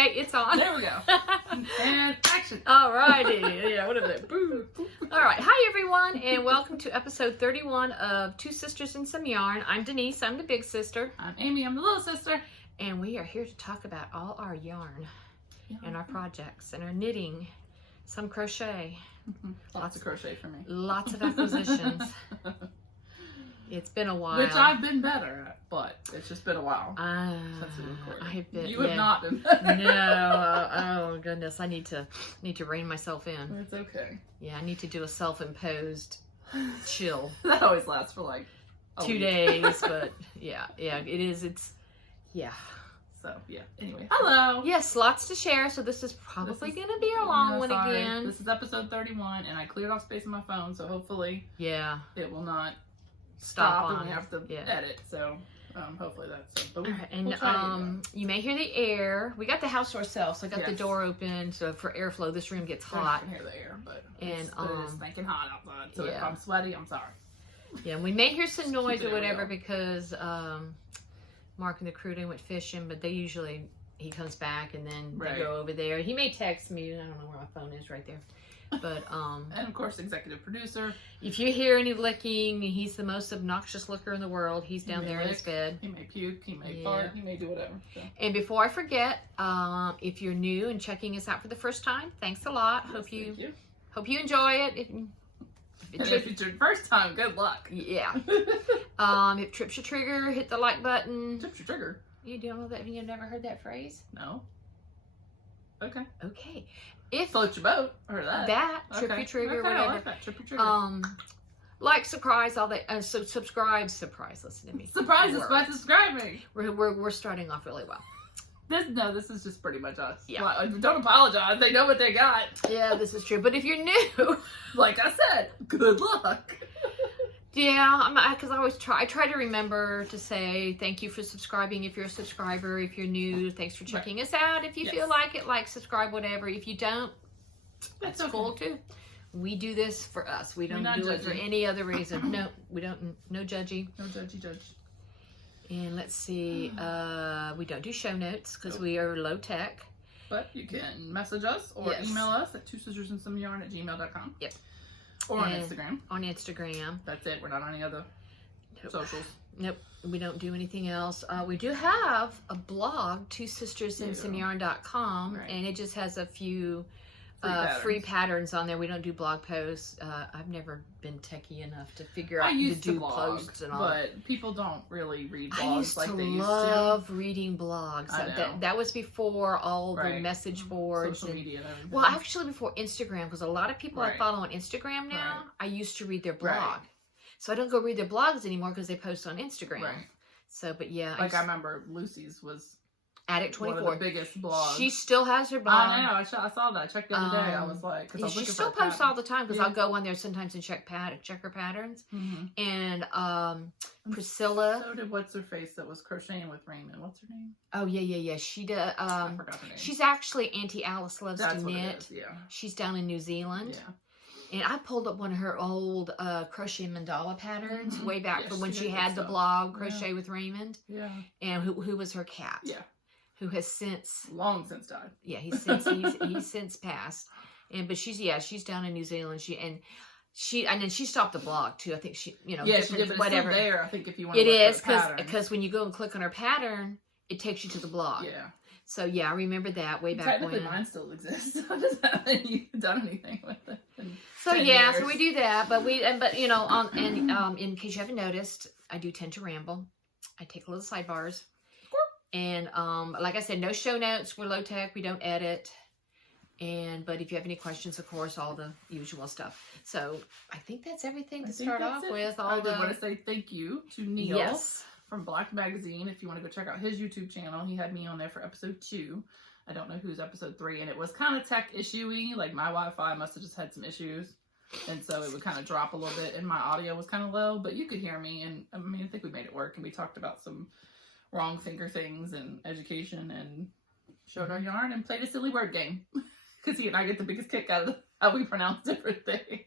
Okay, it's on. There we go. And action. All righty. Yeah, whatever that. Boo. All right. Hi, everyone, and welcome to episode 31 of Two Sisters and Some Yarn. I'm Denise. I'm the big sister. I'm Amy. I'm the little sister. And we are here to talk about all our yarn and our projects and our knitting, some crochet. Lots of crochet for me. Lots of acquisitions. It's been a while. Which I've been better at, but it's just been a while. Since we recorded. You have not been better. No. Oh goodness. I need to rein myself in. It's okay. Yeah, I need to do a self-imposed chill. That always lasts for like 2 days, but yeah, it is. Yeah. So yeah. Anyway, hello. Yes, lots to share. So this is probably going to be a long one again. This is episode 31, and I cleared off space on my phone, so hopefully, it will not stop and we have to edit. So hopefully that's it. But and you may hear the air. We got the house to ourselves, so I got the door open, so for airflow. This room gets hot. I can hear the air, but it's stinking hot outside. So if I'm sweaty, I'm sorry. Yeah, and we may hear some noise or whatever because Mark and the crew, they went fishing, but he comes back and then they go over there. He may text me. I don't know where my phone is right there. But and of course, executive producer. If you hear any licking, he's the most obnoxious licker in the world. He's down there in his bed. He may puke, he may fart, he may do whatever. So. And before I forget, if you're new and checking us out for the first time, thanks a lot. Yes, hope you enjoy it. If it's your first time, good luck. Yeah. If trips your trigger, hit the like button. Trips your trigger. You don't know that? You've never heard that phrase? No. Okay. Okay. If float your boat, or that. Trip your trigger, whatever. I like that. Trip your trigger. Like, surprise, all that. Subscribe, surprise. Listen to me. Surprise us by subscribing. We're starting off really well. This is just pretty much us. Yeah. Well, don't apologize. They know what they got. Yeah, this is true. But if you're new, like I said, good luck. Yeah, because I try to remember to say thank you for subscribing if you're a subscriber. If you're new, thanks for checking us out. If you feel like it, subscribe, whatever. If you don't, that's cool too. We do this for us. We don't do it for any other reason. No, we don't. No judgy. No judgy. And let's see. We don't do show notes because we are low tech. But you can message us or email us at twosistersandsomeyarn@gmail.com. Yep. Or on Instagram. On Instagram. That's it. We're not on any other socials. Nope. We don't do anything else. We do have a blog, twosistersandsomeyarn.com, and it just has a few free patterns on there. We don't do blog posts. I've never been techie enough to figure out to do posts and all. But people don't really read blogs I used like to they used to. love reading blogs. I know. That was before all the message boards. Social media and everything. Well, actually before Instagram, because a lot of people I follow on Instagram now, I used to read their blog. So I don't go read their blogs anymore because they post on Instagram. Right. So, but yeah. I remember Lucy's was Addict 24. One of the biggest blogs. She still has her blog. I know. I saw that. I checked the other day. I was like, because she still posts all the time because I'll go on there sometimes and check her patterns. And Priscilla. So did what's her face that was crocheting with Raymond? What's her name? Oh yeah. She does. I forgot her name. She's actually Auntie Alice Loves to Knit. What it is, She's down in New Zealand. Yeah. And I pulled up one of her old crochet mandala patterns way back from when she had the blog Crochet with Raymond. Yeah. And who was her cat? Yeah. Who has long since died. Yeah, he's since passed. But she's down in New Zealand. And then she stopped the blog too. I think she she did, but whatever. It's still there. I think if you want to it is because when you go and click on her pattern, it takes you to the blog. Yeah. So yeah, I remember that way back Technically, when. mine still exists. I just haven't done anything with it. So we do that, but in case you haven't noticed, I do tend to ramble. I take little sidebars, and like I said, no show notes. We're low tech. We don't edit. But if you have any questions, of course, all the usual stuff. So I think that's everything to start off with. I did want to say thank you to Neil from Black Magazine. If you want to go check out his YouTube channel, he had me on there for episode 2. I don't know who's episode 3, and it was kind of tech issue-y. Like my Wi-Fi must have just had some issues, and so it would kind of drop a little bit, and my audio was kind of low, but you could hear me, and I mean, I think we made it work, and we talked about some wrong finger things and education, and showed our yarn and played a silly word game. Because he and I get the biggest kick out of how we pronounce different things.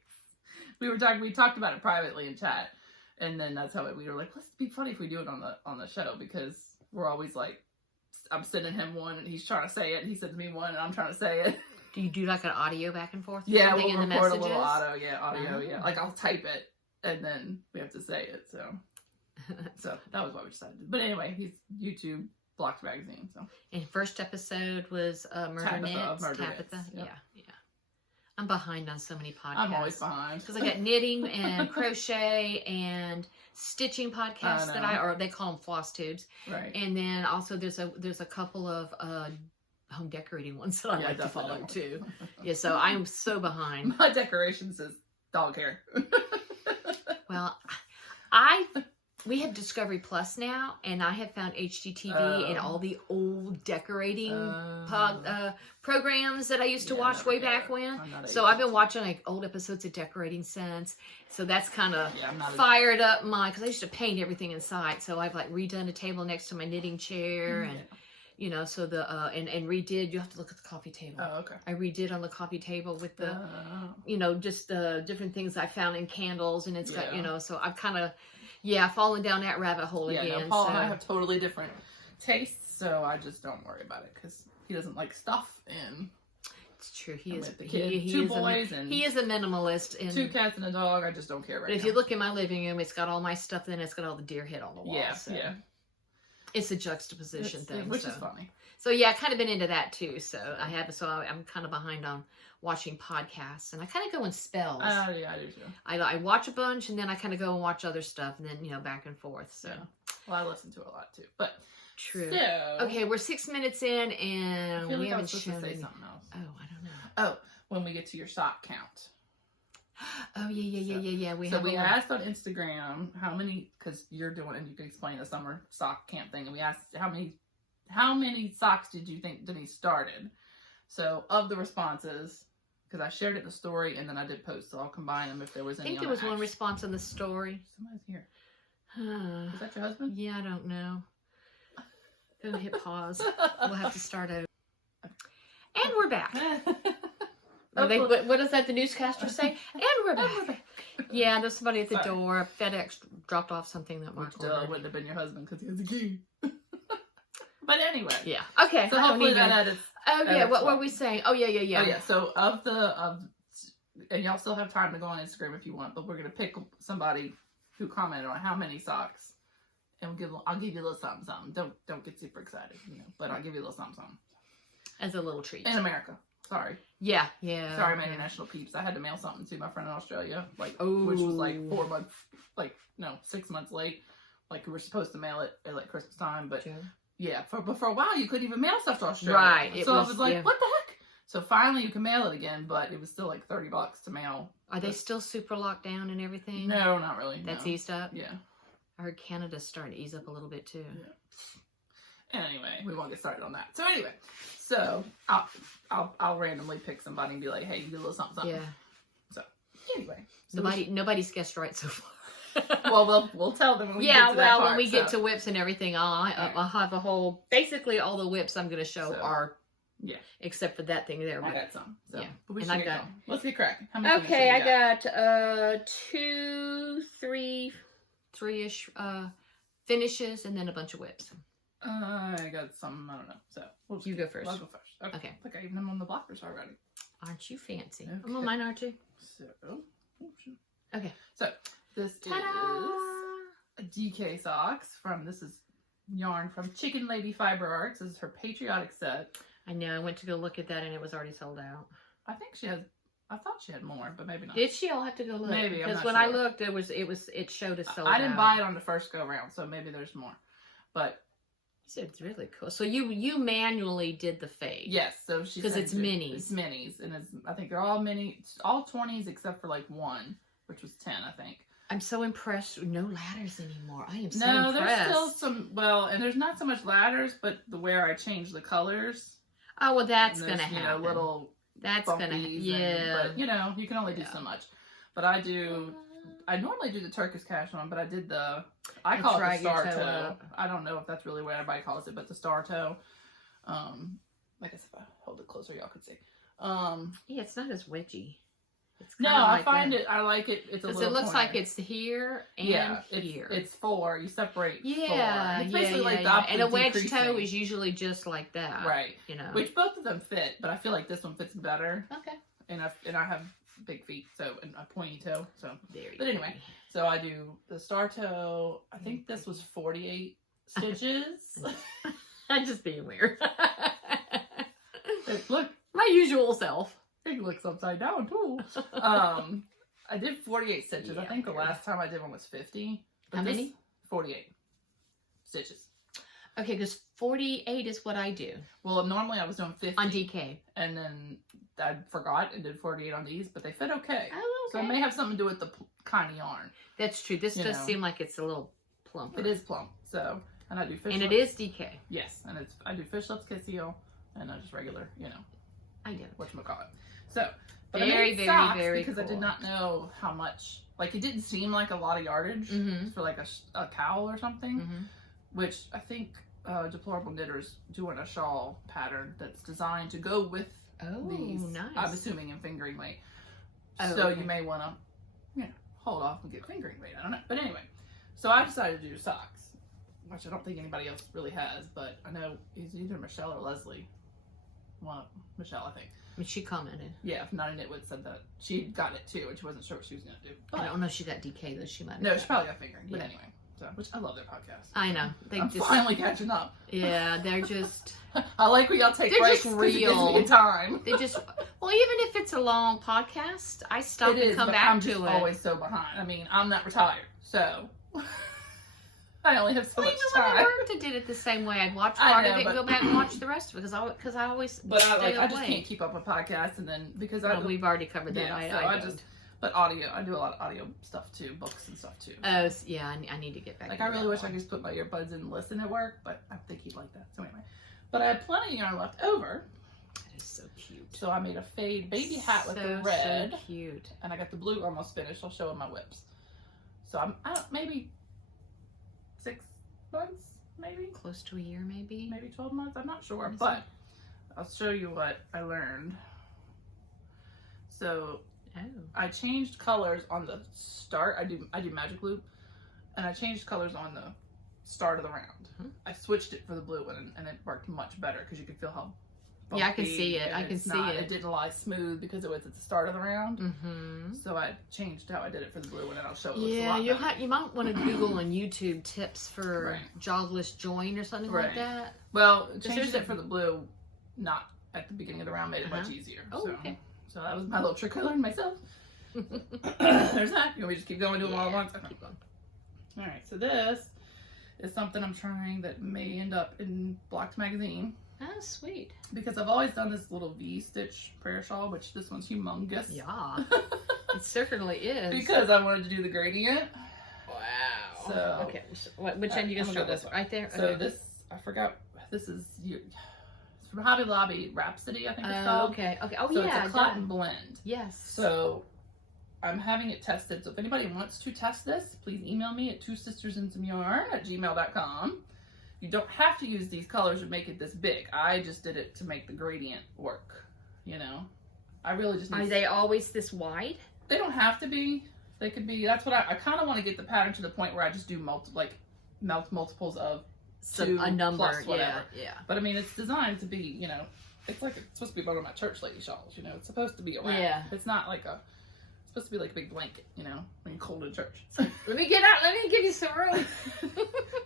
We talked about it privately in chat, and then that's how we were like, let's be funny if we do it on the show, because we're always like I'm sending him one, and he's trying to say it, and he sends me one, and I'm trying to say it. Do you do like an audio back and forth? Yeah, something we'll in the record a messages? little audio, yeah. Oh. Like I'll type it, and then we have to say it. So that was what we decided. But anyway, he's YouTube Blocked Magazine. So. And first episode was Murder Knits. Tabitha. Yep. Yeah. I'm behind on so many podcasts. I'm always behind. Because I got knitting and crochet and stitching podcasts or they call them floss tubes. Right. And then also there's a couple of home decorating ones that I like to follow too. Yeah, so I'm so behind. My decorations is dog hair. Well, we have Discovery Plus now, and I have found HGTV and all the old decorating programs that I used to watch way back when. So I've been watching like old episodes of Decorating Sense. So that's kind of fired up because I used to paint everything inside. So I've like redone a table next to my knitting chair and. You know, so and redid, you have to look at the coffee table. Oh, okay. I redid on the coffee table with the, just the different things I found in candles, and it's got, so I've kind of, fallen down that rabbit hole again. No, Paul and I have totally different tastes, so I just don't worry about it, because he doesn't like stuff, and... It's true, he is a minimalist. And 2 cats and a dog, I just don't care right now. But if you look in my living room, it's got all my stuff, then it's got all the deer head on the wall. Yeah. It's a juxtaposition thing, which is funny. So yeah, I kind of been into that too. So I'm kind of behind on watching podcasts, and I kind of go in spells. Oh yeah, I do too. I watch a bunch, and then I kind of go and watch other stuff, and then back and forth. So well, I listen to a lot too, but true. So, okay, we're 6 minutes in, and we haven't shown to say any... something else. Oh, I don't know. Oh, when we get to your sock count. Oh yeah. We asked on Instagram how many, because you're doing, and you can explain the summer sock camp thing, and we asked how many socks did you think Denise started? So of the responses, because I shared it in the story and then I did post, so I'll combine them if there was any. I think there was one response in the story. Somebody's here. Is that your husband? Yeah, I don't know. Go hit pause. We'll have to start over. And we're back. What does that the newscaster say? And we're back. Yeah, there's somebody at the door. FedEx dropped off something that Mark ordered. Wouldn't have been your husband because he has a key. But anyway. Yeah. Okay. So hopefully that edits. Oh yeah. What were we saying? Oh yeah. Oh yeah. So and y'all still have time to go on Instagram if you want, but we're gonna pick somebody who commented on how many socks, and I'll give you a little something. Don't get super excited, but I'll give you a little something. As a little treat. In America. Sorry. Yeah. Sorry, my international peeps. I had to mail something to my friend in Australia, which was like 6 months late. Like we were supposed to mail it at like Christmas time, but for a while you couldn't even mail stuff to Australia. Right. So I was like, what the heck? So finally you can mail it again, but it was still like $30 to mail. Are they still super locked down and everything? No, not really. That's eased up? Yeah. I heard Canada's starting to ease up a little bit too. Yeah. Anyway, we won't get started on that. So anyway, I'll randomly pick somebody and be like, hey, you get a little something. Yeah. So anyway, nobody's guessed right so far. Well, we'll tell them when we get to that part, when we get to whips and everything, I'll have a whole. Basically, all the whips I'm going to show are. Yeah. Except for that thing there. I got some. So. Yeah. But and I got. Let's get cracking. Okay, I got 2, 3-ish finishes, and then a bunch of whips. I got some. I don't know. So you go first. I'll go first. Okay. Look, I even am on the blockers already. Aren't you fancy? Okay. I'm on mine, aren't you? So. Okay. So this is a DK socks this is yarn from Chicken Lady Fiber Arts. This is her patriotic set. I know. I went to go look at that and it was already sold out. I think she has. I thought she had more, but maybe not. Did she? I'll have to go look. Maybe because when I looked, it showed us sold out. I didn't buy it on the first go round, so maybe there's more. But it's really cool. So you manually did the fade. Yes. So she because it's minis. It's minis, and I think they're all mini, all 20s except for like one, which was 10, I think. I'm so impressed. No ladders anymore. I am so impressed. No, there's still some. Well, and there's not so much ladders, but where I changed the colors. Oh well, that's gonna happen. That's gonna but you can only do so much. But I normally do the Turkish cash one, but I did I call it the star toe. I don't know if that's really what everybody calls it, but the star toe. I guess if I hold it closer, y'all could see. Yeah, it's not as wedgy. No, I find it. I like it. It's a little. It looks corner. like it's here and here. It's 4. You separate. Yeah, 4. It's basically like the and a wedge decreasing. toe is usually just like that, right? You know, which both of them fit, but I feel like this one fits better. Okay. And I have big feet, so and a pointy toe. So, very but anyway, so I do the star toe. I think this was 48 stitches. I'm just being weird. Look, my usual self. it looks upside down too. I did 48 stitches. I think the last time I did one was 50. How many? 48 stitches. Okay, because 48 is what I do. Well, normally I was doing 50 on DK, and then I forgot and did 48 on these, but they fit okay. Oh, okay. So it may have something to do with the kind of yarn. That's true. This does seem like it's a little plumper. It is plump. So, and I do fish. And lips. it is DK. Yes, and I do fish lips, kiss heel, and I just regular, I do. whatchamacallit. So, but very, I made socks very because cool. I did not know how much. Like, it didn't seem like a lot of yardage for like a cowl or something, which I think Deplorable Knitter's doing a shawl pattern that's designed to go with these. Nice. I'm assuming in fingering weight. Oh, so okay. you may want to, hold off and get fingering weight. I don't know. But anyway, so I decided to do socks, which I don't think anybody else really has, but I know it's either Michelle or Leslie. Well, Michelle, I think. I mean, she commented. Yeah, Naughty Knitwood said that she got it too, and she wasn't sure what she was going to do. But I don't know if she got DK though. She might. No, she probably got fingering. But anyway, so which I love their podcast. I know. I'm finally catching up. Yeah, they're just. I like when y'all take breaks. Just real. It gives me time. They just. Well, even if it's a long podcast, I stop and come back I'm to just it. always so behind. I mean, I'm not retired, so I only have so much even when I time. worked, I did it the same way. I'd watch part of it and go back and watch the rest of it because I always. But stay I just away. can't keep up with podcasts, and then because we've already covered that. Yeah, but audio, I do a lot of audio stuff too, books and stuff too. Oh, yeah, I need to get back. Like I really wish I could just put my earbuds in and listen at work, but I think you'd like that. So anyway, but I have plenty of yarn left over. That is so cute. So I made a fade baby hat with the red. So cute. And I got the blue almost finished. I'll show in my whips. So I don't, maybe 6 months, maybe close to a year, maybe 12 months. I'm not sure, but I'll show you what I learned. So I changed colors on the start. I do magic loop, and I changed colors on the start of the round. I switched it for the blue one, and it worked much better because you could feel how. Yeah, I can see it. I can see it. It didn't lie smooth because it was at the start of the round. So I changed how I did it for the blue one, and I'll show it. Yeah, you might want to Google on YouTube tips for jogless join or something like that. Well, changed it for the blue, not at the beginning of the round, made it much easier. Oh, okay. So that was my little trick I learned myself. There's that. You want me to just keep going, do them all at once? Okay. Keep going. All right, so this is something I'm trying that may end up in Blocked Magazine. Oh, sweet. Because I've always done this little V-stitch prayer shawl, which this one's humongous. Yeah, it certainly is. Because I wanted to do the gradient. Wow. So, okay, which end you gonna start this? Right there? So this, I forgot, this is it's from Hobby Lobby Rhapsody, I think it's called. Okay, okay. Oh, so yeah. it's a cotton blend. Yes. So I'm having it tested. So if anybody wants to test this, please email me at twosistersandsomeyarn@gmail.com. You don't have to use these colors to make it this big. I just did it to make the gradient work, I really just need Are they always this wide? They don't have to be. They could be. That's what I kind of want to get the pattern to the point where I just do multiples of a number, plus whatever. Yeah. But I mean, it's designed to be, it's like it's supposed to be one of my church lady shawls. It's supposed to be around. Yeah. It's not like it's supposed to be like a big blanket, when you're cold in church. Let me get out. Let me give you some room.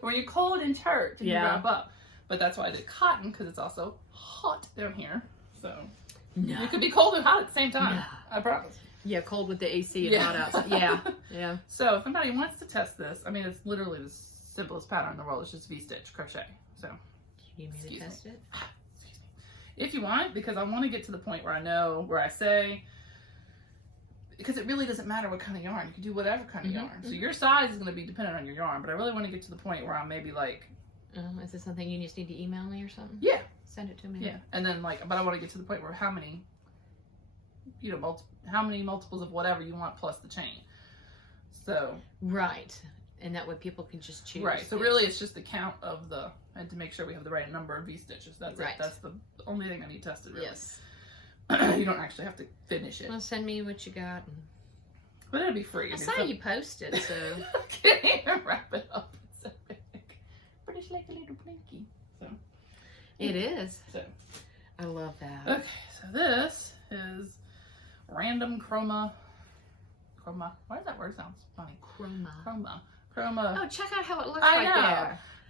When you're cold in church and you wrap up. But that's why I did cotton, because it's also hot down here. So it could be cold and hot at the same time. No. I promise. Yeah, cold with the AC and hot outside. Yeah, yeah. So if anybody wants to test this, I mean, it's literally the simplest pattern in the world. It's just V-stitch crochet. So you need me to test it? Excuse me. If you want, because I want to get to the point where I know where I say, because it really doesn't matter what kind of yarn. You can do whatever kind of yarn. So your size is going to be dependent on your yarn, but I really want to get to the point where I'm maybe like... is this something you just need to email me or something? Yeah. Send it to me. Yeah. And then but I want to get to the point where how many, how many multiples of whatever you want plus the chain. So... Right. And that way people can just choose. Right. So really it's just the count of and to make sure we have the right number of V-stitches. That's it. That's the only thing I need tested, really. Yes. You don't actually have to finish it. Well, send me what you got. But it'll be free. I saw you post it, so. I can't even wrap it up. It's so big. But it's like a little blinky. So. It is. So. I love that. Okay, so this is random chroma. Why does that word sound funny? Chroma. Oh, check out how it looks I right know.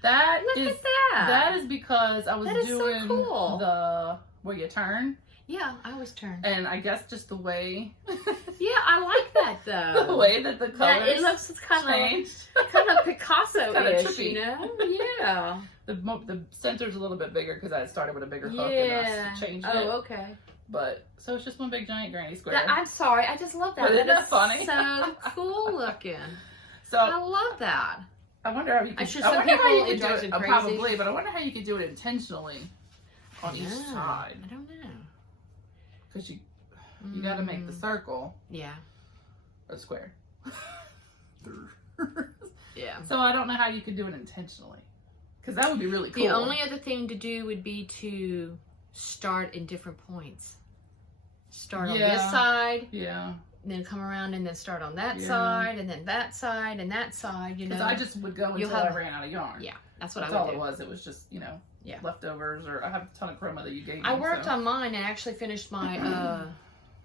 there. Look at that. That is because I was That is doing so cool. the where you turn. Yeah, I always turn. And I guess just the way. Yeah, I like that though. The way that the colors it looks kind changed. of Picasso-ish, trippy. you know? Yeah. The center's a little bit bigger because I started with a bigger hook Yeah. and I changed it. Oh, okay. But so it's just one big giant granny square. I'm sorry, I just love that. But isn't That that is funny? So cool looking. So I love that. I wonder how you could. I'm sure I some wonder how people you could it do drives it. them crazy. Probably, but I wonder how you could do it intentionally on each Yeah, side. I don't know. Because you got to make the circle Yeah. or square. Yeah. So I don't know how you could do it intentionally. Because that would be really cool. The only other thing to do would be to start in different points. Start on this side. Yeah. Then come around and then start on that Yeah. side and then that side and that side, you know. Because I just would go until I ran out of yarn. Yeah, that's what That's I would all do. it was. It was just, you know, Yeah. leftovers, or I have a ton of chroma that you gave me. I worked on mine and actually finished my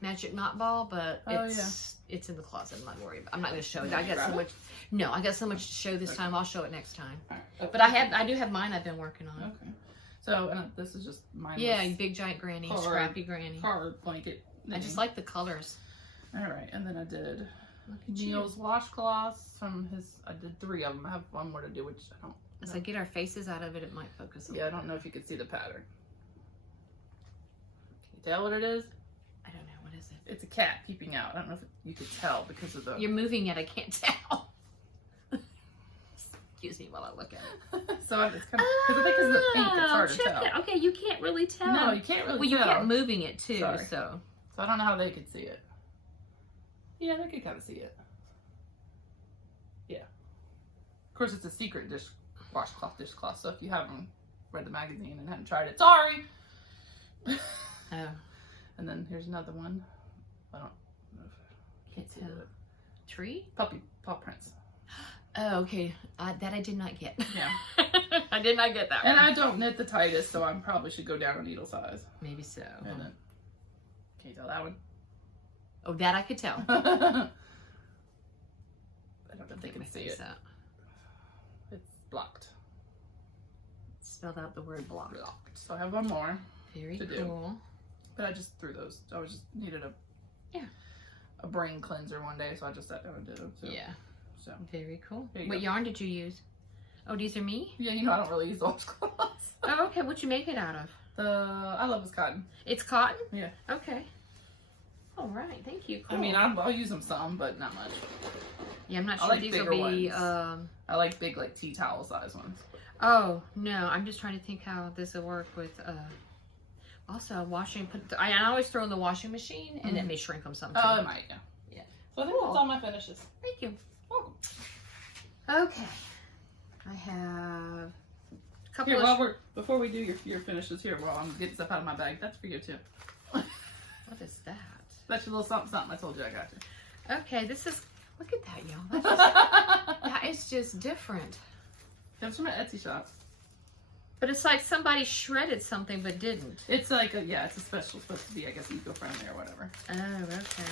magic knot ball, but Oh, it's in the closet. I'm not worried. I'm not going to show it. I got so much. No, I got so much to show this time. I'll show it next time. Right. But I do have mine. I've been working on. Okay. So and this is just mine. Yeah, big giant granny, scrappy granny. Card blanket. I just like the colors. All right, and then I did Look at you. Neil's washcloths from his. I did 3 of them. I have one more to do, which I don't. As I get our faces out of it, it might focus. Yeah, I don't know if you could see the pattern. Can you tell what it is? I don't know. What is it? It's a cat peeping out. I don't know if you could tell because of the. You're moving it. I can't tell. Excuse me while I look at it. So it's kind of because I think it's the pink. It's hard to tell. It. Okay, you can't really tell. No, you can't really well, tell. you kept moving it too, Sorry. so. So I don't know how they could see it. Yeah, they could kind of see it. Yeah. Of course, it's a secret dishcloth. So if you haven't read the magazine and haven't tried it, sorry. Oh. And then here's another one. I don't know if I Can't can see tell. it. Tree? Paw prints. Oh, okay. That I did not get. Yeah. I did not get that And one. I don't knit the tightest, so I probably should go down a needle size. Maybe so. And then, can you tell that one? Oh, that I could tell. I don't know if they can see it. Out. It's blocked. Spelled out the word blocked. So I have one more. Very to cool. Do. But I just threw those. I was just needed a brain cleanser one day, so I just sat down and did them. So. Yeah. So very cool. What go. yarn did you use? Oh, these are me? Yeah, you know I don't really use washcloths. Oh, okay. What'd you make it out of? I love this cotton. It's cotton? Yeah. Okay. All right. Thank you. Cool. I mean, I'll use them some, but not much. Yeah, I'm not sure I like these will bigger be. ones. I like big, like tea towel size ones. Oh no, I'm just trying to think how this will work with. Also, washing. I always throw in the washing machine, and it may shrink them some. Oh, it might. Yeah. Yeah. So I think that's all my finishes. Thank you. Welcome. Okay. I have a couple Here, of. before we do your finishes here, while I'm getting stuff out of my bag, that's for you too. What is that? That's your little something. I told you I got you. Okay, this is. Look at that, y'all. That is just different. That's from my Etsy shop. But it's like somebody shredded something but didn't. It's like it's a special, supposed to be, I guess, eco-friendly or whatever. Oh, okay.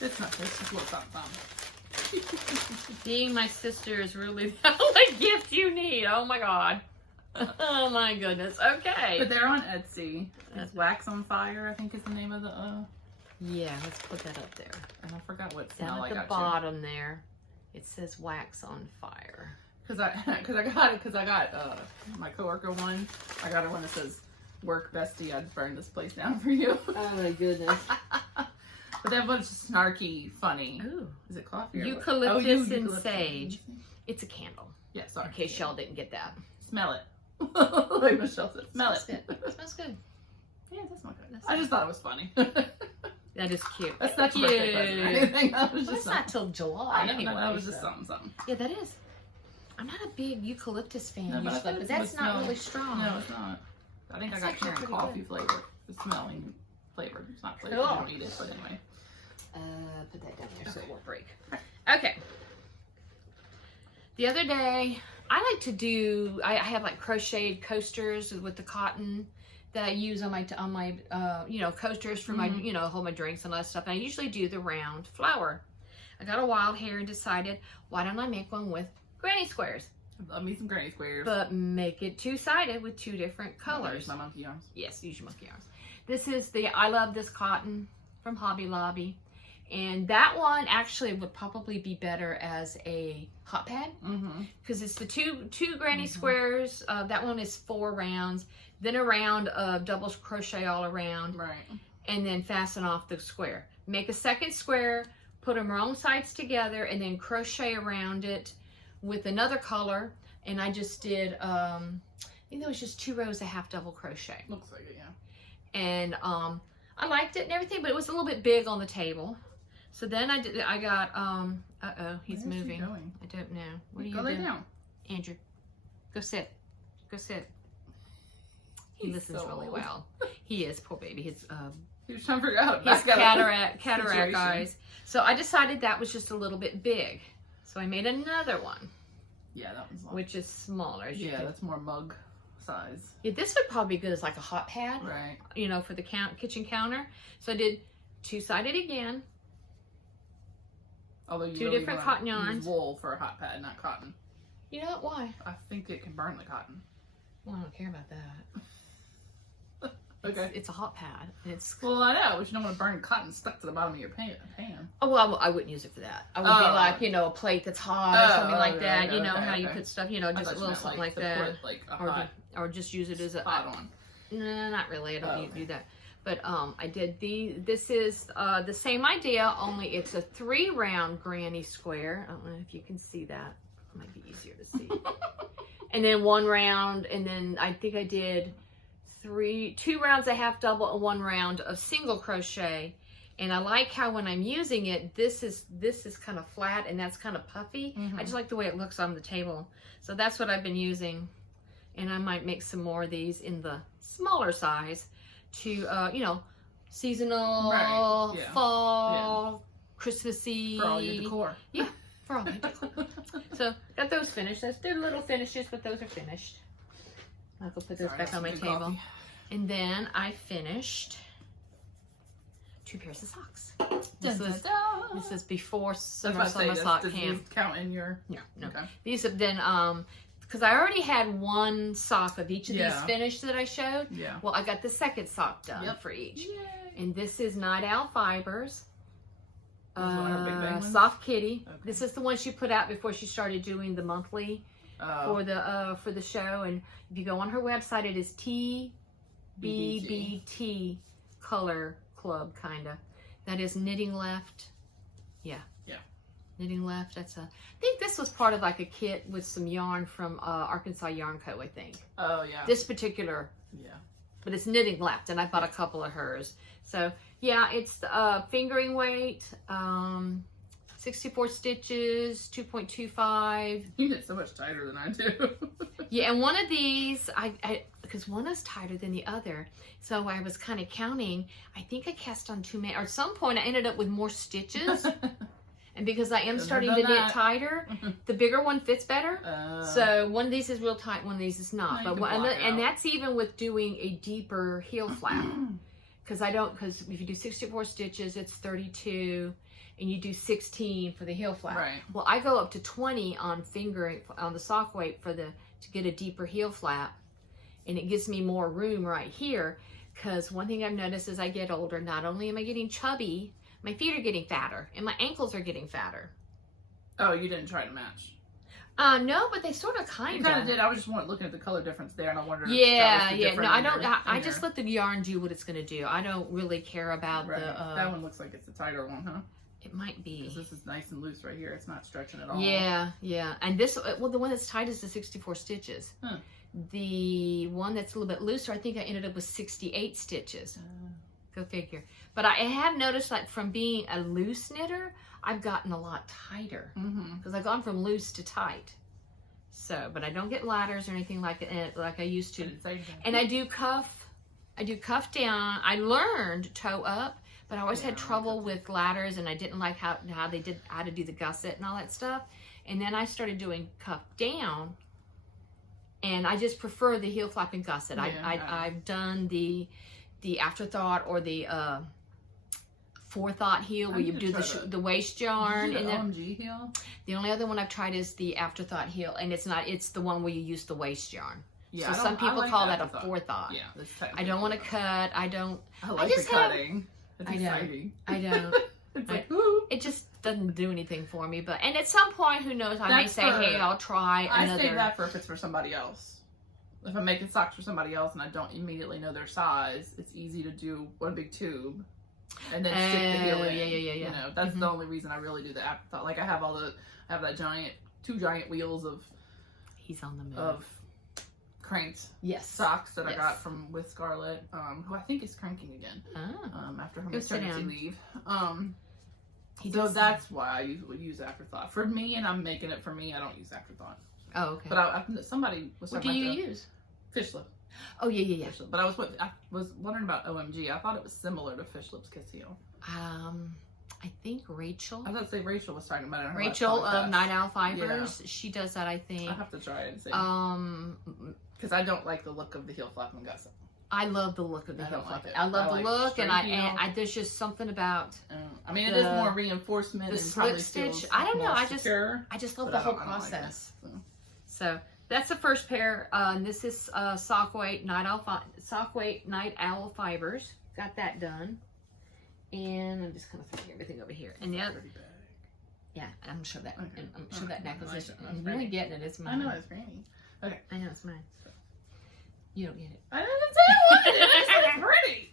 It's not, it's just a little something. Being my sister is really the only gift you need. Oh my god. Oh my goodness. Okay. But they're on Etsy. It's Wax on Fire, I think is the name of the, Yeah, let's put that up there. and I forgot what Down smell at I the got bottom there, it says Wax on Fire. Because I got my coworker one. I got her one that says, "Work bestie, I'd burn this place down for you." Oh my goodness. But that one's snarky, funny. Ooh. Is it coffee? Or Eucalyptus what? and eucalyptus. sage. It's a candle. Yeah, sorry. In case y'all didn't get that. Smell it. Like Michelle said, smell Smells it. good. It smells good. Yeah, that's not good. That's I just thought it was funny. That is cute. That's not your birthday present or anything. That was Well, just it's not till July I know, anyway. that was just so. something. Yeah, that is. I'm not a big eucalyptus fan No, but I usually, thought but it that's would not smell- really strong. No, it's not. I think That's I got actually Karen pretty coffee good. flavor. The smelling flavored. It's not flavored. Cool. You don't eat it, but anyway. Put that down there so it won't break. Okay. The other day, I like to do. I have like crocheted coasters with the cotton that I use on my coasters for my hold my drinks and all that stuff. And I usually do the round flower. I got a wild hair and decided, why don't I make one with granny squares? Love me some granny squares. But make it two-sided with two different colors. Use my monkey yarns. Yes, use your monkey yarns. This is the I Love This Cotton from Hobby Lobby. And that one actually would probably be better as a hot pad. Because it's the two granny squares. That one is 4 rounds. Then a round of double crochet all around. Right. And then fasten off the square. Make a second square, put them wrong sides together, and then crochet around it with another color. And I just did, I think there was just 2 rows of half double crochet. Looks like it, yeah. And I liked it and everything, but it was a little bit big on the table. So then I got, uh-oh, he's moving. Where is he going? I don't know. What are you doing? Go lay down. Andrew, go sit. Go sit. He listens so really old. well. He is, poor baby. His He was trying to figure out his cataract situation. eyes. So I decided that was just a little bit big. So I made another one. Yeah, that one's long. Which is smaller. As you Yeah, can. that's more mug size. Yeah, this would probably be good as like a hot pad. Right. For the kitchen counter. So I did two-sided again. Although you 2 really different wanna cotton yarns. use wool for a hot pad, not cotton. You know what? Why? I think it can burn the cotton. Well, I don't care about that. Okay. It's a hot pad. It's Well, I know, but you don't want to burn cotton stuck to the bottom of your pan. Oh, well, I wouldn't use it for that. I would be like, a plate that's hot or something like that. okay, how you okay. put stuff, just a little something like to that. Put, like, a Or, hot or just use it as a pot on. No, not really. I don't need to Okay. do that. But I did this is the same idea, only it's a 3 round granny square. I don't know if you can see that. It might be easier to see. And then 1 round, and then I think I did 2 rounds of half double and 1 round of single crochet. And I like how when I'm using it, this is kind of flat and that's kind of puffy. I just like the way it looks on the table. So that's what I've been using. And I might make some more of these in the smaller size to, seasonal, Right, yeah. fall, Christmassy. For all your decor. Yeah, for all my decor. So got those finished. They're little finishes, but those are finished. I'll go put those Sorry, back on my some table. coffee. And then I finished 2 pairs of socks. This is before summer sock Does camp. count in your... No. Okay. These have been, because I already had 1 sock of each of these finished that I showed. Yeah. Well, I got the second sock done for each. Yay. And this is Night Owl Fibers. This is one of her big bang ones? Soft Kitty. Okay. This is the one she put out before she started doing the monthly for the show. And if you go on her website, it is TBBT Color Club, kinda. That is Knitting Left. Yeah. Knitting Left. I think this was part of like a kit with some yarn from Arkansas Yarn Co. I think. Oh yeah. This particular. Yeah. But it's Knitting Left, and I bought a couple of hers. So yeah, it's fingering weight, 64 stitches, 2.25. You knit so much tighter than I do. Yeah, and one of these, because one is tighter than the other, so I was kind of counting. I think I cast on too many. Or at some point, I ended up with more stitches. And because I am starting to knit tighter, the bigger one fits better. So one of these is real tight, one of these is not. No, But and that's even with doing a deeper heel flap. Because if you do 64 stitches, it's 32, and you do 16 for the heel flap. Right. Well, I go up to 20 on fingering on the sock weight to get a deeper heel flap, and it gives me more room right here. Because one thing I've noticed as I get older, not only am I getting chubby, my feet are getting fatter, and my ankles are getting fatter. Oh, you didn't try to match? No, but they sort of kind You kind of did. I was just looking at the color difference there, and I wondered. Yeah. No, I don't. I just let the yarn do what it's going to do. I don't really care about the. That one looks like it's the tighter one, huh? It might be. Because this is nice and loose right here. It's not stretching at all. Yeah. And this, well, the one that's tight is the 64 stitches. Huh. The one that's a little bit looser, I think I ended up with 68 stitches. Go figure. But I have noticed, like, from being a loose knitter, I've gotten a lot tighter. Because I've gone from loose to tight. So, but I don't get ladders or anything like I used to. And I do cuff I do cuff down. I learned toe up, but I always had trouble with ladders, and I didn't like how to do the gusset and all that stuff. And then I started doing cuff down, and I just prefer the heel flap and gusset. I've done the afterthought or the forethought heel where you do the waist yarn. And then OMG heel. The only other one I've tried is the afterthought heel, and it's the one where you use the waist yarn. Yeah, so some people call that a forethought. Yeah, I don't want to cut. I like the cutting. It's exciting. I don't. It's like, it just doesn't do anything for me. And at some point, who knows? I may say, hey, I'll try another. I say that for if it's for somebody else. If I'm making socks for somebody else and I don't immediately know their size, it's easy to do one big tube and then stick the heel in. Yeah. You know, that's the only reason I really do the afterthought. Like I have two giant wheels of. He's on the move. Of cranked socks that I got with Scarlett, who I think is cranking again after her maternity leave. So that's why I usually use afterthought for me, and I'm making it for me. I don't use afterthought. Oh, okay. But somebody was talking about. What do you use? Fish lip. Oh yeah. Fish lip. But I was wondering about OMG. I thought it was similar to Fish Lip's Kiss Heel. I think Rachel. I was going to say Rachel was talking about it. Rachel of Night Owl Fibers. Yeah. She does that, I think. I have to try it and see. Because I don't like the look of the heel flap and gusset. I love the look of the heel flap. I love the look, and I there's just something about. I mean, it is more reinforcement. The and slip stitch. I don't know. I just love the whole process. Like it, so that's the first pair. This is sock weight Night Owl Fibers. Got that done. And I'm just kind of throwing everything over here. And the other, yeah, I'm sure that, and I'm sure that necklace is. I'm really getting it. It's mine. I know it's granny. Okay, I know it's mine. You don't get it. I didn't say it was pretty.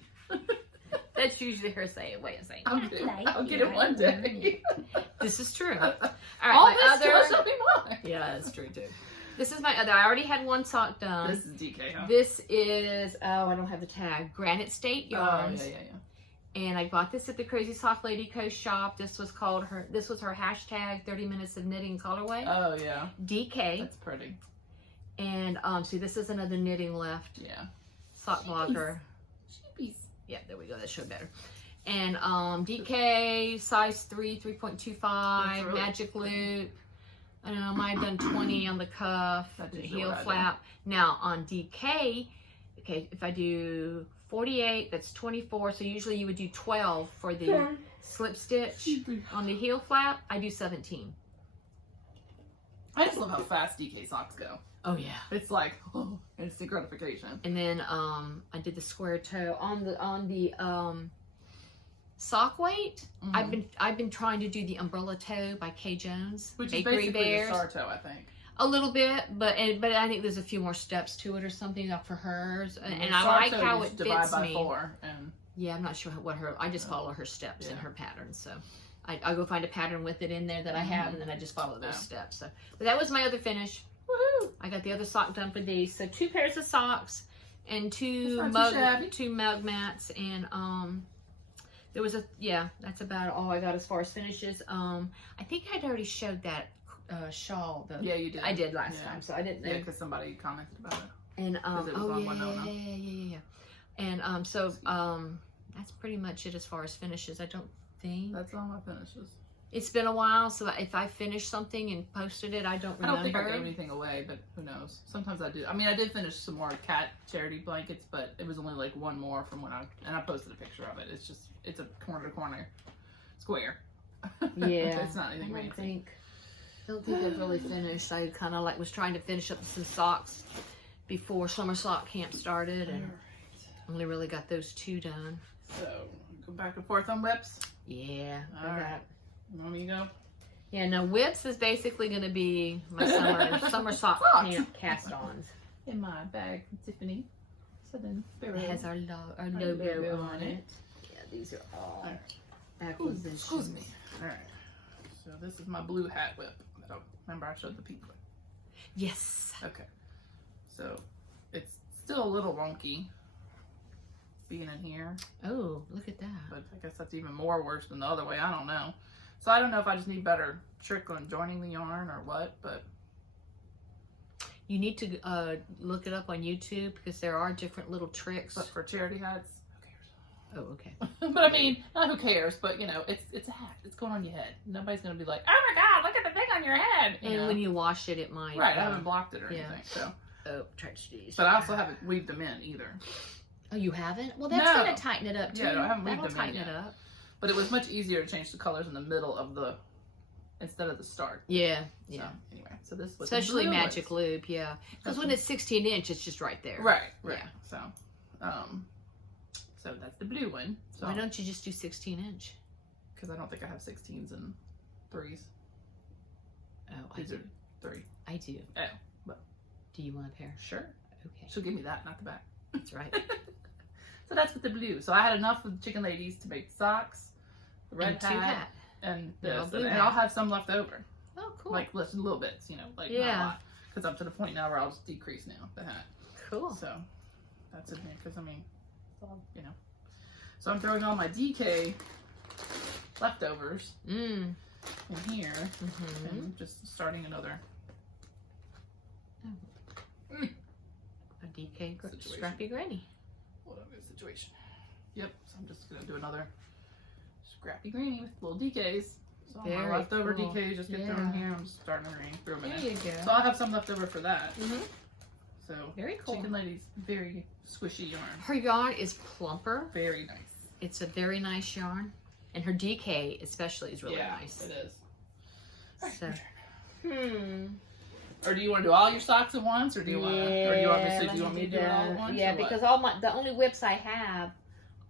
That's usually her way of saying. I'll get it one day. This is true. All right, all my other. Should be mine. Yeah, that's true too. This is my other. I already had one sock done. This is DK, huh? This is I don't have the tag. Granite State Yarns. Oh, yeah. And I bought this at the Crazy Sock Lady Co. shop. This was her hashtag 30 minutes of knitting colorway. Oh yeah. DK. That's pretty. And see, this is another knitting left. Yeah. Sock blocker. Sheepies. Yeah, there we go. That showed better. And DK size 3, 3.25 really magic loop. I don't know. I might have done 20 on the cuff, the heel flap. Now on DK, okay, if I do 48, that's 24. So usually you would do 12 for the slip stitch. On the heel flap, I do 17. I just love how fast DK socks go. Oh yeah. It's like instant gratification. And then I did the square toe on the sock weight. I've been trying to do the umbrella toe by Kay Jones, which Bakery is basically Bears. a star toe, I think. A little bit, but I think there's a few more steps to it or something for hers, and I like how it fits me. 4 and yeah, I'm not sure what I just follow her steps and her patterns. So I go find a pattern with it in there that I have, and then I just follow those steps. So, but that was my other finish. Woohoo! I got the other sock done for these. So 2 pairs of socks and two mug mats, and there was that's about all I got as far as finishes. I think I'd already showed that shawl. Yeah, you did. I did last time, so I didn't know. Yeah, because somebody commented about it. And it was on Winona. Yeah. And so that's pretty much it as far as finishes. I don't think that's all my finishes. It's been a while, so if I finished something and posted it, I don't remember. I don't think I gave anything away, but who knows? Sometimes I do. I mean, I did finish some more cat charity blankets, but it was only like one more from when I posted a picture of it. It's a corner to corner square. Yeah, it's not anything fancy. I don't think I've really finished. I kind of was trying to finish up some socks before summer sock camp started, and only really got those 2 done. So go back and forth on whips. Yeah. All right. Want me to go? Yeah. No, whips is basically going to be my summer sock camp cast-ons. In my bag from Tiffany. It has our logo on it. Yeah, these are all acquisitions. Excuse me. All right. So this is my blue hat whip. Remember I showed the pink whip? Yes. Okay. So it's still a little wonky being in here. Oh, look at that. But I guess that's even more worse than the other way. I don't know. So I don't know if I just need better trick on joining the yarn or what, but You need to look it up on YouTube because there are different little tricks. But for charity hats, Oh, okay. but I mean, not who cares, but you know, it's a hat. It's going on your head. Nobody's gonna be like, oh my god, look at the thing on your head. You And know? when you wash it, it might. Right, I haven't blocked it or yeah. anything. So. Oh, try to these. But I also haven't weaved them in either. Oh, you haven't? Well, that's No. gonna tighten it up too. Yeah, no, I haven't weaved That'll them in tighten it yet. up. But it was much easier to change the colors in the middle of the, instead of the start. Yeah, So, yeah. anyway, so this was Especially blue magic ones. loop, yeah. Because when it's 16 inch, it's just right there. Right. Yeah. So, so that's the blue one. So, Why don't you just do 16 inch? because I don't think I have 16s and 3s. Oh, I These do. are 3. I do. Oh, but Do you want a pair? sure. Okay, She'll give me that, not the back. that's right. So that's with the blue. So I had enough of the chicken ladies to make socks, the red And two hat, hat. and Little this, blue and hat. I'll have some left over. Oh, cool. Like little bits, you know, like not a Yeah. lot. Because I'm to the point now where I'll just decrease now the hat. Cool. So that's it. Because I mean, it's all, you know. So I'm throwing all my DK leftovers Mm. in here Mm-hmm. and just starting another. A DK Situation. Scrappy Granny. Hold on, good situation. Yep. So I'm just gonna do another scrappy granny with little DKs. So all my Very leftover cool. DKs just get thrown in here. I'm just starting to throw them in. There you go. So I'll have some left over for that. Mm-hmm. So Very cool. Chicken Lady's very squishy yarn. Her yarn is plumper. Very nice. It's a very nice yarn. And her DK especially is really nice. It is. So, Or do you want to do all your socks at once, or do you want to, or do you obviously do you want me to do it all at once? Yeah, or what? because the only whips I have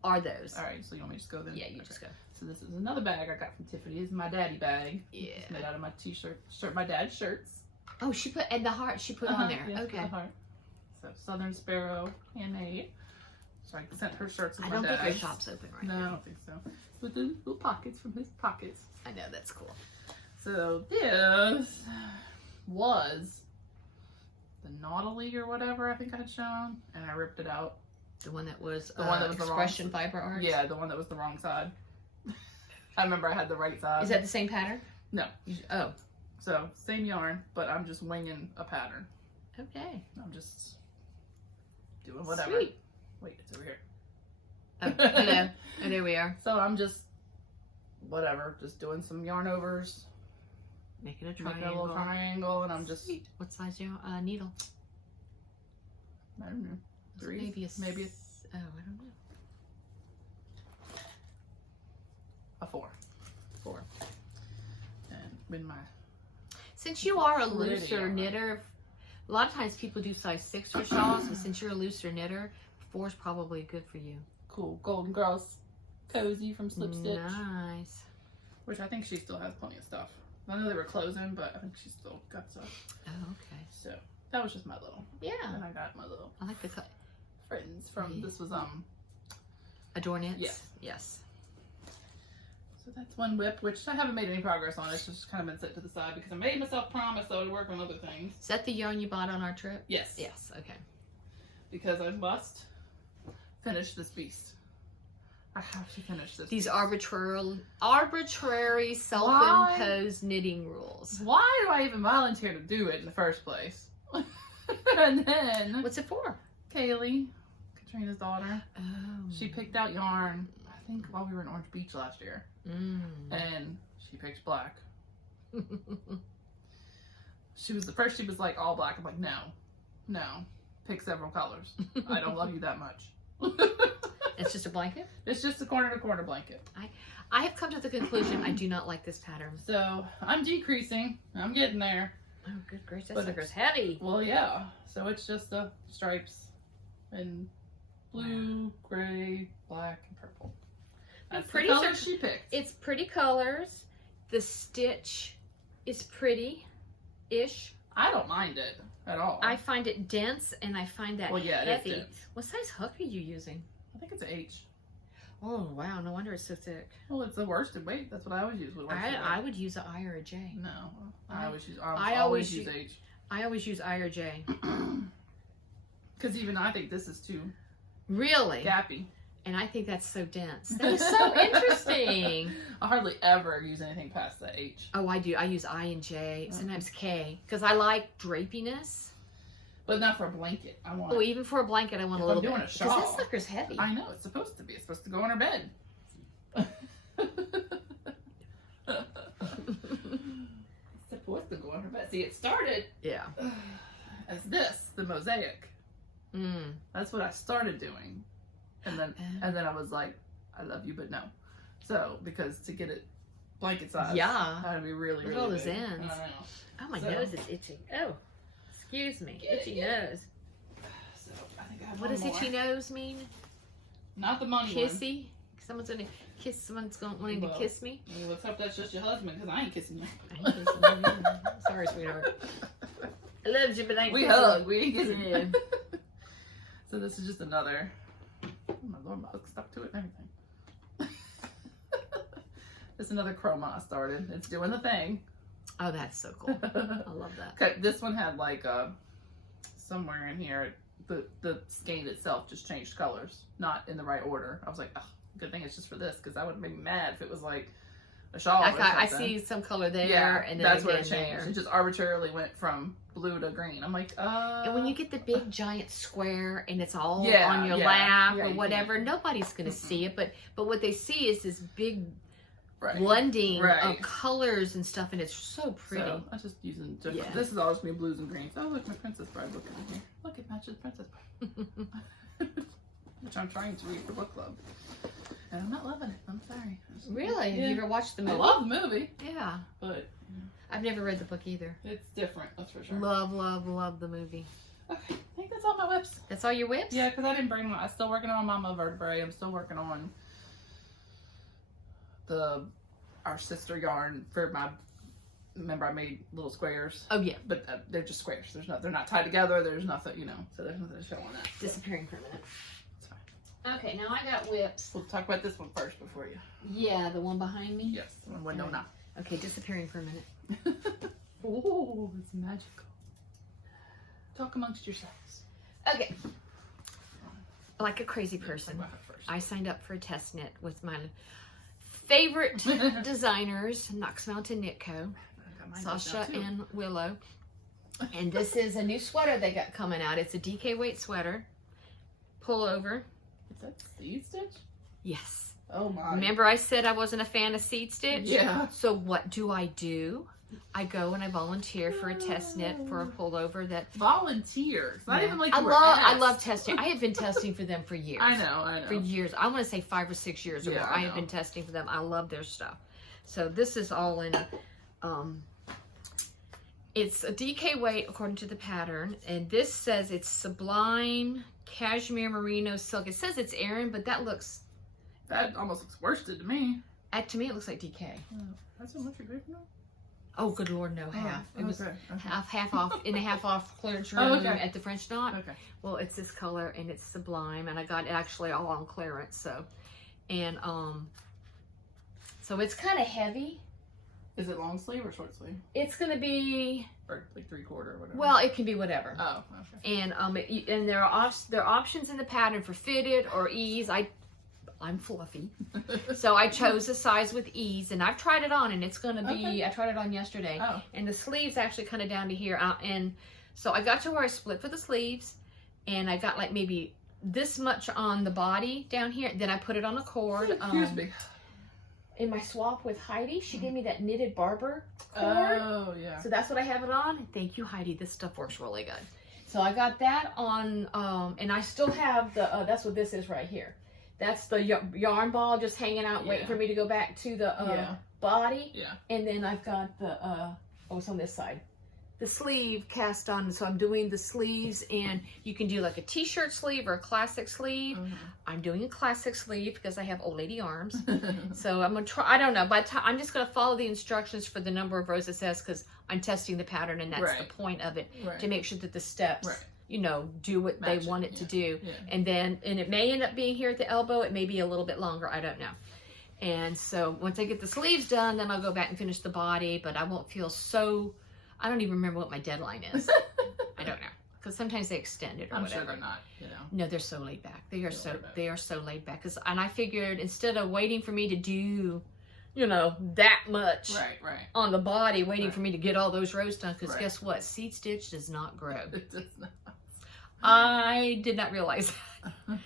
are those. All right, so you want me to just go then? Yeah, you Okay. just go. So this is another bag I got from Tiffany. This is my daddy bag. Yeah. It's made out of my my dad's shirts. Oh, she put and the heart she put on there. Yes, Okay. the heart. So Southern Sparrow, handmade. So I sent her shirts with I my don't think your dad's. shop's open right No, I now. don't think so. With the little pockets from his pockets. I know, that's cool. So this was the Nautilus or whatever I think I had shown, and I ripped it out. The one that was The one that was the wrong- Expression Fiber Arts? Yeah, the one that was the wrong side. I remember I had the right side. Is that the same pattern? No. Oh, So same yarn, but I'm just winging a pattern. okay. I'm just doing whatever. Sweet. Wait, it's over here. Oh, hello. Oh, there we are. So I'm just whatever, just doing some yarn overs, Making a making triangle. a little triangle, and I'm just Sweet. What size needle? I don't know. Three, Maybe a maybe oh, I don't know. a 4. 4. And when my Since you are a Pretty looser yarn. knitter, a lot of times people do size 6 for shawls, but since you're a looser knitter, 4 is probably good for you. cool Golden Girls cozy from Slip Stitch, Nice. which I think she still has plenty of stuff. I know they were closing, but I think she's still got stuff. Oh, okay. So that was just my little. Yeah. And I got my little I like the cut. friends from Yeah. this was Adore knits? Yes. Yes. So that's one whip, which I haven't made any progress on. It's just kind of been set to the side because I made myself promise I would work on other things. Is that the yarn you bought on our trip? Yes. Yes. Okay. Because I must finish this beast. I have to finish this. These beast. arbitrary self-imposed knitting rules. Why do I even volunteer to do it in the first place? And then What's it for? Kaylee, Katrina's daughter, Oh. she picked out yarn, I think while we were in Orange Beach last year. And she picked black. She was like all black. I'm like, no, pick several colors. I don't love you that much. It's just a blanket? It's just a corner to corner blanket. I have come to the conclusion I do not like this pattern. So I'm decreasing. I'm getting there. Oh, good gracious. But That sucker's heavy. Well, yeah. So it's just the stripes and blue, gray, black, and purple. That's the pretty color sure- she picked. It's pretty colors. The stitch is pretty-ish. I don't mind it at all. I find it dense and I find that Well, yeah, it is heavy. dense. What size hook are you using? I think it's an H. Oh, wow. No wonder it's so thick. Well, it's the worsted weight. That's what I always use with worsted weight. I would use an I or a J. No, I always use. I I always always use H. I always use I or J. Because even I think this is too Really? gappy. And I think that's so dense. That is so interesting. I hardly ever use anything past the H. Oh, I do. I use I and J, sometimes K, because I like drapiness. But not for a blanket. I want. Oh, even for a blanket, I want a little bit. I'm doing a shawl. Because this sucker's heavy. I know, it's supposed to be. It's supposed to go on her bed. It's supposed to go on her bed. See, it started as this, the mosaic. That's what I started doing. And then I was like, I love you, but no. So, because to get it blanket size, that'd be really, really Look at all those big. ends. I know. Oh, my nose is itchy. Oh, excuse me. Itchy nose. So, I think I have What one does more. itchy nose mean? Not the money Kissy? Someone's going to kiss, someone's wanting to kiss me? Well, let's hope that's just your husband, because I ain't kissing you. I ain't kissing you either. Sorry, sweetheart. I love you, but I ain't We kissing hug, you. we ain't kissing Yeah. you. So this is just another. Oh my lord, my hook stuck to it and everything. It's another chroma I started. It's doing the thing. Oh, that's so cool. I love that. Okay, this one had like somewhere in here the skein itself just changed colors, not in the right order. I was like, oh, good thing it's just for this, because I would have made me mad if it was like a shawl. I see some color there, and then that's again what it changed. there. It just arbitrarily went from blue to green. I'm like, And when you get the big giant square and it's all Yeah, on your yeah. lap Yeah, or you whatever, can't. nobody's going to see it. But what they see is this big right. blending Right. of colors and stuff, and it's so pretty. So I'm just using different. Yeah. This is all just me blues and greens. Oh, look, my Princess Bride book in here. Look, it matches Princess Bride, which I'm trying to read for book club, and I'm not loving it. I'm sorry. Really? Yeah. Have you ever watched the movie? I love the movie, Yeah. but I've never read the book either. it's different. That's for sure. Love, love, love the movie. Okay, I think that's all my whips. That's all your whips? Yeah, because I didn't bring my. I'm still working on Mama Vertebrae. I'm still working on our sister yarn for my. Remember, I made little squares. Oh, yeah. But they're just squares. They're not tied together. There's nothing, so there's nothing to show on that. Disappearing for a minute. It's fine. Okay, now I got whips. We'll talk about this one first before you. Yeah, the one behind me? Yes, the one with no knot. Okay, disappearing for a minute. Oh, it's magical. Talk amongst yourselves. Okay. Like a crazy person, Talk about her first. I signed up for a test knit with my favorite designers, Knox Mountain Knit Co. Got mine Sasha down, too. and Willow. And this is a new sweater they got coming out. It's a DK weight sweater. Pull over. Is that seed stitch? Yes. Oh my. Remember I said I wasn't a fan of seed stitch? Yeah. So what do? I go and I volunteer for a test knit for a pullover that Volunteer. It's not Yeah. even like I you were I asked. love testing. I have been testing for them for years. I know. For years. I want to say 5 or 6 years or Yeah, more. I I have know. been testing for them. I love their stuff. So this is all in a it's a DK weight according to the pattern, and this says it's Sublime Cashmere Merino Silk. It says it's Aran, but that almost looks worsted to me. to me it looks like DK. That's how much you're giving them? Oh, good Lord, no, half. It was okay. half off in a half off clearance room Oh, okay. at the French Knot. Okay. Well, it's this color and it's Sublime, and I got it actually all on clearance. So, and so it's kind of heavy. Is it long sleeve or short sleeve? It's gonna be Or like 3/4 or whatever? well, it can be whatever. Oh, okay. And and there are options in the pattern for fitted or ease. I'm fluffy, so I chose a size with ease, and I've tried it on, and it's gonna be. Okay. I tried it on yesterday, Oh. and the sleeves actually kind of down to here, and so I got to where I split for the sleeves, and I got like maybe this much on the body down here. Then I put it on a cord. Excuse me. In my swap with Heidi, she gave me that knitted barber cord. Oh, yeah. So that's what I have it on. Thank you, Heidi. This stuff works really good. So I got that on, and I still have the, that's what this is right here. That's the yarn ball just hanging out, waiting for me to go back to the body. Yeah. And then I've got the, it's on this side. The sleeve cast on, so I'm doing the sleeves, and you can do like a t-shirt sleeve or a classic sleeve. I'm doing a classic sleeve because I have old lady arms. So I'm gonna try, I don't know, by the time, I'm just gonna follow the instructions for the number of rows it says, because I'm testing the pattern, and that's the point of it, to make sure that the steps, do what they want it to do. Yeah. And it may end up being here at the elbow, it may be a little bit longer, I don't know. And so once I get the sleeves done, then I'll go back and finish the body, but I won't feel so, I don't even remember what my deadline is. I don't know, because sometimes they extend it or I'm whatever. sure they're not, No, they're so laid back. They are so laid back. And I figured instead of waiting for me to do, that much on the body, waiting for me to get all those rows done, because guess what? Seed stitch does not grow. It does not. I did not realize that.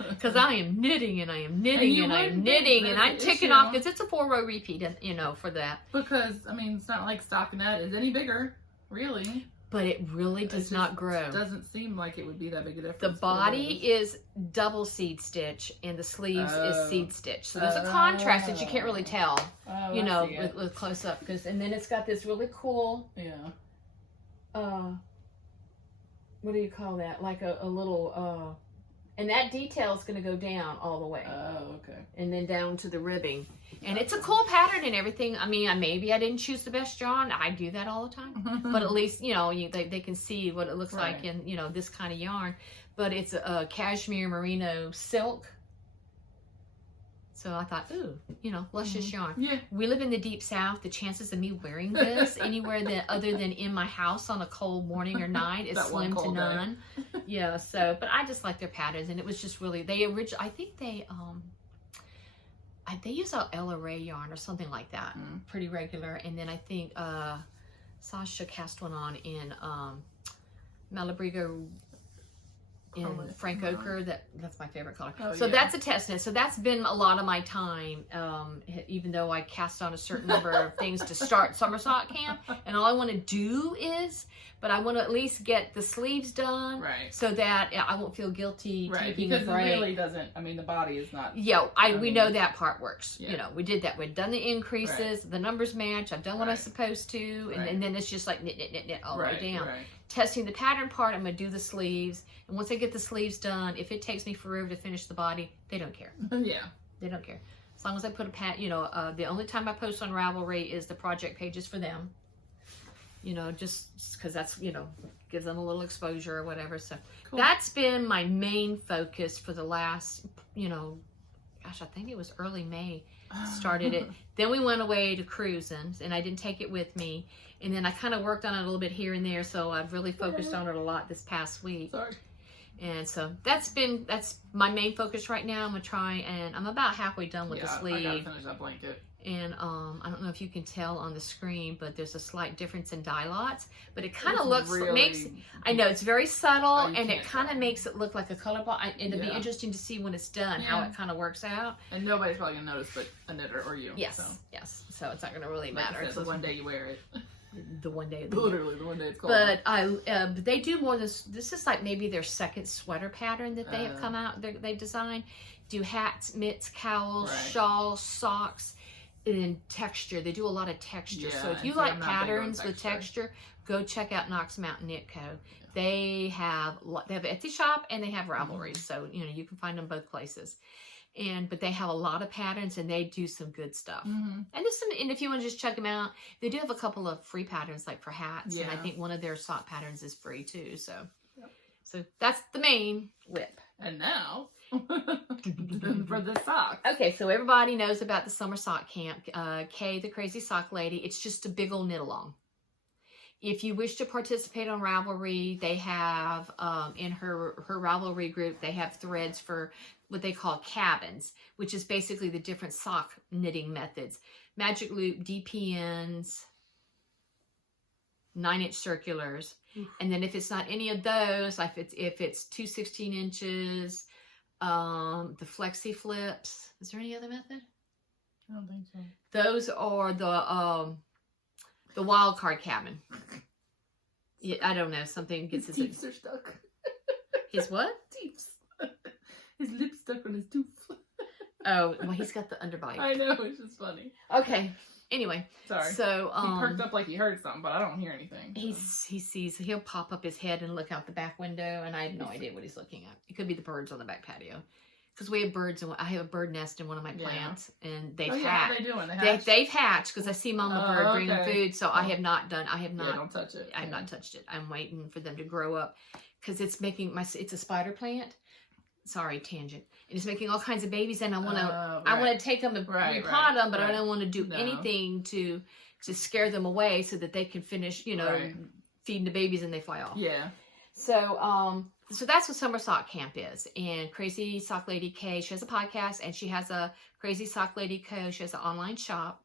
Because I am knitting and I am knitting and I am knitting and I'm ticking off because it's a 4-row repeat, and you know, for that. Because I mean, it's not like stockinette is any bigger, really. But it really does not grow. Doesn't seem like it would be that big a difference. The body is double seed stitch and the sleeves is seed stitch. So there's a contrast that you can't really tell, you know, with close up. And then it's got this really cool, what do you call that? Like a little, and that detail is going to go down all the way. Oh, okay. And then down to the ribbing. And it's a cool pattern and everything. I mean, maybe I didn't choose the best yarn. I do that all the time. But at least, you know, they can see what it looks like in, you know, this kind of yarn. But it's a cashmere merino silk. So I thought, ooh, you know, luscious yarn. Yeah. We live in the deep south. The chances of me wearing this anywhere other than in my house on a cold morning or night is slim to none. Yeah, so, but I just like their patterns. And it was just really, I think they use a Ella Ray yarn or something like that, pretty regular. And then I think Sasha cast one on in Malabrigo in Frank Ochre. That's my favorite color. Oh, so that's a test knit. So that's been a lot of my time, even though I cast on a certain number of things to start summer sock camp. And all I want to do is, but I want to at least get the sleeves done, so that I won't feel guilty taking a break. It really doesn't. I mean, the body is not. Yeah, we know that part works. You know, we did that. We've done the increases. The numbers match. I've done what I'm supposed to, and then it's just like knit all the way down. Testing the pattern part, I'm going to do the sleeves. And once I get the sleeves done, if it takes me forever to finish the body, they don't care. They don't care. As long as I put you know, the only time I post on Ravelry is the project pages for them. You know, just because that's, you know, gives them a little exposure or whatever. So that's been my main focus for the last, you know, gosh, I think it was early May started it. Then we went away to cruising and I didn't take it with me. And then I kind of worked on it a little bit here and there. So I've really focused on it a lot this past week. And so that's my main focus right now. I'm going to try, and I'm about halfway done with the sleeve. I got to finish that blanket. And I don't know if you can tell on the screen, but there's a slight difference in dye lots. But it kind of looks, I know it's very subtle, and it kind of makes it look like a color block. It'll be interesting to see when it's done, how it kind of works out. And nobody's probably going to notice but a knitter or you. Yes, yes. So it's not going to really matter. The one day you wear it. The one day. Literally, the one day it's cold. But they do more than this is like maybe their second sweater pattern that they have come out, they've designed. Do hats, mitts, cowls, shawls, socks. In texture, they do a lot of texture. So if you like patterns with texture, go check out Knox Mountain Knit Co. They have an Etsy shop and they have Ravelry, so you know you can find them both places. But they have a lot of patterns and they do some good stuff. And if you want to just check them out, they do have a couple of free patterns like for hats, and I think one of their sock patterns is free too. So, so that's the main whip. And now. For the socks. Okay, so everybody knows about the summer sock camp. Kay, the crazy sock lady. It's just a big old knit along. If you wish to participate on Ravelry, they have in her Ravelry group, they have threads for what they call cabins, which is basically the different sock knitting methods. Magic loop, DPNs, 9-inch circulars, and then if it's not any of those, like if it's 2 16 inches. The flexi flips. Is there any other method? I don't think so. Those are the wild card cabin. Yeah, I don't know. Something gets his teeth are stuck. His what? Teeth. His lips stuck on his tooth. Oh, well, he's got the underbite. I know. It's just funny. Okay. Anyway, sorry. So he perked up like he heard something, but I don't hear anything. So. He sees. He'll pop up his head and look out the back window, and I have no idea what he's looking at. It could be the birds on the back patio, because we have birds, and I have a bird nest in one of my plants, and they've hatched. What are they doing? They've hatched because I see Mama Bird bring them food. So I have not done. Yeah, don't touch it. I have not touched it. I'm waiting for them to grow up, because it's making it's a spider plant. Sorry, tangent. And it's making all kinds of babies, and I want to take them and repot them, but I don't want to do anything to scare them away so that they can finish, you know, feeding the babies and they fly off. Yeah. So so that's what Summer Sock Camp is. And Crazy Sock Lady K, she has a podcast, and she has a Crazy Sock Lady Co. She has an online shop.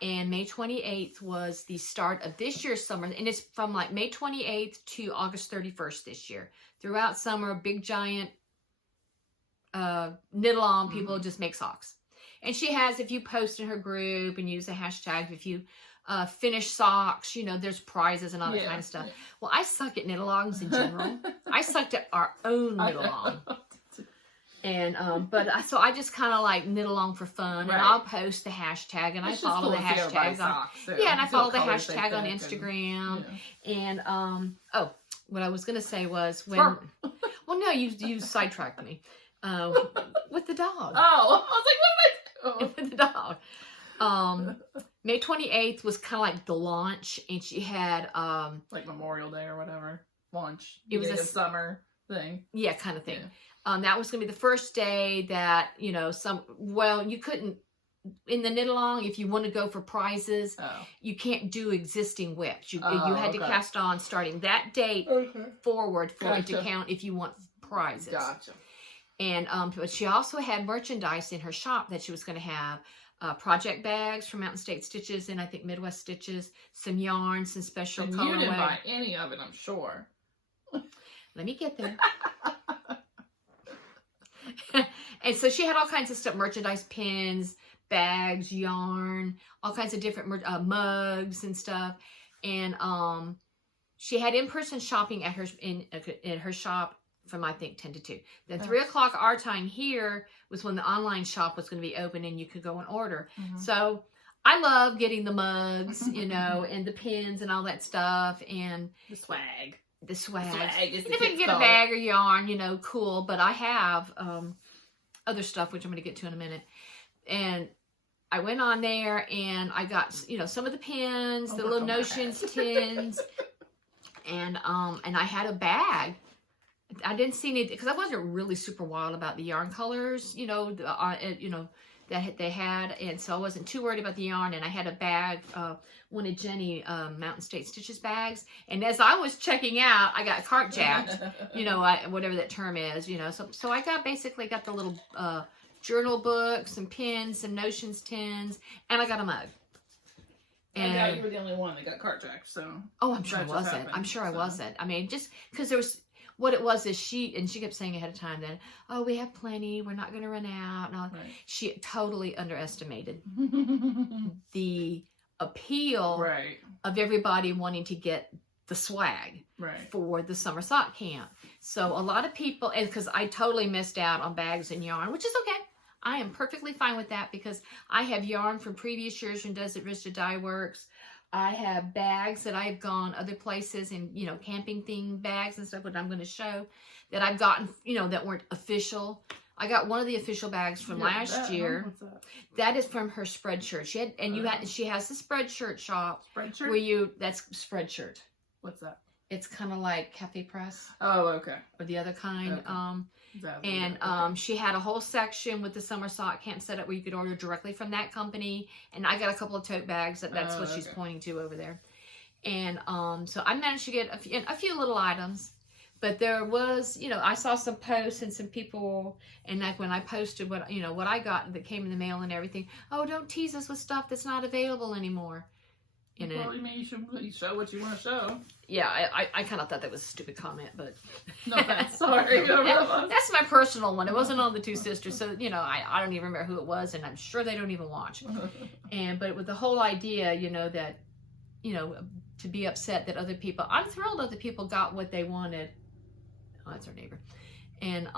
And May 28th was the start of this year's summer. And it's from like May 28th to August 31st this year. Throughout summer, big giant knit-along people just make socks. And she has, if you post in her group and use the hashtag, if you finish socks, you know, there's prizes and all that kind of stuff. Well, I suck at knit-alongs in general. I sucked at our own knit-along. And so I just kind of like knit along for fun, and I'll post the hashtag, and I follow the hashtags on and I follow the hashtag on Instagram. And oh, what I was gonna say was when well, no, you sidetracked me with the dog. Oh, I was like, what did I do? With the dog. May 28th was kind of like the launch, and she had like Memorial Day or whatever launch. It was a summer thing. Yeah, kind of thing. That was going to be the first day that, you know, you couldn't, in the knit-along, if you want to go for prizes, you can't do existing WIPs. You had to cast on starting that date forward for it to count if you want prizes. Gotcha. And but she also had merchandise in her shop that she was going to have. Project bags from Mountain State Stitches and I think Midwest Stitches, some yarn, some special colorway. You didn't buy any of it, I'm sure. Let me get there. And so she had all kinds of stuff, merchandise, pins, bags, yarn, all kinds of different mugs and stuff. And she had in-person shopping at in her shop from, I think, 10 to 2. Then 3 o'clock our time here was when the online shop was going to be open and you could go and order. So I love getting the mugs, you know, and the pins and all that stuff. And the swag. The swag. Is if I can get a bag or yarn, you know, cool. But I have other stuff, which I'm going to get to in a minute. And I went on there and I got, you know, some of the pins, the little notions tins, and I had a bag. I didn't see any because I wasn't really super wild about the yarn colors, you know, that they had, and so I wasn't too worried about the yarn. And I had a bag, one of Jenny Mountain State Stitches bags, and as I was checking out, I got cart jacked, you know, whatever that term is, you know. So I basically got the little journal book, some pins, some notions tins, and I got a mug. And yeah, you were the only one that got cart jacked, so. Oh, I'm sure I wasn't. I'm sure I wasn't. I mean, just because there was. What it was is she kept saying ahead of time that, oh, we have plenty, we're not going to run out. And she totally underestimated the appeal of everybody wanting to get the swag for the summer sock camp. So a lot of people, and because I totally missed out on bags and yarn, which is okay. I am perfectly fine with that because I have yarn from previous years from Desert Vista Dye Works. I have bags that I've gone other places and, you know, camping theme bags and stuff, what I'm going to show that I've gotten, you know, that weren't official. I got one of the official bags from last year. What's that? That is from her Spreadshirt. She had, and she has the Spreadshirt shop. Spreadshirt? Where that's Spreadshirt. What's that? It's kind of like Cafe Press. Oh, okay. Or the other kind. Okay. She had a whole section with the summer sock camp set up where you could order directly from that company. And I got a couple of tote bags. That's what she's pointing to over there. And so I managed to get a few little items. But there was, you know, I saw some posts and some people, and like when I posted what I got that came in the mail and everything. Oh, don't tease us with stuff that's not available anymore. Well, I mean, you should show what you want to show. Yeah, I kind of thought that was a stupid comment, but no, sorry. That's my personal one. It wasn't on the Two Sisters, so you know, I don't even remember who it was, and I'm sure they don't even watch. But with the whole idea, you know, that, you know, to be upset that other people, I'm thrilled other people got what they wanted. Oh, that's our neighbor, and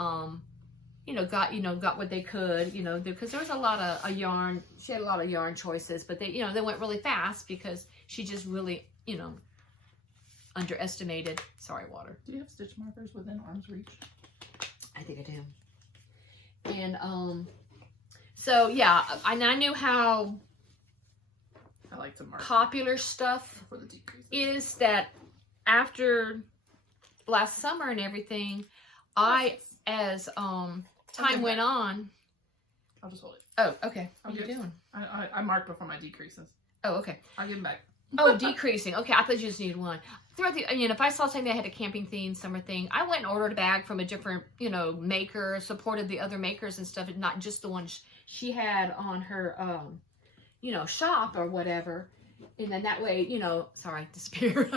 got what they could, you know, because there was a lot of yarn. She had a lot of yarn choices, but they went really fast because she just really, you know, underestimated. Sorry, water. Do you have stitch markers within arm's reach? I think I do. And so yeah, I knew how I like to mark popular stuff for the decreases. Is that after last summer and everything, as time went on. I'll just hold it. Oh, okay. What are you doing? I marked before my decreases. Oh, okay. I'll give them back. Oh, decreasing. Okay, I thought you just needed one. Throughout if I saw something that had a camping theme, summer thing, I went and ordered a bag from a different, you know, maker, supported the other makers and stuff, and not just the one she had on her you know, shop or whatever. And then that way, you know, sorry, disappear.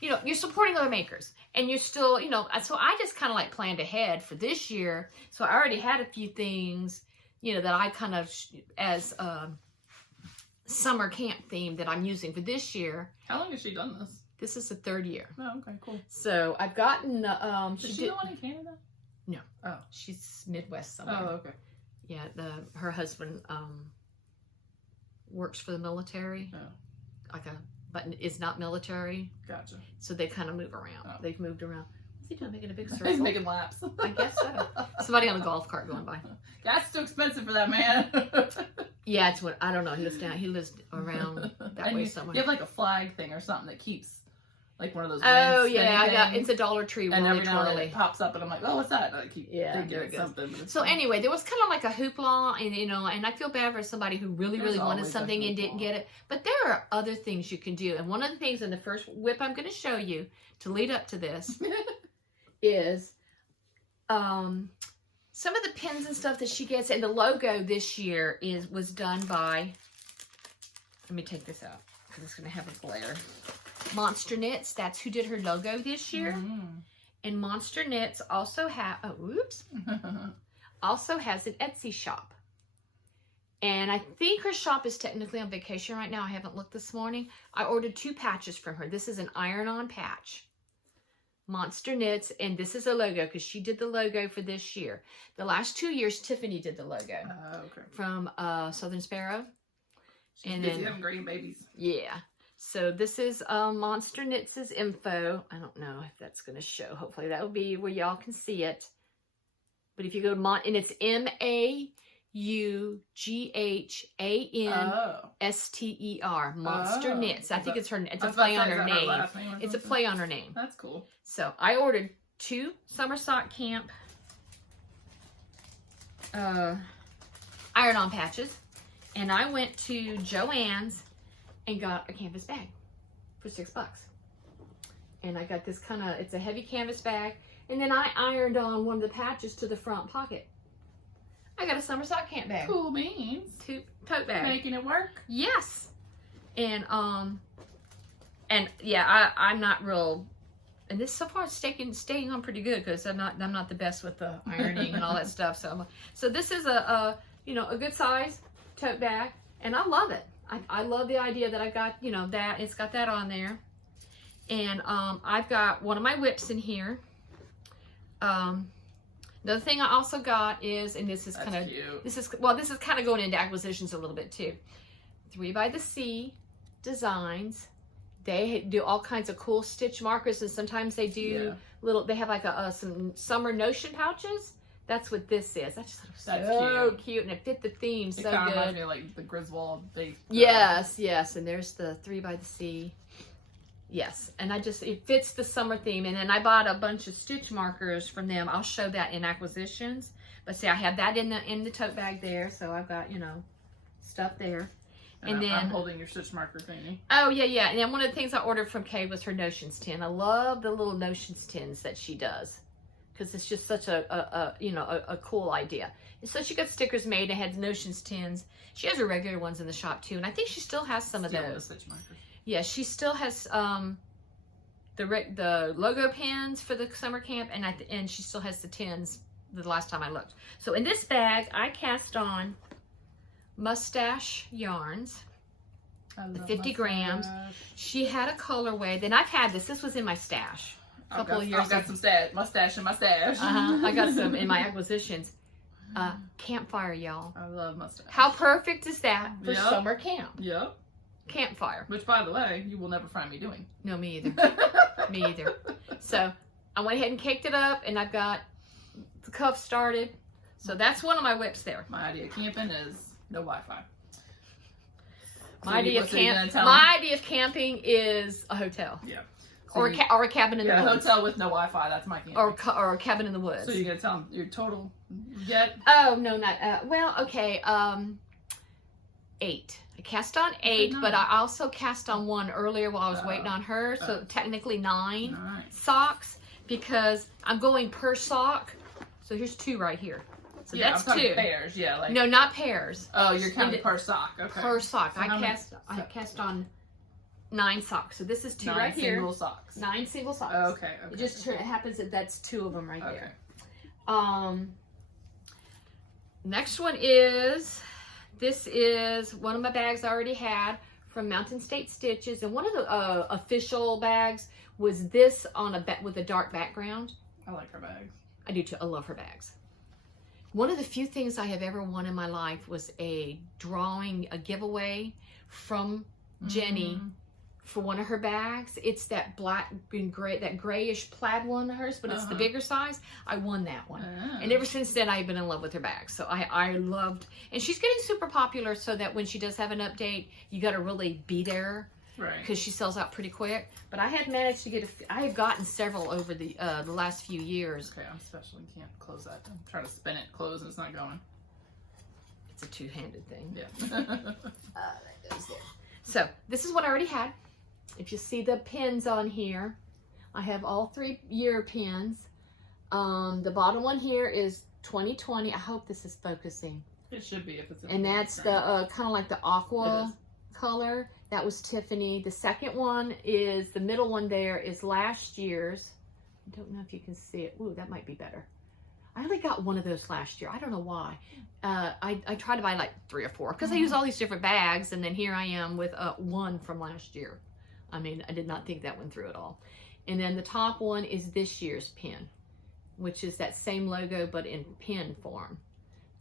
You know, you're supporting other makers and you're still, you know, so I just kind of like planned ahead for this year. So I already had a few things, you know, that I kind of as summer camp theme that I'm using for this year. How long has she done this? This is the 3rd year. Oh, okay, cool. So I've gotten, Is she the one in Canada? No. Oh. She's Midwest somewhere. Oh, okay. Yeah, her husband works for the military. Oh. But is not military. Gotcha. So they kind of move around. Oh. They've moved around. What's he doing? Making a big circle? He's making laps. I guess so. Somebody on a golf cart going by. That's too expensive for that man. Yeah, it's what I don't know. He lives around that way somewhere. You have like a flag thing or something that keeps like one of those. Oh yeah, it's a Dollar Tree. And really every now and then it pops up, and I'm like, oh, what's that? And I keep thinking it's something. So anyway, there was kind of like a hoopla, and you know, and I feel bad for somebody who really wanted something and didn't get it. But there are other things you can do, and one of the things in the first whip I'm going to show you to lead up to this is some of the pins and stuff that she gets, and the logo this year was done by. Let me take this out because it's going to have a glare. Monster Knits, that's who did her logo this year. And Monster Knits also also has an Etsy shop. And I think her shop is technically on vacation right now. I haven't looked this morning. I ordered 2 patches from her. This is an iron-on patch. Monster Knits, and this is a logo because she did the logo for this year. The last 2 years, Tiffany did the logo from Southern Sparrow. She's busy having great babies. Yeah. So this is Monster Knits' info. I don't know if that's going to show. Hopefully that will be where y'all can see it. But if you go to and it's MAUGHANSTER, Monster Knits. I think it's her. It's a play on her name. It's a play on her name. That's cool. So I ordered 2 Summer Sock Camp iron-on patches, and I went to Joann's and got a canvas bag for $6. And I got this it's a heavy canvas bag. And then I ironed on one of the patches to the front pocket. I got a Summer Sock Camp bag. Cool beans. Tote bag. Making it work. Yes. And yeah, I'm not real, and this so far is staying on pretty good because I'm not the best with the ironing and all that stuff. So this is a good size tote bag, and I love it. I love the idea that I've got, that it's got that on there. And I've got one of my whips in here. The thing I also got is, and this is kind of, this is kind of going into acquisitions a little bit too. 3 by the Sea Designs. They do all kinds of cool stitch markers, and sometimes they do they have like some summer notion pouches. That's what this is. I just thought it was so cute, and it fit the theme so good. It kind of reminds me of like the Griswold base. Yes, and there's the 3 by the Sea. Yes, and it fits the summer theme. And then I bought a bunch of stitch markers from them. I'll show that in acquisitions. But see, I have that in the tote bag there, so I've got stuff there. And then I'm holding your stitch marker thingy. Oh yeah. And then one of the things I ordered from Kay was her Notions tin. I love the little Notions tins that she does, because it's just such a cool idea. And so she got stickers made and had Notions tins. She has her regular ones in the shop too, and I think she still has some of those. Stitch markers. Yeah, she still has the logo pins for the summer camp, and she still has the tins. The last time I looked. So in this bag, I cast on Mustache yarns. The 50 grams. She had a colorway. Then I've had this. This was in my stash. A couple of years ago. I got some mustache in my stash. I got some in my acquisitions. Campfire, y'all. I love mustache. How perfect is that for summer camp? Yep. Campfire. Which, by the way, you will never find me doing. No, me either. Me either. So I went ahead and caked it up, and I've got the cuff started. So that's one of my whips there. My idea of camping is no Wi-Fi. My idea of camping is a hotel. Yeah. So or a cabin in the woods. A hotel with no Wi-Fi. That's my camping. Or a cabin in the woods. So you're gonna tell them your total get? Oh no, not okay. 8. I cast on 8, but I also cast on 1 earlier while I was waiting on her. So technically 9 socks, because I'm going per sock. So here's 2 right here. So yeah, that's I'm talking 2. pairs. Yeah, like No, not pairs. oh, you're counting per sock. Okay. Per sock. So I cast on 9 socks. So this is 2 right here. 9 single socks. 9 single socks. Okay. It just happens that that's 2 of them right Okay. there. Next one is, this is one of my bags I already had from Mountain State Stitches, and one of the official bags was this on with a dark background. I like her bags. I do too. I love her bags. One of the few things I have ever won in my life was a giveaway from Jenny for one of her bags. It's that black and gray, that grayish plaid one of hers, but it's the bigger size. I won that one. And ever since then, I've been in love with her bags. So I loved, and she's getting super popular so that when she does have an update, you got to really be there. Right. Because she sells out pretty quick. But I had managed to get I have gotten several over the last few years. Okay, I'm special. You can't close that. I'm trying to spin it, close, and it's not going. It's a two-handed thing. Yeah. That goes there. So this is what I already had. If you see the pins on here, I have all 3 year pins. The bottom one here is 2020. I hope this is focusing. It should be if it's. And that's the kind of like the aqua color. That was Tiffany. The second one is, the middle one there is last year's. I don't know if you can see it. Ooh, that might be better. I only got one of those last year. I don't know why. I try to buy like 3 or 4 because I use all these different bags, and then here I am with one from last year. I mean, I did not think that one through at all. And then the top one is this year's pin, which is that same logo but in pin form.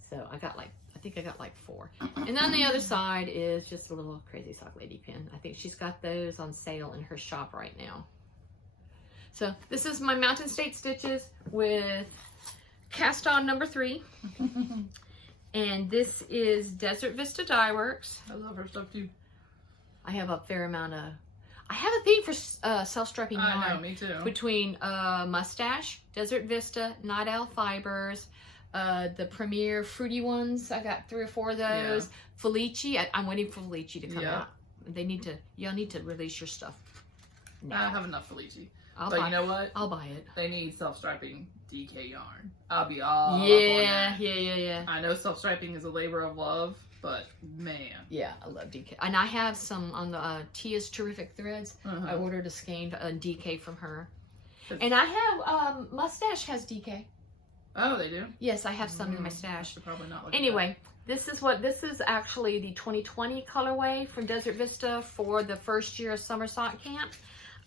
So I think I got like 4. And then the other side is just a little Crazy Sock Lady pin. I think she's got those on sale in her shop right now. So this is my Mountain State Stitches with cast on number 3. And this is Desert Vista Dye Works. I love her stuff too. I have a fair amount of, I have a thing for self-striping yarn. I know, me too. Between Mustache, Desert Vista, Night Owl Fibers, the Premier Fruity ones. I got 3 or 4 of those. Yeah. Felici. I'm waiting for Felici to come out. Y'all need to release your stuff now. I have enough Felici. But you know what? I'll buy it. They need self-striping DK yarn. I'll be all Yeah. I know self-striping is a labor of love, but man. Yeah, I love DK. And I have some on the Tia's Terrific Threads. I ordered a skein DK from her. And I have, Mustache has DK. Oh, they do? Yes, I have some in my stash. Probably not. Anyway, this is actually the 2020 colorway from Desert Vista for the first year of summer sock camp.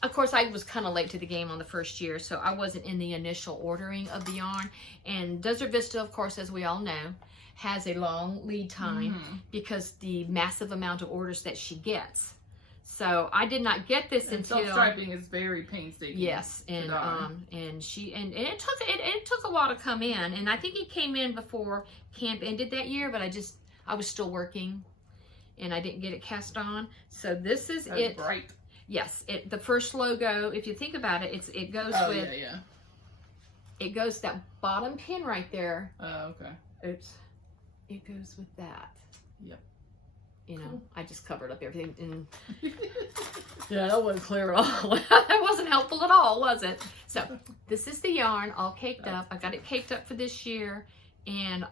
Of course, I was kind of late to the game on the first year, so I wasn't in the initial ordering of the yarn. And Desert Vista, of course, as we all know, has a long lead time because the massive amount of orders that she gets. So I did not get this until self-striping is very painstaking. Yes, and it took a while to come in, and I think it came in before camp ended that year, but I was still working, and I didn't get it cast on. So this is it. Bright. Yes, the first logo. If you think about it, it goes with. It goes that bottom pin right there. Oh, okay. Oops. It goes with that. Yep. You know, I just covered up everything. And yeah, that wasn't clear at all. That wasn't helpful at all, was it? So this is the yarn all caked up. I got it caked up for this year. And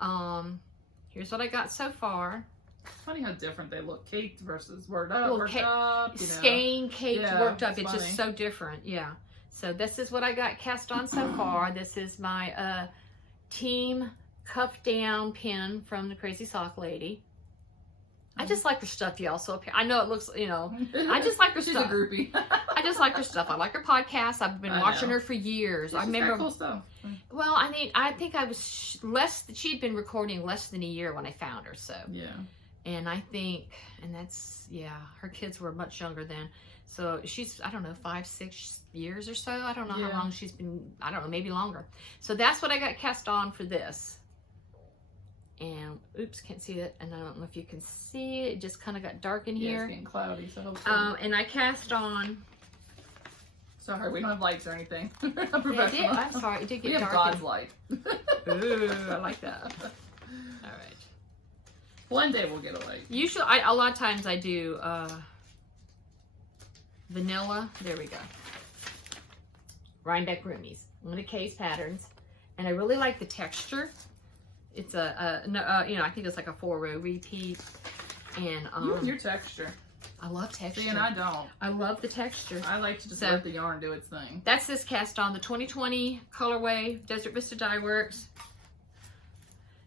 here's what I got so far. It's funny how different they look. Caked versus worked up. Skein, caked, worked up. It's just so different. Yeah. So this is what I got cast on so far. This is my Team Cuff Down pin from the Crazy Sock Lady. I just like her stuff, y'all. So I know it looks, I just like her stuff. She's a groupie. I just like her stuff. I like her podcast. I've been watching her for years. I remember. Cool stuff. Well, I think I was she had been recording less than a year when I found her. So yeah. And I think, and that's her kids were much younger then. So she's, I don't know, 5-6 years or so. I don't know how long she's been. I don't know, maybe longer. So that's what I got cast on for this. And oops, can't see it, and I don't know if you can see it. It just kind of got dark in here. It's getting cloudy, so hopefully. And I cast on. Sorry, we don't have lights or anything. I'm professional. I'm sorry, it did get dark. We have God's light. Ooh, I like that. All right. One day we'll get a light. Usually, a lot of times I do vanilla. There we go. Rhinebeck Roomies. I'm going to case patterns, and I really like the texture. It's a you know, I think it's like a 4-row repeat. And you and your texture. I love texture. See, and I don't. I love the texture. I like to just let the yarn do its thing. That's this cast on, the 2020 colorway, Desert Vista Dye Works,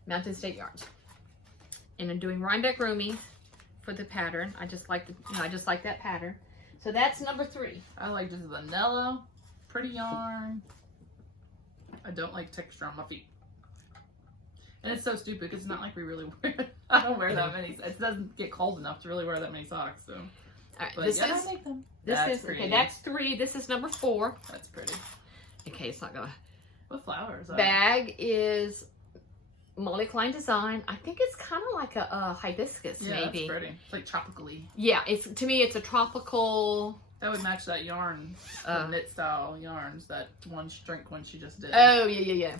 Mountain State Yarns. And I'm doing Rhinebeck Roomies for the pattern. I just like that pattern. So that's number 3. I like just vanilla, pretty yarn. I don't like texture on my feet. And it's so stupid because it's not like we really wear it. I don't wear that many. It doesn't get cold enough to really wear that many socks. So, all right, but this yeah, is I make them. this is okay. That's 3. This is number 4. That's pretty. Okay, it's not gonna. What flowers? Bag is Molly Klein design. I think it's kind of like a hibiscus, yeah, maybe. That's pretty. It's like tropically. Yeah, it's to me it's a tropical. That would match that yarn, the knit style yarns that one drink one she just did. Oh yeah.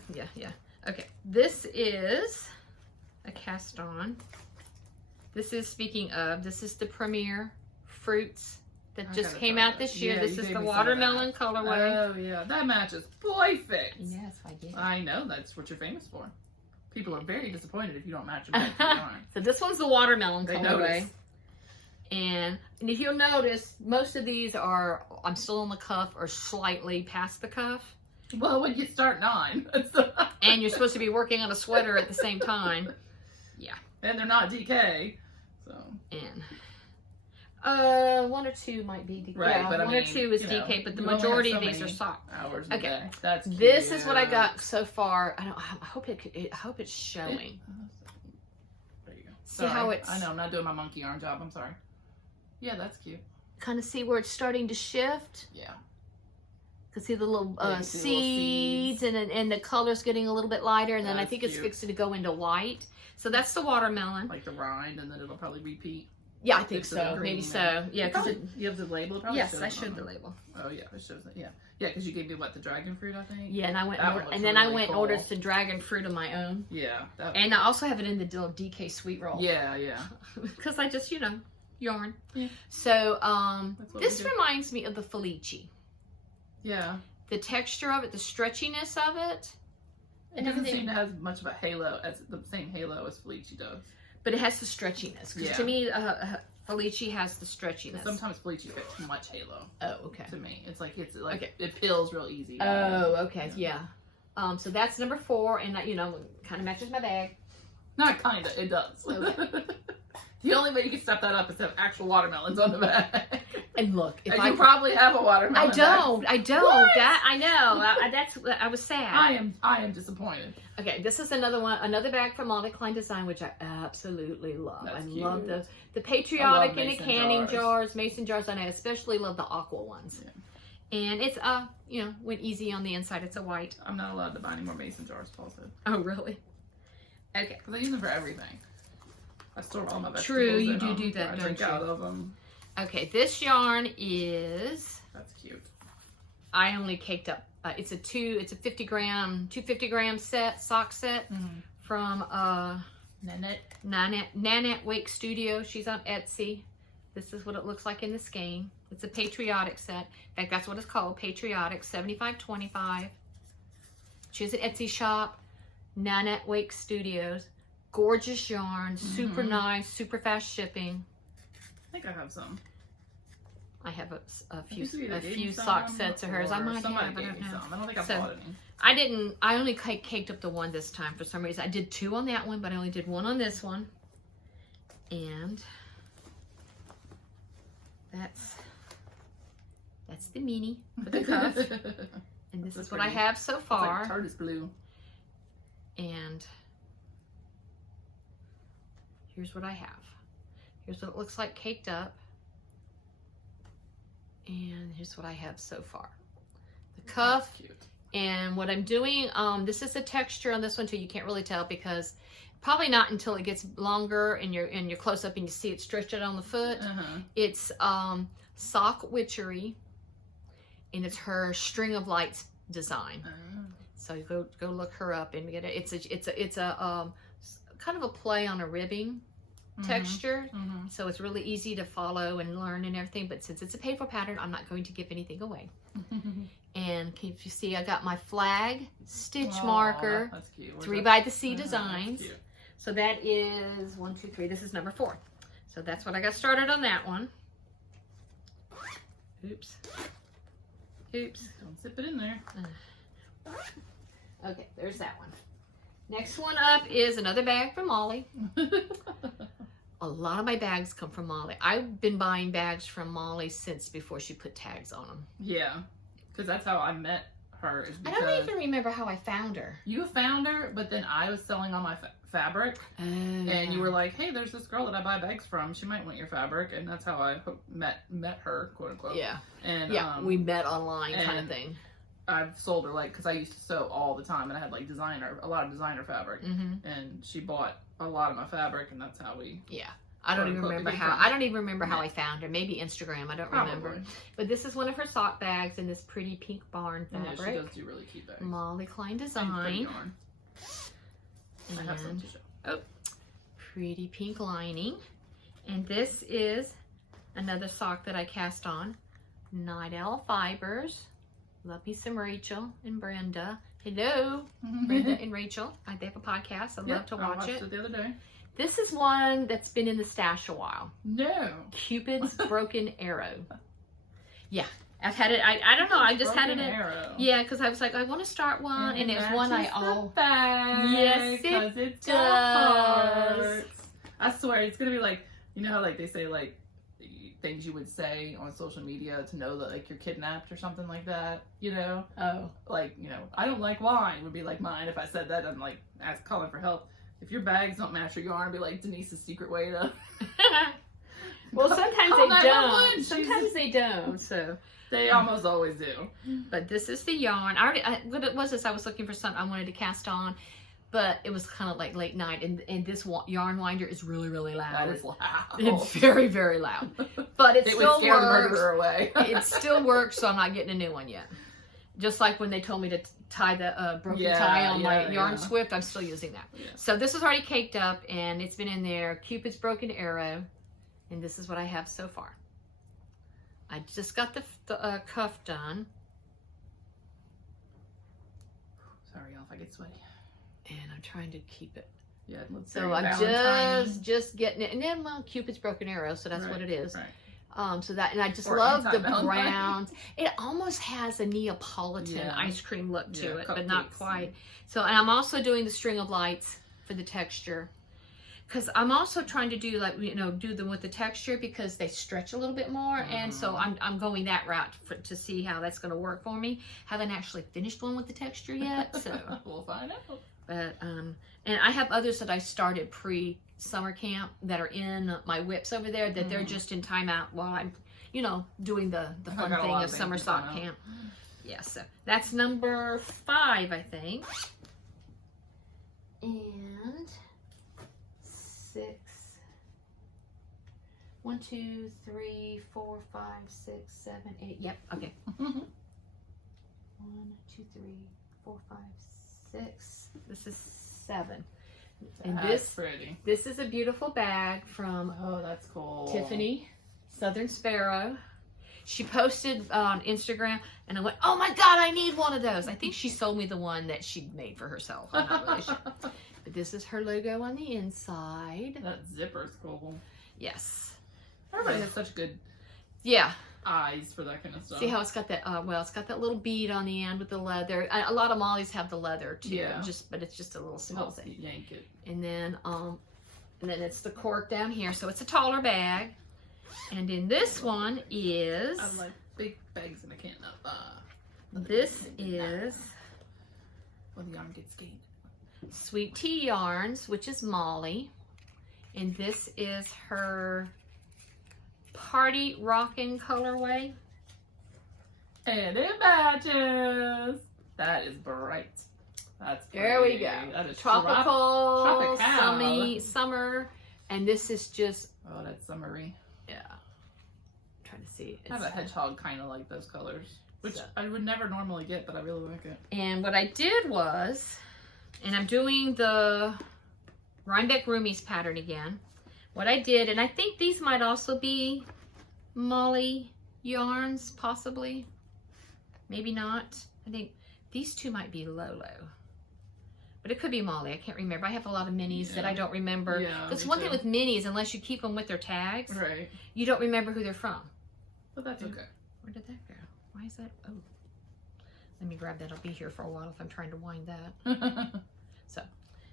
Okay, this is a cast on. This is, speaking of, this is the Premier Fruits that just came out this year. Yeah, this is the watermelon colorway. Oh yeah, that matches perfect. Yes, I did. I know, that's what you're famous for. People are very disappointed if you don't match them. yarn. So this one's the watermelon They colorway. notice. And if you'll notice, most of these are, I'm still on the cuff or slightly past the cuff. Well, when you start 9. And you're supposed to be working on a sweater at the same time. Yeah. And they're not DK. So. And 1 or 2 might be DK. Right, yeah, but I 1 or mean, 2 is you know, DK, but the you only have majority so of these are many sock. Hours a Okay. day. That's cute. This is what I got so far. I hope it's showing. There you go. See how it's. I know I'm not doing my monkey yarn job. I'm sorry. Yeah, that's cute. Kind of see where it's starting to shift. Yeah. Can see the little Yeah, seeds, and the color's getting a little bit lighter, and then I That's think it's cute. fixing to go into white. So that's the watermelon. Like the rind, and then it'll probably repeat. Yeah, I think Fix the so. green Maybe there. so. Yeah, because You have the label. It probably yes, shows I it showed on the there. label. Oh yeah, it shows it. Yeah, yeah, because you gave me what, the dragon fruit, I think. Yeah, and I went That one and looks then I really went and cool. ordered some dragon fruit of my own, Yeah. and I also have it in the little DK sweet roll. Yeah, yeah. Because I just yarn. Yeah. So That's what this we do. reminds me of the Felici. Yeah. The texture of it, the stretchiness of it, It doesn't seem to have much of a halo, as the same halo as Felici does. but it has the stretchiness. Because Yeah. to me, Felici has the stretchiness. Sometimes Felici gets too much halo. Oh, okay. To me, it's like Okay. it peels real easy. Oh, okay, yeah. So that's number 4, and kind of matches my bag. Not kinda, it does. Okay. The only way you can step that up is to have actual watermelons on the back. And look, if And I you probably have a watermelon. I don't. What? That I know. I was sad. I am disappointed. Okay, this is another bag from Molly Klein Design, which I absolutely love. That's I love cute. the patriotic in the mason canning jars. jars, mason jars, and I especially love the aqua ones. Yeah. And it's went easy on the inside. It's a white. I'm not allowed to buy any more mason jars, Paul said. Oh, really? Okay. Because I use them for everything. I store all my vegetables. True, you in do them. do that, I don't drink you? out of them. Okay, this yarn is. That's cute. I only caked up. It's a 250 gram set, sock set from Nanette Wake Studio. She's on Etsy. This is what it looks like in the skein. It's a patriotic set. In fact, that's what it's called, patriotic, $75.25. Choose an Etsy shop, Nanette Wake Studios. Gorgeous yarn, super nice, super fast shipping. I think I have some. I have a You either gave few me sock some, sets of hers. I or might somebody have. I gave don't me know. some. I don't think I So, bought any. I only caked up the one this time for some reason. I did 2 on that one, but I only did 1 on this one. And that's the mini for the cuff. And this is what I have so far. It's like TARDIS blue. And here's what I have. Here's what it looks like caked up. And here's what I have so far. The cuff. That's cute. And what I'm doing, this is the texture on this one too. You can't really tell because probably not until it gets longer and you're close up and you see it stretched out on the foot. It's Sock Witchery, and it's her String of Lights design. So you go look her up and get it. It's a kind of a play on a ribbing texture. So it's really easy to follow and learn and everything. But since it's a paid for pattern, I'm not going to give anything away. And if you see, I got my flag stitch marker. That's cute. Where's 3 that? by the Sea That's Designs. cute. So that is 1, 2, 3. This is number 4. So that's what I got started on that one. Oops. Oops. Don't zip it in there. Okay, there's that one. Next one up is another bag from Molly. A lot of my bags come from Molly. I've been buying bags from Molly since before she put tags on them. Yeah, because that's how I met her. Is I because don't even remember how I found her. you found her, but then I was selling all my fabric, and you were like, "Hey, there's this girl that I buy bags from. She might want your fabric," and that's how I met her, quote unquote. Yeah. And Yeah, we met online kind of thing. I've sold her because I used to sew all the time, and I had like a lot of designer fabric, and she bought a lot of my fabric, and that's how we. Yeah. I don't even remember how. I don't even remember how I found her. Maybe Instagram. I don't remember. But this is one of her sock bags in this pretty pink barn fabric. Yeah, she does do really cute bags. Molly Klein design. I have some to show. Oh, pretty pink lining. And this is another sock that I cast on. Night Owl Fibers. Love me some Rachel and Brenda. Hello, Brenda and Rachel. They have a podcast. I love to watch it. I watched it the other day. This is one that's been in the stash a while. No. Cupid's Broken Arrow. Yeah, I've had it. I don't know. I just had it. Arrow. Yeah, because I was like, I want to start one, and it's one I Yes, it does. I swear, it's gonna be like, you know how like they say like things you would say on social media to know that like you're kidnapped or something like that. You know? Oh, like I don't like wine would be like mine if I said that. I'm like calling for help. If your bags don't match your yarn, be like Denise's secret way to. Well, sometimes they don't. Sometimes they don't. So they almost always do. But this is the yarn. What it was is I was looking for something I wanted to cast on, but it was kind of like late night, and this yarn winder is really, really loud. That is loud. It's very, very loud. But it still would scare works. the murderer away. It still works, so I'm not getting a new one yet. Just like when they told me to tie the broken tie on my yarn Swift, I'm still using that. Yeah. So this is already caked up, and it's been in there. Cupid's Broken Arrow, and this is what I have so far. I just got the cuff done. Sorry, y'all, if I get sweaty. And I'm trying to keep it. Yeah, let's so I'm just getting it, and then Cupid's Broken Arrow, so that's what it is. Right. So that, and I just love the browns. It almost has a Neapolitan ice cream look to it, but not quite. So, and I'm also doing the string of lights for the texture, because I'm also trying to do like do them with the texture because they stretch a little bit more, and so I'm going that route to see how that's going to work for me. Haven't actually finished one with the texture yet, so we'll find out. But and I have others that I started pre-summer camp that are in my whips over there that they're just in timeout while I'm, doing the fun thing of summer sock camp. Yeah, so that's number 5, I think. And 6. 1, 2, 3, 4, 5, 6, 7, 8. Yep, okay. 1, 2, 3, 4, 5, 6. This is 7. And that's pretty. This is a beautiful bag from that's cool. Tiffany, Southern Sparrow. She posted on Instagram, and I went, "Oh my God, I need one of those." I think she sold me the one that she made for herself. I'm not really sure. But this is her logo on the inside. That zipper's cool. Yes. Everybody has such good eyes for that kind of stuff. See how it's got that? It's got that little bead on the end with the leather. A lot of Molly's have the leather too. Yeah. But it's just a little small thing. Yank it. And then it's the cork down here, so it's a taller bag. And in this one is. I like big bags in a can of. This is. Well, the yarn gets gained. Sweet Tea Yarns, which is Molly, and this is her Party Rockin' colorway. And it matches. That is bright. That's pretty. There we go. That is tropical, summer, and this is just. Oh, that's summery. Yeah. I'm trying to see. I have a hedgehog kind of like those colors, which I would never normally get, but I really like it. And what I did was, and I'm doing the Rhinebeck Roomies pattern again. What I did, and I think these might also be Molly yarns, possibly. Maybe not. I think these two might be Lolo. But it could be Molly. I can't remember. I have a lot of minis that I don't remember. Yeah, That's one thing with minis, unless you keep them with their tags, right? You don't remember who they're from. But that's okay. Where did that go? Why is that? Oh. Let me grab that. I'll be here for a while if I'm trying to wind that. So,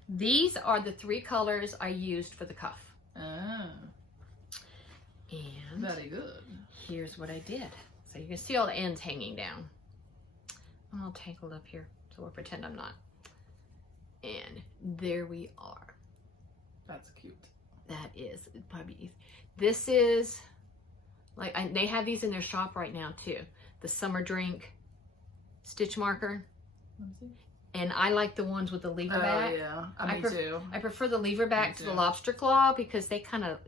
these are the 3 colors I used for the cuff. Ah. And very good. Here's what I did. So you can see all the ends hanging down. I'm all tangled up here, so we'll pretend I'm not. And there we are. That's cute. That is probably. This is like they have these in their shop right now too. The summer drink stitch marker. Let me see. And I like the ones with the lever back. Oh yeah, me too. I prefer the lever back to the lobster claw because they can, I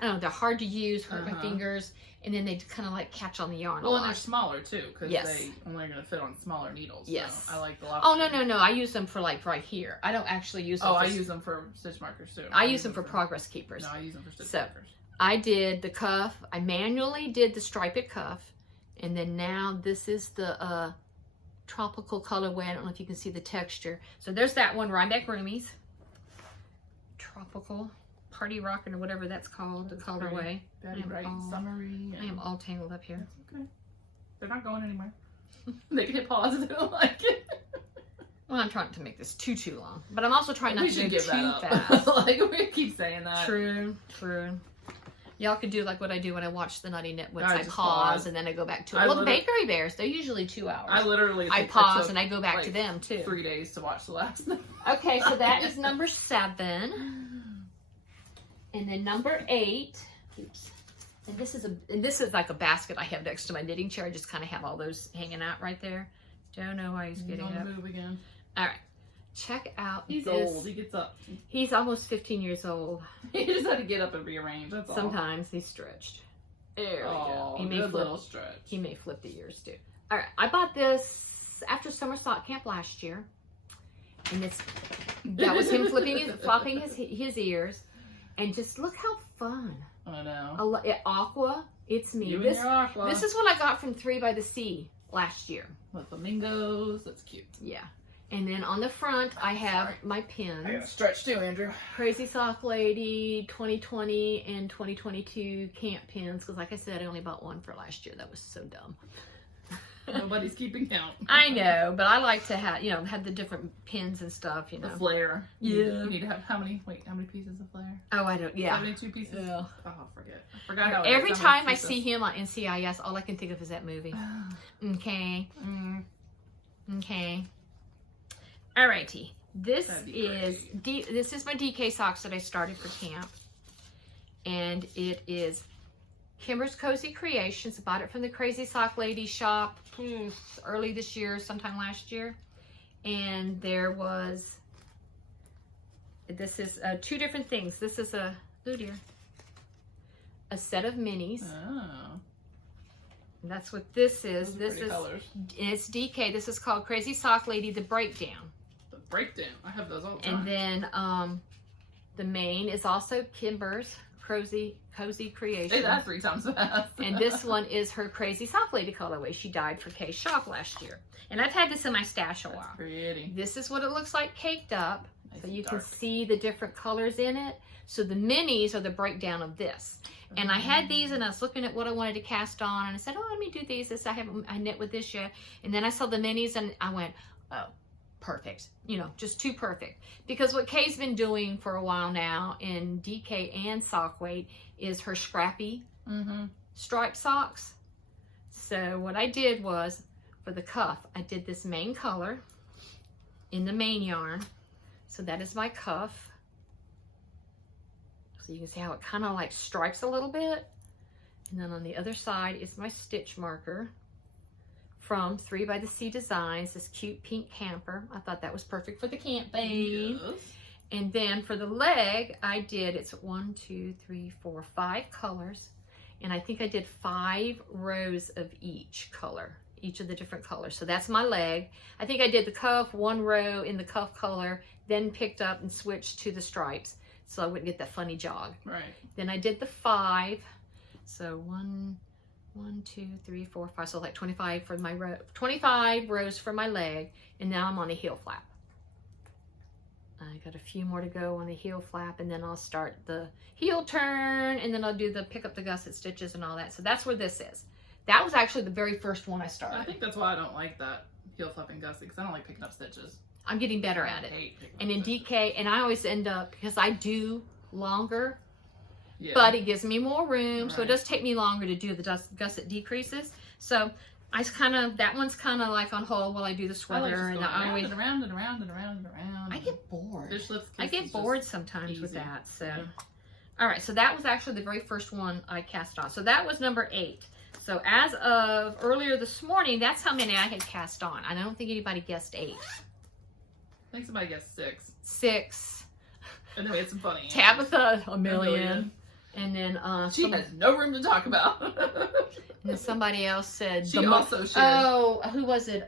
don't know, they're hard to use, hurt my fingers, and then they kind of like catch on the yarn. Well, and they're smaller too because they only are going to fit on smaller needles. Yes. So I like the lobster. Oh, no. I use them for like right here. I don't actually use them. Oh, I use them for stitch markers too. I use them for progress keepers. No, I use them for stitch markers. I did the cuff. I manually did the striped cuff. And then now this is the tropical colorway. I don't know if you can see the texture. So there's that one, Rhinebeck Roomies. Tropical Party Rockin' or whatever that's called, the colorway. Very bright and summery. I am all tangled up here. That's okay. They're not going anywhere. They can hit pause if they don't like it. Well, I'm trying to make this too long. But I'm also trying not to do too fast. Like, we keep saying that. True. Y'all could do like what I do when I watch the Nutty Knitwits. I pause and then I go back to it. Well, the Bakery Bears, they're usually 2 hours. I pause and I go back to them too. 3 days to watch the last one. Okay, so that is number 7. And then number 8. Oops. And this is like a basket I have next to my knitting chair. I just kind of have all those hanging out right there. Don't know why he's getting up. Move again. All right. Check out He's old. He gets up. He's almost 15 years old. He just had to get up and rearrange. That's all. Sometimes he's stretched. There we go. He may little stretch. He may flip the ears too. All right. I bought this after summer sock camp last year, and that was him flopping his ears, and just look how fun. I know. Aqua. It's me. You and your aqua. This is what I got from 3 by the Sea last year. With flamingos. That's cute. Yeah. And then on the front, I have my pins. I got stretch too, Andrew. Crazy Sock Lady 2020 and 2022 camp pins. Because like I said, I only bought one for last year. That was so dumb. Nobody's keeping count. I know, but I like to have the different pins and stuff, The flare. Yeah. You need to have how many pieces of flare? Oh, I don't, yeah. 72 pieces? Yeah. Oh, forget. I forgot how Every time I see him on NCIS, all I can think of is that movie. Okay. Okay. Alrighty. This is my DK socks that I started for camp. And it is Kimber's Cozy Creations. I bought it from the Crazy Sock Lady shop early this year, sometime last year. And this is 2 different things. This is a set of minis. Oh. And that's what this is. This is colors. It's DK. This is called Crazy Sock Lady, the Breakdown. The Breakdown. I have those all the time. And then the main is also Kimber's Cozy Creation. Say that 3 times fast. And this one is her Crazy Sock Lady colorway. She dyed for Kay's shop last year. And I've had this in my stash a while. That's pretty. This is what it looks like caked up. Nice, so you dark. can see the different colors in it. So the minis are the breakdown of this. And I had these and I was looking at what I wanted to cast on and I said, oh, let me do these. I knit with this yet. And then I saw the minis and I went, oh, perfect. Just too perfect. Because what Kay's been doing for a while now in DK and sock weight is her scrappy striped socks. So what I did was for the cuff, I did this main color in the main yarn. So that is my cuff. So you can see how it kind of like stripes a little bit. And then on the other side is my stitch marker from 3 by the Sea Designs, this cute pink camper. I thought that was perfect for the campaign. Yes. And then for the leg, it's 1, 2, 3, 4, 5 colors. And I think I did 5 rows of each color, each of the different colors. So that's my leg. I think I did the cuff, 1 row in the cuff color, then picked up and switched to the stripes so I wouldn't get that funny jog. Right. Then I did the 5. So 1, 1, 2, 3, 4, 5. So like 25 for my 25 rows for my leg, and now I'm on a heel flap. I got a few more to go on the heel flap, and then I'll start the heel turn, and then I'll do the pick up the gusset stitches and all that. So that's where this is. That was actually the very first one I started. I think that's why I don't like that heel flap and gusset, because I don't like picking up stitches. I'm getting better at it. And in DK, and I always end up, because I do longer, but it gives me more room, so it does take me longer to do the gusset decreases. So I kind of, that one's kind of like on hold while I do the sweater, and I always around and around and around and around. I get bored. I get get bored sometimes with that. So, all right. So that was actually the very first one I cast on. So that was number 8. So as of earlier this morning, that's how many I had cast on. I don't think anybody guessed 8. I think somebody guessed 6. 6. And then we had some funny. Tabitha, a million. And then she has no room to talk about. And then somebody else said she also shared. Oh, who was it?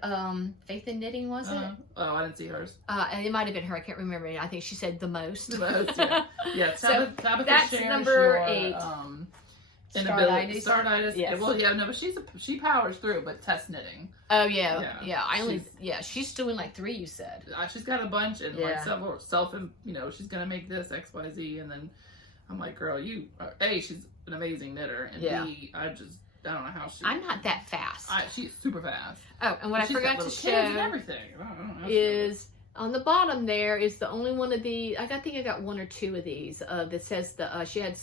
Faith in Knitting, was it? Oh, I didn't see hers. And it might have been her. I can't remember. I think she said the most. The most, yeah. Yeah, so Tabitha that's shares number your, 8. Starditis. Starditis. Yes. Well, yeah, no, but she powers through, but test knitting. Oh yeah. She's doing like 3. You said. She's got a bunch and like several she's gonna make this XYZ, and then I'm like, girl, A, she's an amazing knitter, and B, I don't know how she. I'm not that fast. She's super fast. Oh, and what I forgot to show everything. is on the bottom there is the only one of the. I think I got 1 or 2 of these that says she had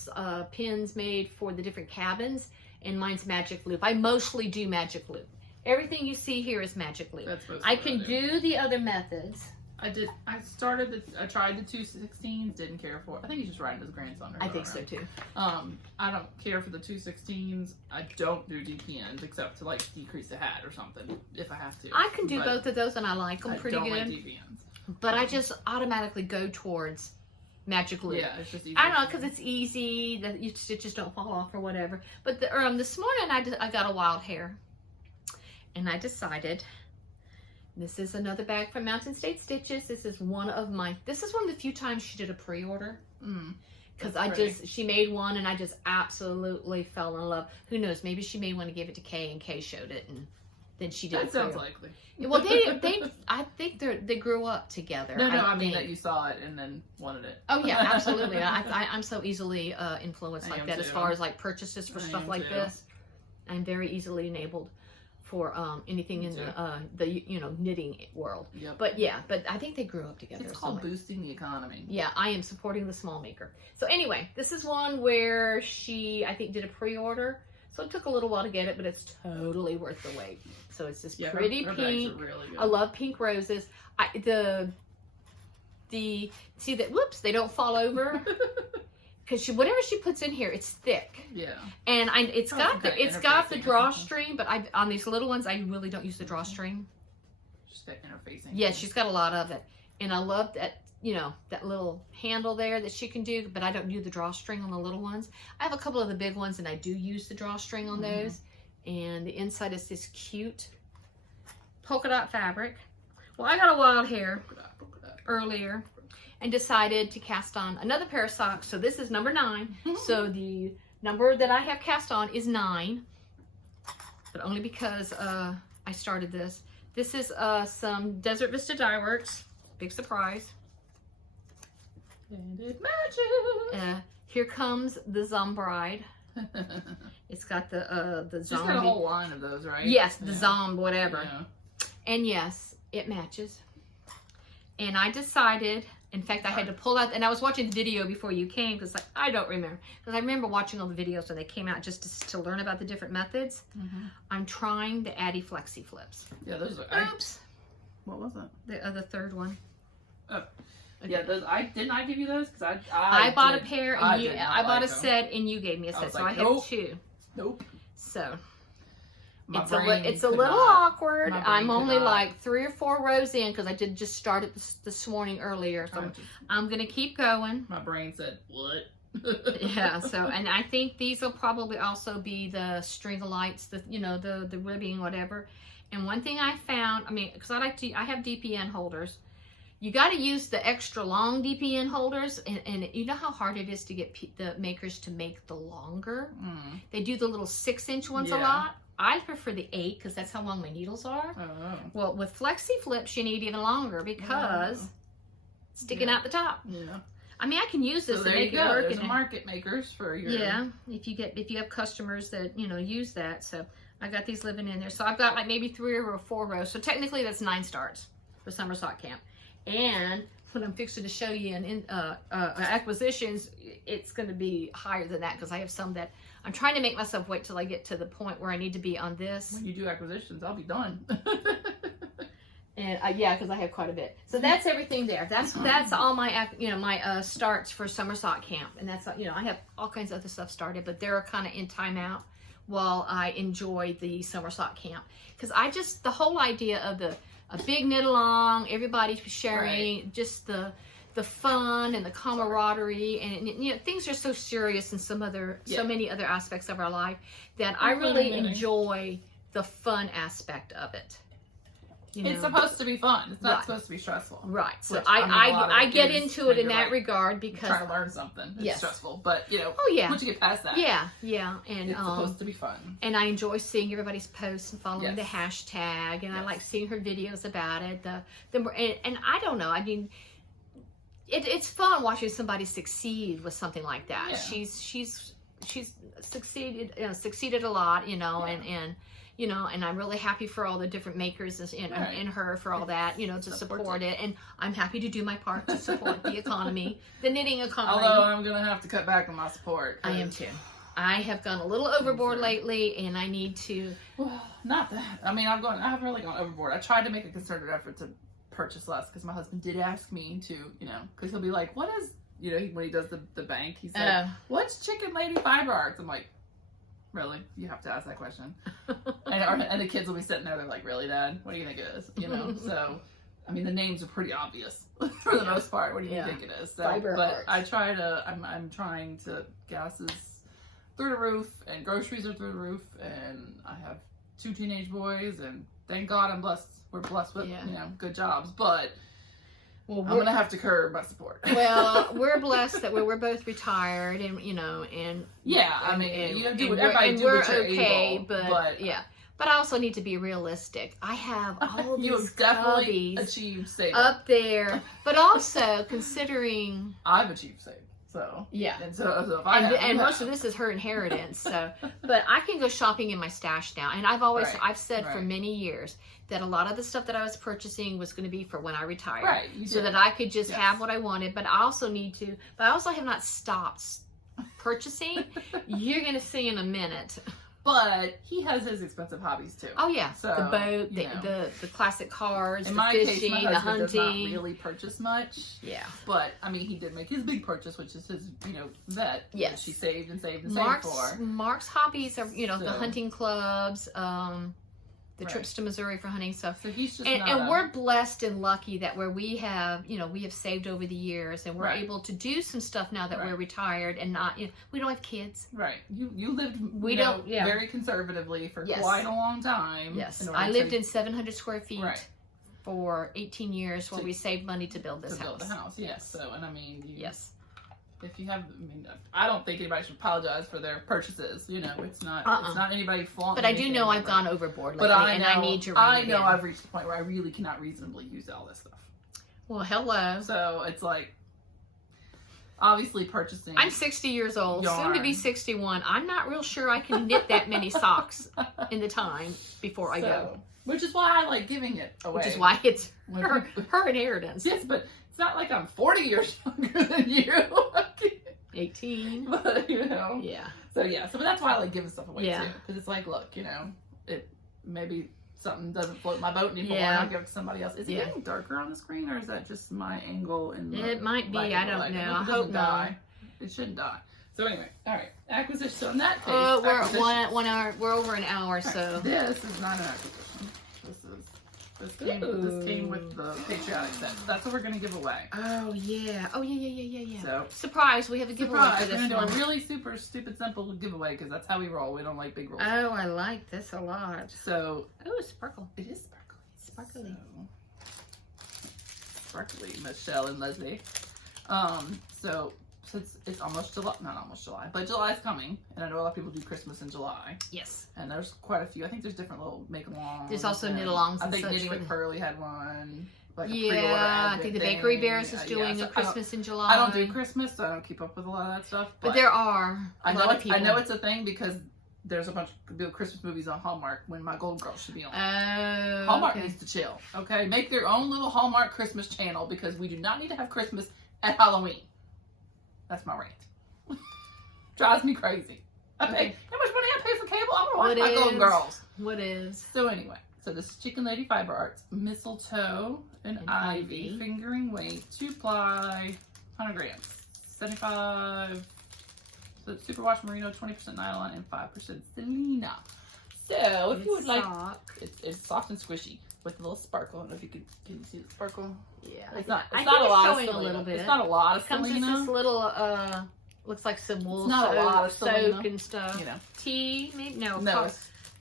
pins made for the different cabins, and mine's magic loop. I mostly do magic loop. Everything you see here is magic loop. That's I can do the other methods. I tried the 216s, didn't care for it. I think he's just riding his grandson. I think so too. I don't care for the 216s. I don't do DPNs except to like decrease the hat or something if I have to. I can do both of those and I like them pretty good. I don't like DPNs. But I just automatically go towards magic loop. Yeah, it's just easy. I don't know, because it's easy, that your stitches don't fall off or whatever. But this morning I got a wild hair. And I decided, this is another bag from Mountain State Stitches. This is one of the few times she did a pre-order. Because she made one and I just absolutely fell in love. Who knows, maybe she made one and gave it to Kay and Kay showed it and then she did. That sounds likely. Well, I think they grew up together. No, I mean that you saw it and then wanted it. Oh yeah, absolutely. I'm so easily influenced like that too. As far as like purchases for stuff like this. I'm very easily enabled for anything in the knitting world. Yep. But I think they grew up together. It's called boosting the economy. Yeah, I am supporting the small maker. So anyway, this is one where she, I think, did a pre-order. So it took a little while to get it, but it's totally worth the wait. So it's this pretty her pink. bags are really good. I love pink roses. See that? Whoops! They don't fall over. Because whatever she puts in here, it's thick. Yeah. And it's got the drawstring, but on these little ones, I really don't use the drawstring. She's got interfacing. Yeah, she's got a lot of it. And I love that, that little handle there that she can do, but I don't do the drawstring on the little ones. I have a couple of the big ones, and I do use the drawstring on those. And the inside is this cute polka dot fabric. Well, I got a wild hair earlier and decided to cast on another pair of socks. So this is number 9. So the number that I have cast on is 9, but only because I started this. This is some Desert Vista Dye Works. Big surprise. And it matches. Here comes the Zombride. It's got the zombie. She's got a whole line of those, right? Yes, the Zom, whatever. Yeah. And yes, it matches. And I decided, in fact, I had to pull out, and I was watching the video before you came, because I don't remember. Because I remember watching all the videos when they came out just to learn about the different methods. I'm trying the Addy Flexi Flips. Yeah, those are... Oops. What was it? The third one. Oh. Okay. Yeah, those. Didn't I give you those? Because I bought a pair, and I bought a set, and you gave me a set, so I have 2. Nope. So it's a little awkward. I'm only like 3 or 4 rows in because I did just start it this morning earlier. So I'm gonna keep going. My brain said what? Yeah. So and I think these will probably also be the string of lights, the ribbing, whatever. And one thing I found, because I have DPN holders. You got to use the extra long DPN holders, and you know how hard it is to get the makers to make the longer? They do the little 6-inch ones a lot. I prefer the 8 because that's how long my needles are. Well, with Flexi Flips, you need even longer because it's sticking out the top. I mean, I can use this to make it work. There's market makers for your... Yeah, if you have customers that, you know, use that. So I got these living in there. So I've got like maybe 3 or 4 rows. So technically that's 9 starts for summer sock camp. And when I'm fixing to show you in acquisitions, it's going to be higher than that because I have some that I'm trying to make myself wait till I get to the point where I need to be on this. When you do acquisitions, I'll be done. And yeah, because I have quite a bit. So that's everything there. That's all my my starts for summer sock camp, and that's I have all kinds of other stuff started, but they're kind of in timeout while I enjoy the summer sock camp because the whole idea of a big knit along, everybody sharing, just the fun and the camaraderie, and things are so serious in so many other aspects of our life that I really enjoy the fun aspect of it. It's supposed to be fun. It's not supposed to be stressful. Right. So I get into it in that regard because trying to learn something. It's stressful, but once you get past that, and it's supposed to be fun. And I enjoy seeing everybody's posts and following the hashtag, and I like seeing her videos about it. And I don't know. I mean, it's fun watching somebody succeed with something like that. She's succeeded a lot, and I'm really happy for all the different makers in her for all that, to support it. And I'm happy to do my part to support the economy, the knitting economy. Although I'm going to have to cut back on my support. I am too. I have gone a little overboard lately, and I need to... Well, not that. I mean, I have really gone overboard. I tried to make a concerted effort to purchase less because my husband did ask me to, because he'll be like, what is, when he does the bank, he's like, what's Chicken Lady Fiber Arts? I'm like, really? You have to ask that question. and the kids will be sitting there, they're like, really, Dad? What do you think it is? So, I mean, the names are pretty obvious for the most part. What do you think it is? So, but I'm trying to, gas is through the roof, and groceries are through the roof, and I have 2 teenage boys, and thank God I'm blessed. We're blessed with, good jobs, but I'm going to have to curb my support. Well, we're blessed that we're both retired, and, I mean, everybody do what you're able, but But I also need to be realistic. I have all these You've definitely achieved saving up there, but also considering I've achieved saving. So and so if I and most of this is her inheritance. So, but I can go shopping in my stash now, and I've said for many years that a lot of the stuff that I was purchasing was going to be for when I retired, so that I could just have what I wanted. But I also have not stopped purchasing. You're going to see in a minute. But he has his expensive hobbies too. Oh yeah, so, the boat, the classic cars, the fishing, the hunting. Does not really purchase much. Yeah, but I mean, he did make his big purchase, which is his vet. Yes, which he saved and saved and saved for. Mark's hobbies are the hunting clubs, the trips to Missouri for hunting stuff. So he's just and we're blessed and lucky that where we have saved over the years, and we're able to do some stuff now that we're retired and not we don't have kids. Right. You lived don't very conservatively for quite a long time. Yes. I lived in 700 square feet for 18 years while we saved money to build this house. Build the house. Yes. So and I mean yes. If you have, I don't think anybody should apologize for their purchases. It's not. It's not anybody flaunting. But I do know I've gone overboard lately, and I need to. I know I've reached the point where I really cannot reasonably use all this stuff. Well, hello. So it's like, obviously purchasing. I'm 60 years old, soon to be 61. I'm not real sure I can knit that many socks in the time before I go. Which is why I like giving it away. Which is why it's her inheritance. Yes, but it's not like I'm 40 years younger than you. 18. But, Yeah. So, but that's why I like giving stuff away, too. Because it's like, look, it maybe something doesn't float my boat anymore, and I'll give it to somebody else. Is it getting darker on the screen, or is that just my angle? It might be. I don't know. I hope not. It shouldn't die. So anyway, all right. Acquisition. So in that case, we're at 1 hour. We're over an hour, so. This is not an acquisition. This came with the patriotic set. That's what we're going to give away. Oh, yeah. So, surprise, we have a giveaway for this one. We're going to do a really super stupid simple giveaway because that's how we roll. We don't like big rolls. Oh, I like this a lot. So, oh, sparkle. It is sparkly. Sparkly. sparkly Michelle and Leslie. So since it's almost July, not almost July, but July's coming, and I know a lot of people do Christmas in July. Yes. And there's quite a few. I think there's different little make-alongs. There's also knit-alongs. I think Knitting with Pearly had one. Like yeah, I think the Bakery Bears is doing a Christmas in July. I don't do Christmas, so I don't keep up with a lot of that stuff. But there are I know it's a thing because there's a bunch of Christmas movies on Hallmark when my Golden Girls should be on. Oh, Hallmark needs to chill, okay? Make their own little Hallmark Christmas channel because we do not need to have Christmas at Halloween. That's my rant. Drives me crazy. How much money I pay for cable? I want to watch my Golden Girls. What is? So anyway, so this is Chicken Lady Fiber Arts, mistletoe and ivy, fingering weight, 2-ply, 100 grams, 75. So it's superwash merino, 20% nylon, and 5% selena. So if you would like, it's soft and squishy with a little sparkle. I don't know if you can you see the sparkle? Yeah, it's not a lot of selena. A little bit. It's not a lot of selena. It comes with this little looks like some wool. It's not a lot of soak and stuff. You know, tea, maybe no.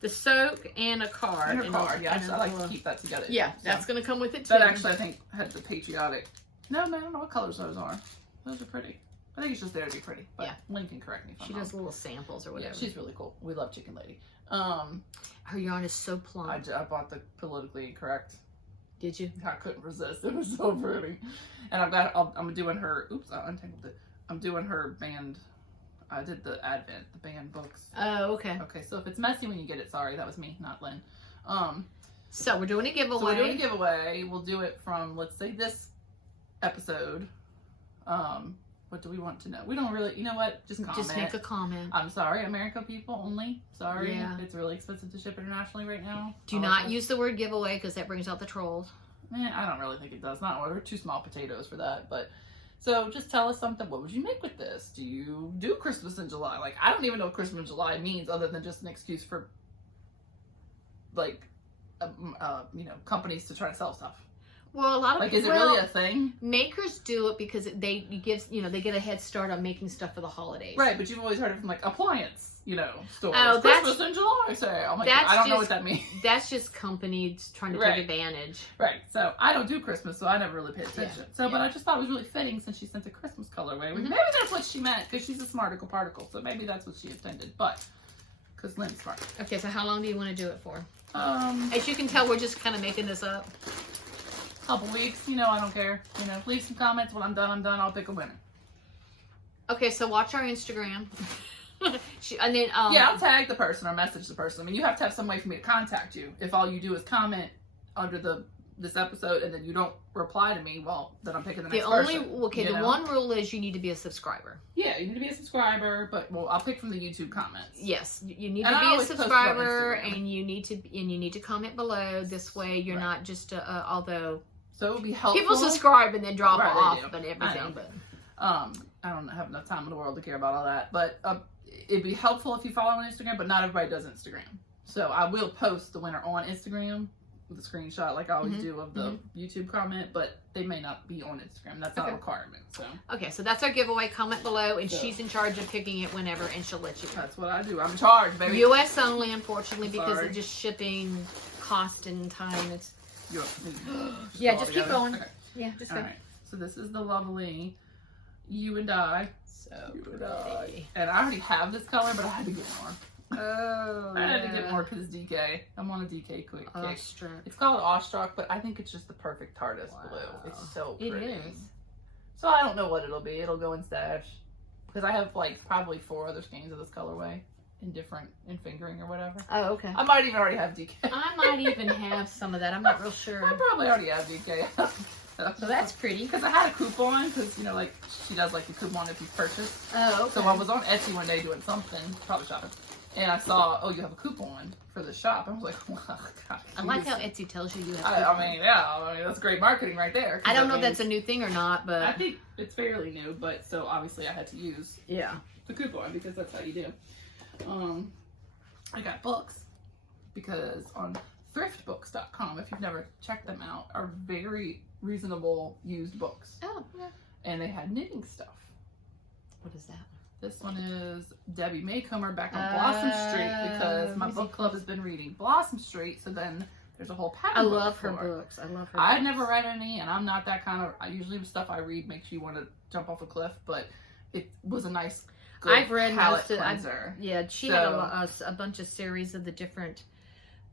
The soak and a card. And a card, yeah. I like to keep that together. Yeah, that's going to come with it too. That actually, I think, had the patriotic. No, man, I don't know what colors those are. Those are pretty. I think it's just there to be pretty. But yeah. Lynn can correct me if I'm wrong. She does little samples or whatever. Yeah, she's really cool. We love Chicken Lady. Her yarn is so plump. I bought the politically incorrect. Did you? I couldn't resist. It was so pretty. And I'm doing her. Oops, I untangled it. I'm doing her band. I did the Advent, the band books. Oh, okay. Okay, so if it's messy when you get it, sorry, that was me, not Lynn. So we're doing a giveaway. We'll do it from, let's say, this episode. What do we want to know? We don't really, you know what? Just comment. Just make a comment. I'm sorry, America people only. Sorry. Yeah. It's really expensive to ship internationally right now. Do not use the word giveaway because that brings out the trolls. I don't really think it does. We're too small potatoes for that, but... So just tell us something. What would you make with this? Do you do Christmas in July? Like, I don't even know what Christmas in July means other than just an excuse for, like, companies to try to sell stuff. Well, a lot of is it really a thing? Makers do it because they get a head start on making stuff for the holidays. Right, but you've always heard it from like appliance, stores. Oh, Christmas in July sale. I'm like, I don't know what that means. That's just companies trying to take advantage. Right. So I don't do Christmas, so I never really paid attention. But I just thought it was really fitting since she sent a Christmas colorway. Maybe that's what she meant because she's a smarticle particle. So maybe that's what she intended. But because Lynn's smart. Okay, so how long do you want to do it for? As you can tell, we're just kind of making this up. Couple weeks, I don't care. Leave some comments. When I'm done, I'll pick a winner. Okay, so watch our Instagram. I'll tag the person or message the person. I mean, you have to have some way for me to contact you. If all you do is comment under this episode and then you don't reply to me, well, then I'm picking the next person. The one rule is you need to be a subscriber. Yeah, you need to be a subscriber, but I'll pick from the YouTube comments. Yes, you need to be a subscriber, and you need to comment below. This way, you're not just although. So it would be helpful. People subscribe and then drop off and everything, but I don't have enough time in the world to care about all that. But it'd be helpful if you follow on Instagram, but not everybody does Instagram. So I will post the winner on Instagram with a screenshot like I always do of the YouTube comment, but they may not be on Instagram. That's not a requirement. So that's our giveaway. Comment below, and she's in charge of picking it whenever, and she'll let you know. That's what I do. I'm in charge, baby. US only, unfortunately, because of just shipping cost and time. It's just keep going. Okay. Yeah, just go. All right. So this is the lovely You and I. And I already have this color, but I had to get more. I had to get more because it's DK. I'm on a DK quick kick. It's called Awestruck, but I think it's just the perfect TARDIS blue. It's so pretty. It is. So I don't know what it'll be. It'll go in stash because I have like probably 4 other skeins of this colorway in fingering or whatever. Oh, okay. I might even already have DK. I might even have some of that. I'm not real sure. I probably already have DK. So that's pretty. Because I had a coupon, because, like, she does, like, the coupon if you purchase. Oh, okay. So I was on Etsy one day doing something, probably shopping, and I saw, you have a coupon for the shop. I was like, oh, God. I like how Etsy tells you have I mean, that's great marketing right there. I don't know if that's a new thing or not, but... I think it's fairly new, but, so, obviously, I had to use the coupon, because that's how you do. I got books, because on thriftbooks.com, if you've never checked them out, are very reasonable used books. Oh, yeah. And they had knitting stuff. What is that? This one is Debbie Maycomer back on Blossom Street because my book club has been reading Blossom Street. So then There's a whole pattern. I love her books. I love her. I've never read any, and I'm not that kind of. Usually, stuff I read makes you want to jump off a cliff, but it was a nice. Good I've read most of. Yeah, she had a bunch of series of the different.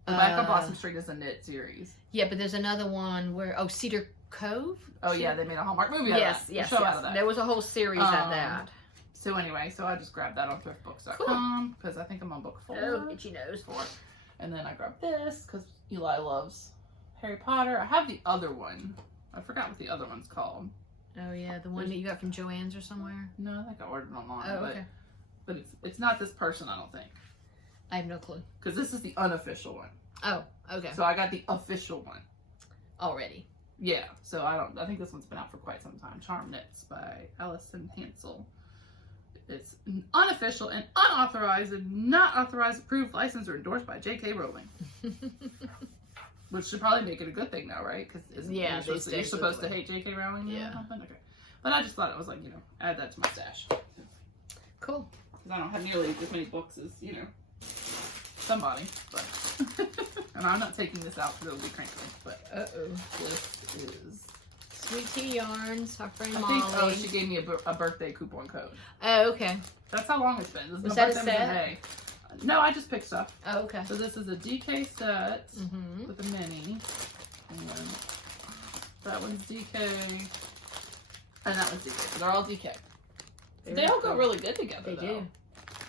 Back on Blossom Street is a knit series. Yeah, but there's another one where Cedar Cove. Oh yeah, they made a Hallmark movie out of that. Yes, Show out of that. There was a whole series of that. So anyway, I just grabbed that on thriftbooks.com because I think I'm on book 4. Oh, itchy nose. 4. And then I grabbed this because Eli loves Harry Potter. I have the other one. I forgot what the other one's called. Oh yeah, the one that you got from Joann's or somewhere. No, I think I ordered it online. Oh, okay. But it's not this person, I don't think. I have no clue. Because this is the unofficial one. Oh, okay. So I got the official one. Already. Yeah. So I think this one's been out for quite some time. Charm Knits by Allison Hansel. It's unofficial and unauthorized and not authorized, approved, licensed, or endorsed by J.K. Rowling. Which should probably make it a good thing now, right? Because you're supposed to hate J.K. Rowling? Yeah. Okay. But I just thought it was like, add that to my stash. Cool. Because I don't have nearly as many books as, somebody. But and I'm not taking this out because it'll be crinkly. But this is Sweet Tea Yarns, our friend Molly. Molly. She gave me a birthday coupon code. Oh, okay. That's how long it's been. Was that a set? No, I just picked stuff. Oh, okay. So this is a DK set with a mini. And then that one's DK. And that one's DK. So they're all DK. They all go really good together, They do.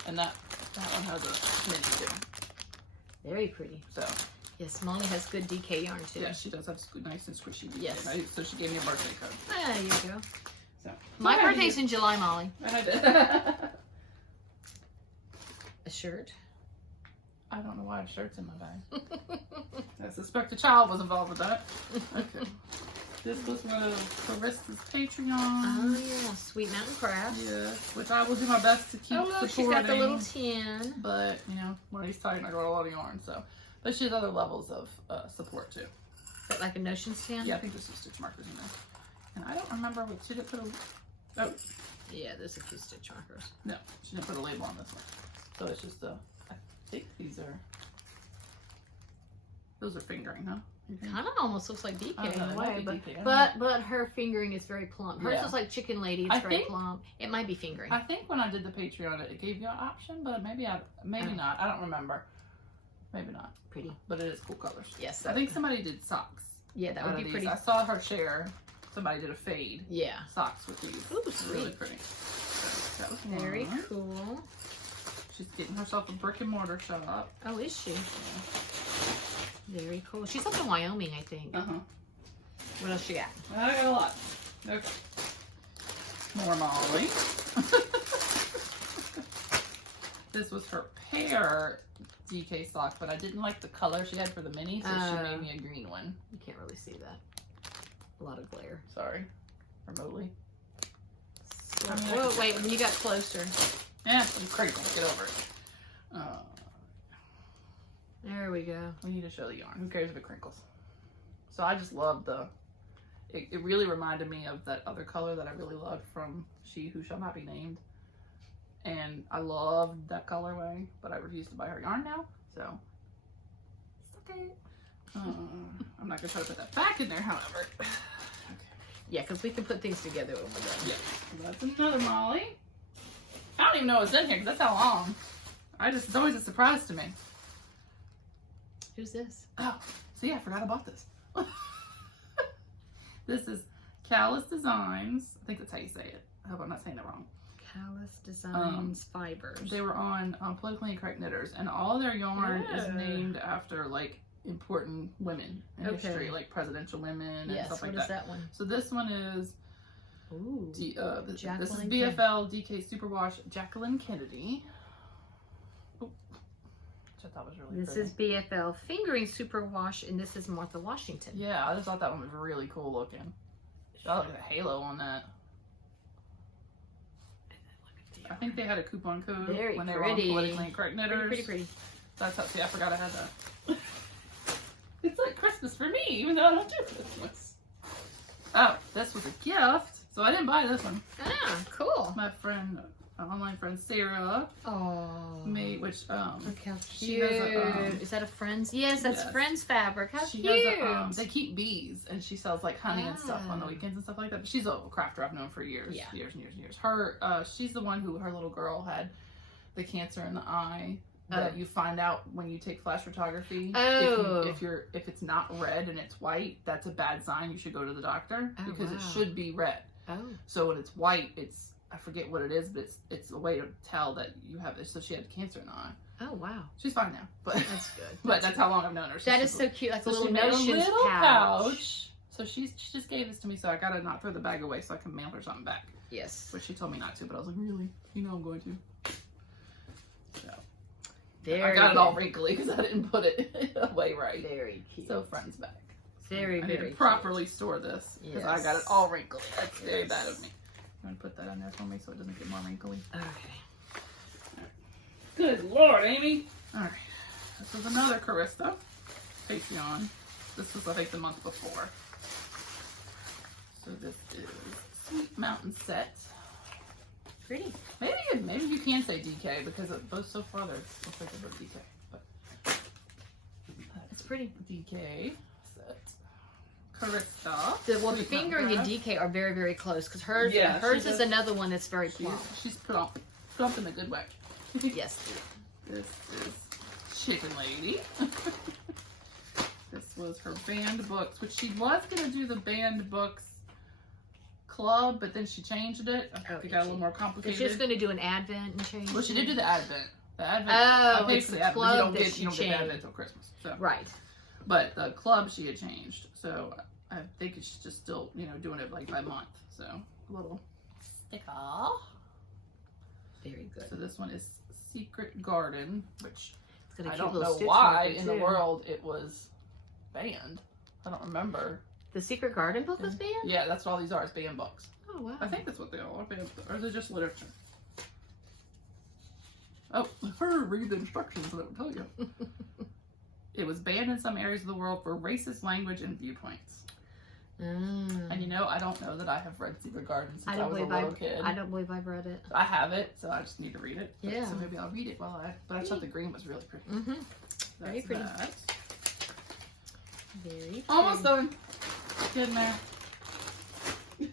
And that one has a mini too. Very pretty. So. Yes, Molly has good DK yarn too. Yeah, she does have nice and squishy DK. Yes. So she gave me a birthday code. There you go. So my birthday's in July, Molly. I did. A shirt. I don't know why a shirt's in my bag. I suspect a child was involved with that. Okay. This was one of Clarissa's Patreon. Oh yeah, Sweet Mountain Crafts. Yes, which I will do my best to keep supporting. She's got the little tin. But, when he's tight, I got a lot of yarn, so. But she has other levels of support, too. Is that like a notion stand? Yeah, I think there's some stitch markers in there. And I don't remember what she didn't put a... Oh. Yeah, there's a few stitch markers. No, she didn't put a label on this one. So it's just I think these are... Those are fingering, huh? Kind of almost looks like DK in a way, DK, but her fingering is very plump. Hers is like Chicken Lady. It's very plump. It might be fingering. I think when I did the Patreon, it gave you an option, but maybe not. I don't remember. Maybe not. Pretty. But it is cool colors. Yes. I think somebody did socks. Yeah, that would be pretty. I saw her share. Somebody did a fade. Yeah. Socks with these. Ooh, sweet. Really pretty. So that was very cool. She's getting herself a brick and mortar shop. Oh, is she? Yeah. Very cool. She's up in Wyoming, I think. What else you got? I got a lot. Okay. More Molly. This was her pear DK sock, but I didn't like the color she had for the mini, so she made me a green one. You can't really see that. A lot of glare. Sorry. Remotely. Whoa, wait, when you got closer. Yeah, I'm crazy. Get over it. There we go. We need to show the yarn. Who cares if it crinkles? So I just love it really reminded me of that other color that I really loved from She Who Shall Not Be Named. And I loved that colorway, but I refuse to buy her yarn now, so it's okay. I'm not going to try to put that back in there, however. Okay. Yeah, because we can put things together over there. Yeah. So that's another Molly. I don't even know what's in here, because that's how long. It's always a surprise to me. Who's this? Oh, see, I forgot about this. This is Callous Designs. I think that's how you say it. I hope I'm not saying it wrong. Callous Designs Fibers. They were on Politically Incorrect Knitters, and all their yarn is named after like important women in history, like presidential women and stuff like that. What is that one? So this one is this is Jacqueline BFL DK Superwash Jacqueline Kennedy. Ooh, which I thought was really This pretty. is BFL Fingering Superwash, and this is Martha Washington. Yeah, I just thought that one was really cool looking. I like the halo on that. I think they had a coupon code when they were on Politically Incorrect Knitters. Pretty. That's how, see, I forgot I had that. It's like Christmas for me, even though I don't do Christmas. Oh, this was a gift. So I didn't buy this one. Ah, cool. My friend online friend Sarah made, which look how she cute. has Is that a Friends? Yes, that's Friends fabric. How she cute. has they keep bees, and she sells like honey and stuff on the weekends and stuff like that. But she's a crafter I've known for years, years and years and years. Her she's the one who her little girl had the cancer in the eye. That you find out when you take flash photography. If it's not red and it's white, that's a bad sign. You should go to the doctor because it should be red. So when it's white, it's, I forget what it is, but it's a way to tell that you have it. So she had cancer in the eye. Oh wow. She's fine now, but that's good. But that's how long I've known her. That is so cute, like so a little notions pouch. So she just gave this to me, so I gotta not throw the bag away so I can mail her something back. Yes. Which she told me not to, but I was like, really? You know I'm going to. So. I got it all wrinkly because I didn't put it away right. Very cute. So Friends bag. Very, I very need to properly store this because I got it all wrinkly. That's very bad of me. I'm gonna put that on there for me so it doesn't get more wrinkly. Okay. Good Lord, Amy. All right. This is another Carista Patreon. This was, I think, the month before. So this is Sweet Mountain Set. Pretty. Maybe you can say DK because both so far they're looks like they're DK. But it's pretty. DK set. Carista. The finger and the DK are very, very close because hers is another one that's very plump. She's plump. Plump in a good way. Yes. This is Chicken Lady. This was her band books, which she was going to do the band books club, but then she changed it. I think it got a little more complicated. She's going to do an Advent and change. Well, she did do the Advent. The Advent. Oh, it's the club that she don't changed. get the Advent until Christmas. So. Right. But the club she had changed, so I think it's just still, doing it like by month. So a little sticker. Very good. So this one is Secret Garden, which I don't know know why in the world it was banned. I don't remember. The Secret Garden book was banned? Yeah, that's what all these are. It's banned books. Oh, wow. I think that's what they are. Or is it just literature? Oh, read the instructions and it will tell you. It was banned in some areas of the world for racist language and viewpoints. And I don't know that I have read Secret Garden since I was a little kid. I don't believe I've read it. I have it, so I just need to read it. Yeah. So maybe I'll read it but I thought the green was really pretty. Very pretty. That. Very pretty. Almost done. Getting there. It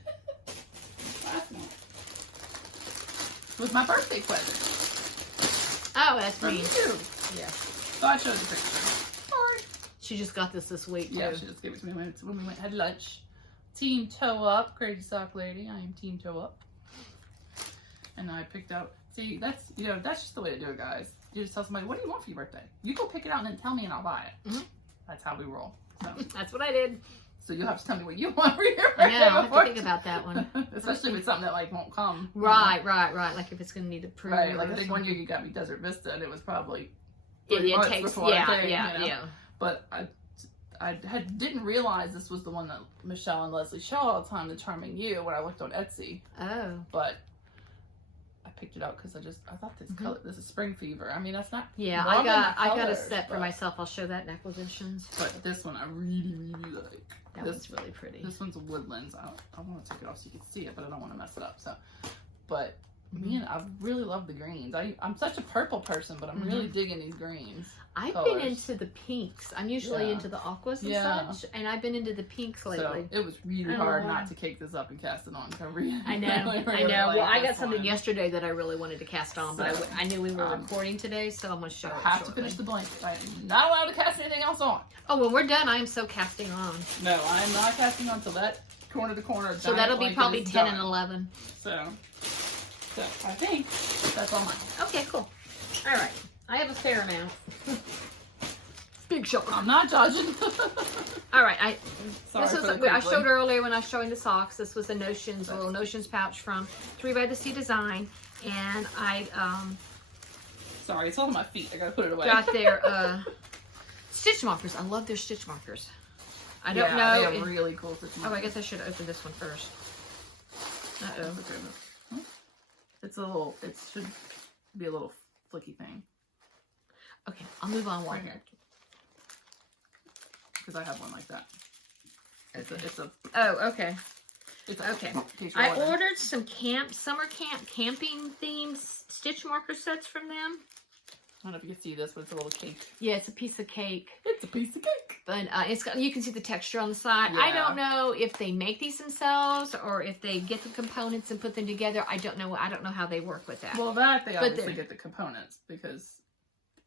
was my birthday present. Oh, that's From me. you. Yes. So I showed the picture. Sorry. She just got this week, too. Yeah, she just gave it to me when we had lunch. Team Toe Up, Crazy Sock Lady. I am Team Toe Up. And I picked out, see, that's just the way to do it, guys. You just tell somebody, what do you want for your birthday? You go pick it out and then tell me and I'll buy it. That's how we roll. So. That's what I did. So you'll have to tell me what you want for your birthday. Yeah, I'll have to think about that one. Especially if it's something that won't come. Right. Like if it's going to need a proof. Right, like I think one year you got me Desert Vista and it was probably it months takes, before it came, yeah. But I didn't realize this was the one that Michelle and Leslie show all the time, The Charming You, when I looked on Etsy. Oh. But I picked it out because I thought this color, this is Spring Fever. I mean, that's not. Yeah, I got a set for myself. I'll show that in acquisitions. But this one I really, really like. That one's really pretty. This one's a Woodlands. I want to take it off so you can see it, but I don't want to mess it up. So, but man, I really love the greens. I'm such a purple person, but I'm really digging these greens. I've been into the pinks. I'm usually into the aquas and such, and I've been into the pinks lately. So it was really hard not to cake this up and cast it on. I know. Well, I got something yesterday that I really wanted to cast on, but I knew we were recording today, so I'm going to show it. I have to finish the blanket. I'm not allowed to cast anything else on. Oh, when we're done, I am so casting on. No, I am not casting on until that corner to corner. So that'll be probably 10 and 11. So I think that's all mine. Okay, cool. All right. I have a fair amount. Big shock. I'm not judging. All right. I showed earlier when I was showing the socks. This was a little Notions pouch from 3 by the Sea Design. And sorry, it's all on my feet. I gotta put it away. Got their stitch markers. I love their stitch markers. I don't know. They have really cool stitch markers. Oh, I guess I should open this one first. It should be a little flicky thing. Okay, I'll move on one. Right here. Because I have one like that. It's a Oh, okay. Okay. I ordered some summer camp camping themed stitch marker sets from them. I don't know if you can see this, but it's a little cake. Yeah, it's a piece of cake. It's a piece of cake. But you can see the texture on the side. Yeah. I don't know if they make these themselves or if they get the components and put them together. I don't know. I don't know how they work with that. Well, that they obviously get the components because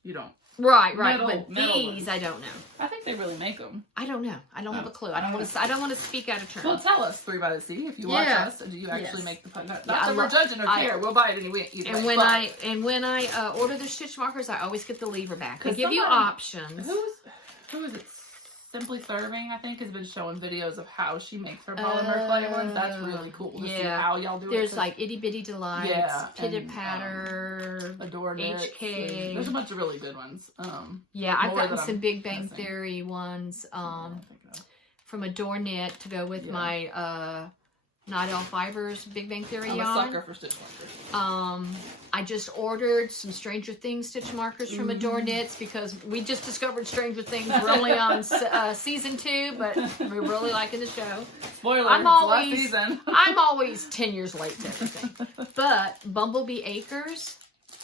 you don't. Right. Metal But these, I don't know. I think they really make them. I don't know. I don't have a clue. I don't want to speak out of turn. Well, tell us 3 by the Sea if you watch us. Do you actually make the not that we're judging or care? We'll buy it anyway. And when I order the stitch markers, I always get the lever back. They give you options. Who is it? Simply Serving, I think, has been showing videos of how she makes her polymer clay ones. That's really cool to see how y'all do it. There's like Itty Bitty Delights, Pitter Patter, Adore Knits, HK. There's a bunch of really good ones. I've gotten some Big Bang Theory ones from Adore Knit to go with my Not All Fibers Big Bang Theory yarn. I'm a sucker for stitch markers. I just ordered some Stranger Things stitch markers from Adore Knits because we just discovered Stranger Things. We're only on season 2, but we're really liking the show. Spoiler, last season. I'm always 10 years late to everything. But Bumblebee Acres,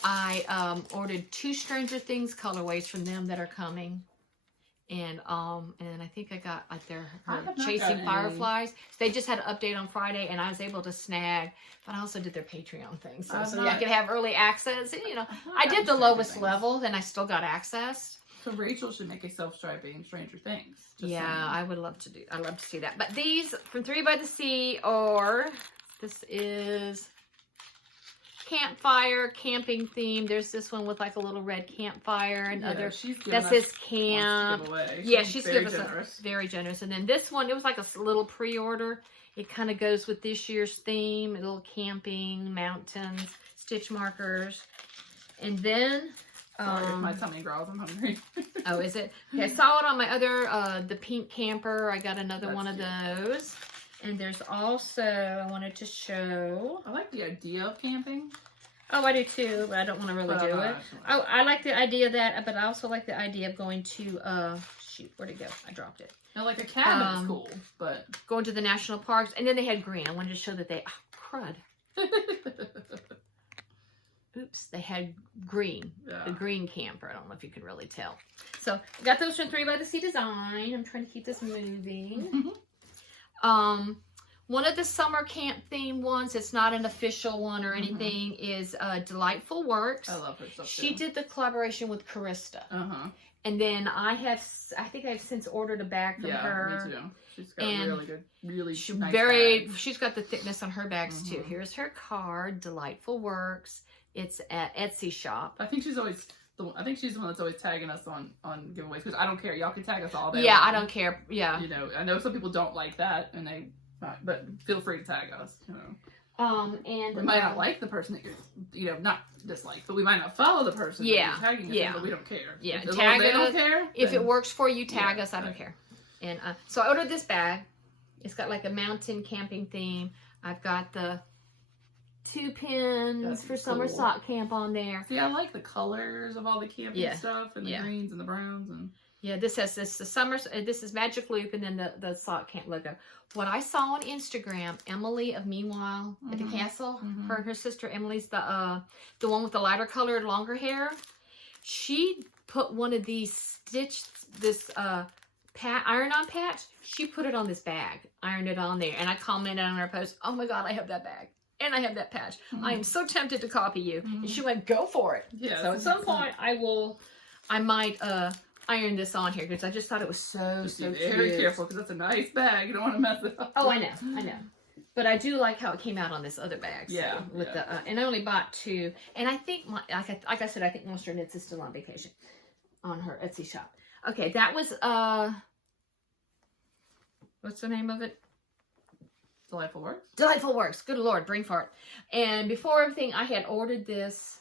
I ordered 2 Stranger Things colorways from them that are coming. And I think I got like their Chasing Fireflies. They just had an update on Friday, and I was able to snag. But I also did their Patreon thing, so I could have early access. And, I did the lowest level, then I still got access. So Rachel should make a self-striping Stranger Things. I would love to do. I'd love to see that. But these from 3 by the Sea are. This is campfire camping theme. There's this one with like a little red campfire and other. That says camp. She's given us very generous. And then this one, it was like a little pre-order. It kind of goes with this year's theme. A little camping, mountains, stitch markers, and then. Sorry, my tummy growls. I'm hungry. Oh, is it? Okay, I saw it on my other, the pink camper. I got another one of those. And there's also, I wanted to show. I like the idea of camping. Oh, I do too, but I don't want to really do it. I like the idea of that, but I also like the idea of going to, shoot, where'd it go? I dropped it. Now, like a cabin is cool, but. Going to the national parks. And then they had green. I wanted to show that they, crud. Oops, they had green. Yeah. The green camper. I don't know if you can really tell. So, I got those from 3 by the Sea Design. I'm trying to keep this moving. One of the summer camp theme ones, it's not an official one or anything, is Delightful Works. I love her stuff too. She did the collaboration with Carista. And then I think I've since ordered a bag from her. Me too. She's got really good, nice bags. She's got the thickness on her bags too. Here's her card, Delightful Works. It's at Etsy shop. I think she's the one that's always tagging us on giveaways, because I don't care. Y'all can tag us all day. Yeah, I don't care. Yeah. I know some people don't like that, and but feel free to tag us. And we might not like the person that you're, not dislike, but we might not follow the person that you're tagging us, but we don't care. Yeah, as long as they don't care. If it works for you, tag us. I don't care. And so I ordered this bag. It's got like a mountain camping theme. I've got the 2 pins for summer sock camp on there. See, I like the colors of all the camping stuff and the greens and the browns and. Yeah, this has this is Magic Loop, and then the sock camp logo. What I saw on Instagram, Emily of Meanwhile at the Castle, her sister Emily's the one with the lighter colored longer hair. She put one of these iron-on patch. She put it on this bag, ironed it on there, and I commented on her post, "Oh my God, I have that bag and I have that patch. I am so tempted to copy you." And she went, "Go for it." Yeah. So at some point, I might iron this on here because I just thought it was so cute. Very careful because that's a nice bag. You don't want to mess it up. Oh, I know. But I do like how it came out on this other bag. And I only bought 2. And I think like I said, I think Monster Knits is still on vacation on her Etsy shop. Okay, that was what's the name of it? Delightful Works. Delightful Works. Good Lord, brain fart. And before everything, I had ordered this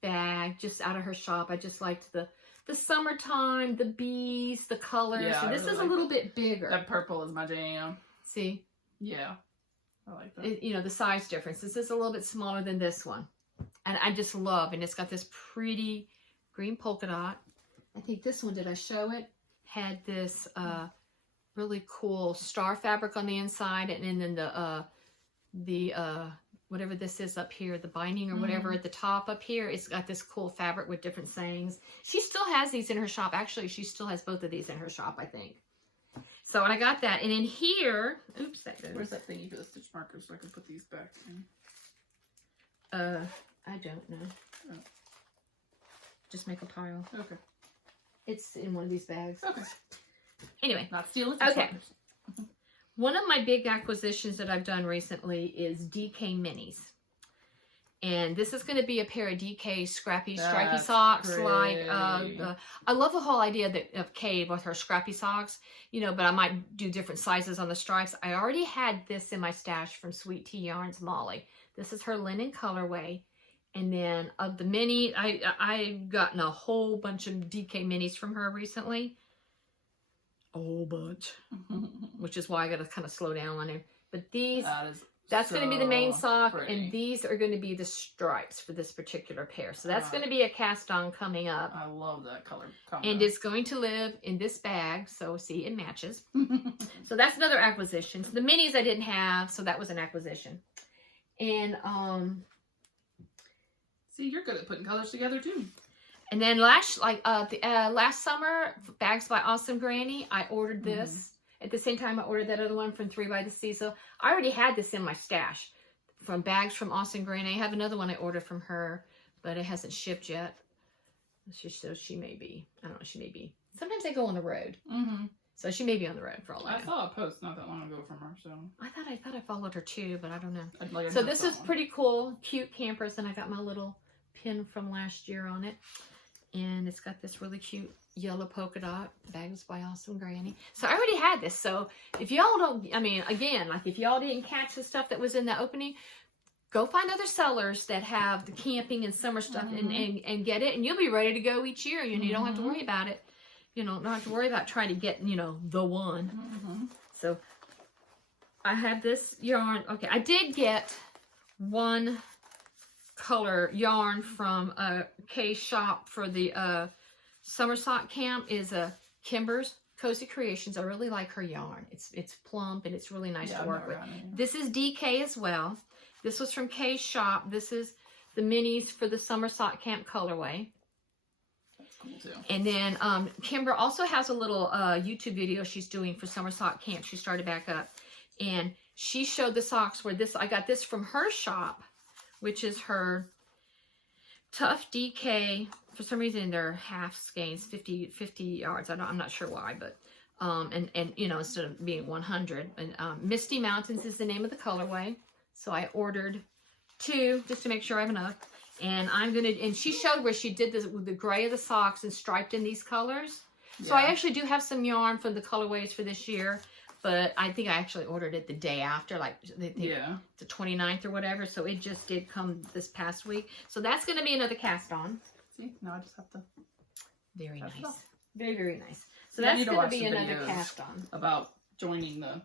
bag just out of her shop. I just liked the summertime, the bees, the colors. Yeah, so this is a little bit bigger. That purple is my jam. See? Yeah. I like that. The size difference. This is a little bit smaller than this one. And I just love, and it's got this pretty green polka dot. I think this one, did I show it? Had this really cool star fabric on the inside, and then the whatever this is up here, the binding or whatever at the top up here, it's got this cool fabric with different sayings. She still has these in her shop. Actually, she still has both of these in her shop, I think. So I got that. And in here, oops, that goes. Where's that thingy for the stitch markers so I can put these back in? I don't know. Oh. Just make a pile. Okay. It's in one of these bags. Okay. Anyway. Not stealing. Okay. One of my big acquisitions that I've done recently is DK Minis. And this is going to be a pair of DK stripy socks. Great. I love the whole idea of Kay with her scrappy socks, you know, but I might do different sizes on the stripes. I already had this in my stash from Sweet Tea Yarns Molly. This is her linen colorway. And then of the mini, I've gotten a whole bunch of DK Minis from her recently. A whole bunch. Which is why I got to kind of slow down on it. But these... That's going to be the main sock, and these are going to be the stripes for this particular pair. So that's going to be a cast on coming up. I love that color. And it's going to live in this bag, so see, it matches. So that's another acquisition. So the minis I didn't have, so that was an acquisition. And see, you're good at putting colors together too. And then last summer, Bags by Awesome Granny, I ordered this. At the same time, I ordered that other one from 3 by the Sea. So I already had this in my stash from Bags from Awesome Granny. I have another one I ordered from her, but it hasn't shipped yet. So she may be. I don't know. She may be. Sometimes they go on the road. So she may be on the road for all I know. I saw a post not that long ago from her. So I thought I followed her too, but I don't know. So this is pretty cool. Cute campers. And I got my little pin from last year on it. And it's got this really cute yellow polka dot. Bags by Awesome Granny. So I already had this. So if y'all don't, I mean, again, like if y'all didn't catch the stuff that was in the opening, go find other sellers that have the camping and summer stuff and get it. And you'll be ready to go each year. And you don't have to worry about it. You know, don't have to worry about trying to get, you know, the one. So I have this yarn. Okay, I did get one color yarn from Kay's shop for the summer sock camp is a Kimber's Cozy Creations. I really like her yarn. It's plump and it's really nice to work with. This is DK as well. This was from Kay's shop. This is the minis for the summer sock camp colorway. That's cool too. And then Kimber also has a little YouTube video she's doing for summer sock camp. She started back up and she showed the socks where I got this from her shop, which is her Tough DK. For some reason, they're half skeins, 50 yards. I'm not sure why, but and you know, instead of being 100. And Misty Mountains is the name of the colorway. So I ordered 2 just to make sure I have enough. And and she showed where she did this with the gray of the socks and striped in these colors. Yeah. So I actually do have some yarn from the colorways for this year. But I think I actually ordered it the day after, like the 29th or whatever. So it just did come this past week. So that's going to be another cast on. See, now I just have to. Very nice. Very, very nice. So that's going to be another cast on. About joining the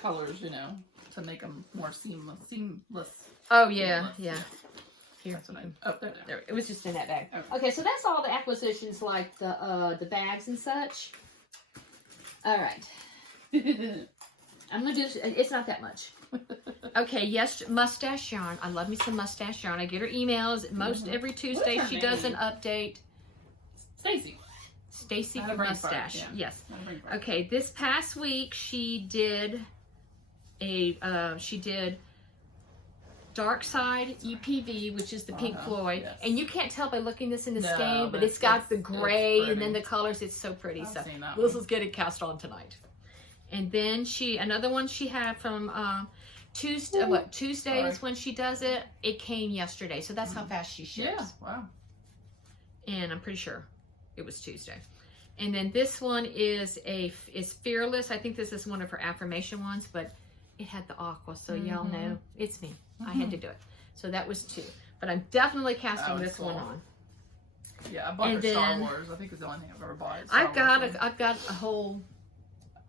colors, you know, to make them more seamless. Oh, yeah, yeah. Here. That's what there. It was just in that bag. Okay, so that's all the acquisitions, like the bags and such. All right. I'm gonna do. It's not that much. Okay. Yes, mustache yarn. I love me some mustache yarn. I get her emails every Tuesday. She does an update. Stacy from Mustache. Yes. Okay. This past week she did Dark Side EPV, which is the Pink Floyd. Yes. And you can't tell by looking this in the skein, but it's got the gray and then the colors. It's so pretty. So let's get it cast on tonight. And then another one she had from Tuesday. Tuesday is when she does it. It came yesterday, so that's how fast she ships. Yeah, wow. And I'm pretty sure it was Tuesday. And then this one is Fearless. I think this is one of her affirmation ones, but it had the aqua, so y'all know it's me. I had to do it. So that was 2. But I'm definitely casting this one on. Yeah, I bought her Star Wars. I think it's the only thing I've ever bought. I've got a whole.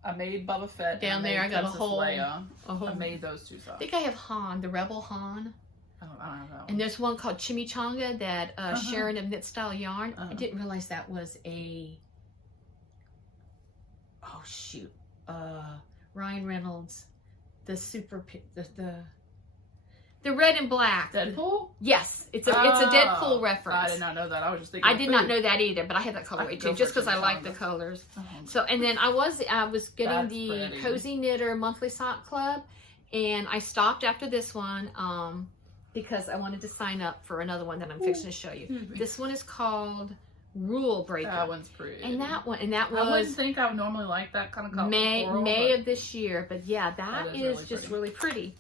I made Boba Fett down there. I got a whole. I made those 2 socks. I think I have Han, the Rebel Han. I don't have that one. And there's one called Chimichanga that Sharon of Knit Style Yarn. I didn't realize that was a. Oh shoot! Ryan Reynolds, the red and black. Deadpool? Yes, it's a Deadpool reference. I did not know that. I was just thinking. I did not know that either, but I had that colorway too, just because I like the colors. So, and then I was getting the Cozy Knitter Monthly Sock Club, and I stopped after this one because I wanted to sign up for another one that I'm fixing to show you. This one is called Rule Breaker. That one's pretty. And that was. I wouldn't think I would normally like that kind of color. May of this year, but yeah, that is just really pretty.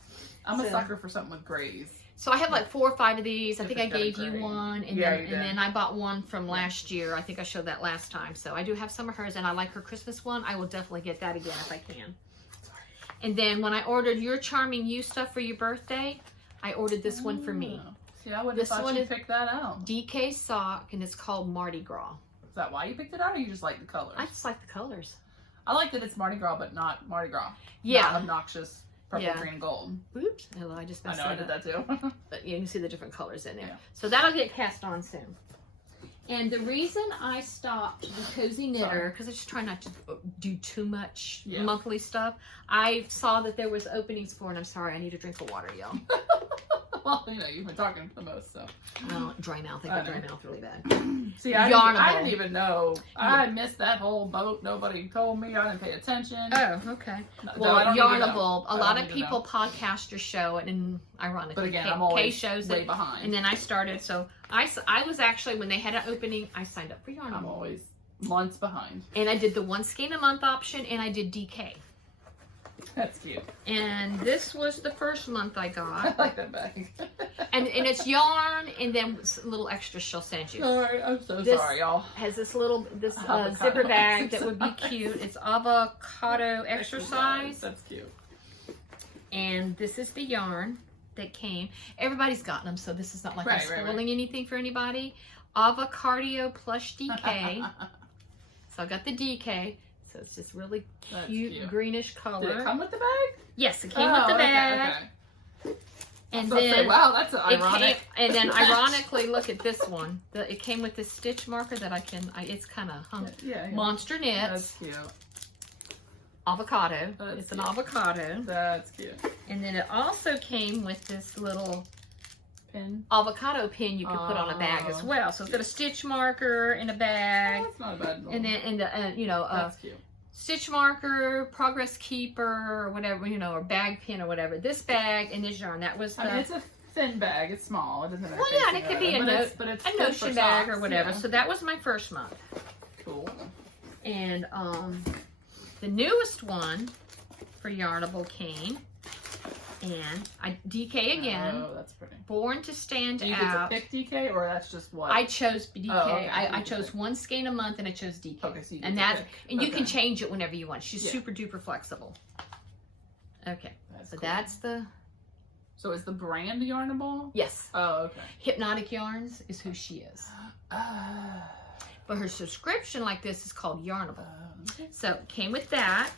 I'm a sucker for something with grays. So I have like 4 or 5 of these. I think I gave you one, and then I bought one from last year. I think I showed that last time. So I do have some of hers, and I like her Christmas one. I will definitely get that again if I can. And then when I ordered your Charming You stuff for your birthday, I ordered this one for me. See, I would have thought you picked that out. DK sock, and it's called Mardi Gras. Is that why you picked it out, or you just like the colors? I just like the colors. I like that it's Mardi Gras, but not Mardi Gras. Yeah. Not obnoxious. Purple, green, and gold. Oops. Hello, I just messed that up. I know, I did that too. But you can see the different colors in there. Yeah. So that'll get cast on soon. And the reason I stopped the Cozy Knitter, because I just try not to do too much monthly stuff, I saw that there was openings for, and I'm sorry, I need a drink of water, y'all. Well, you know, you've been talking the most, so. Well, dry mouth. I got dry mouth really bad. See, I didn't even know. I missed that whole boat. Nobody told me. I didn't pay attention. Oh, okay. Well, Yarnable, a lot of people podcast your show, and ironically, but again, I'm always shows way behind. And then I started, so I was actually, when they had an opening, I signed up for Yarnable. I'm always months behind. And I did the 1 skein a month option, and I did DK. That's cute. And this was the first month I got. I like that bag. and it's yarn, and then a little extra she'll send you. Sorry, I'm so sorry, y'all. Has this little zipper bag that would be cute. It's avocado exercise. That's cute. And this is the yarn that came. Everybody's gotten them, so this is not like I'm spoiling anything for anybody. Avocado plush DK. So I got the DK. So it's just really cute greenish color. Did it come with the bag? Yes, it came with the bag. Okay. And then, wow, that's ironic. And then, ironically, look at this one. It came with this stitch marker that it's kind of hung. Yeah. Monster Knits. That's cute. Avocado. It's an avocado. That's cute. And then it also came with this little pin. Avocado pin you can put on a bag as well. So it's got a stitch marker in a bag. Oh, that's not a bad one. And then, that's cute. Stitch marker, progress keeper, or whatever, or bag pin or whatever. This bag and this yarn, that was the... I mean, it's a thin bag. It's small. It doesn't have well, yeah, and it could be a notion bag or whatever. Yeah. So that was my first month. Cool. And the newest one for Yarnable came, and I DK again. Oh, that's pretty. Born to Stand Do you Out. get to pick DK, or that's just what? I chose DK. Oh, okay. I chose 1 skein a month, and I chose DK. Okay, so you and you can change it whenever you want. She's super duper flexible. Okay, that's the. So is the brand Yarnable? Yes. Oh, okay. Hypnotic Yarns is who she is. But her subscription like this is called Yarnable. So it came with that,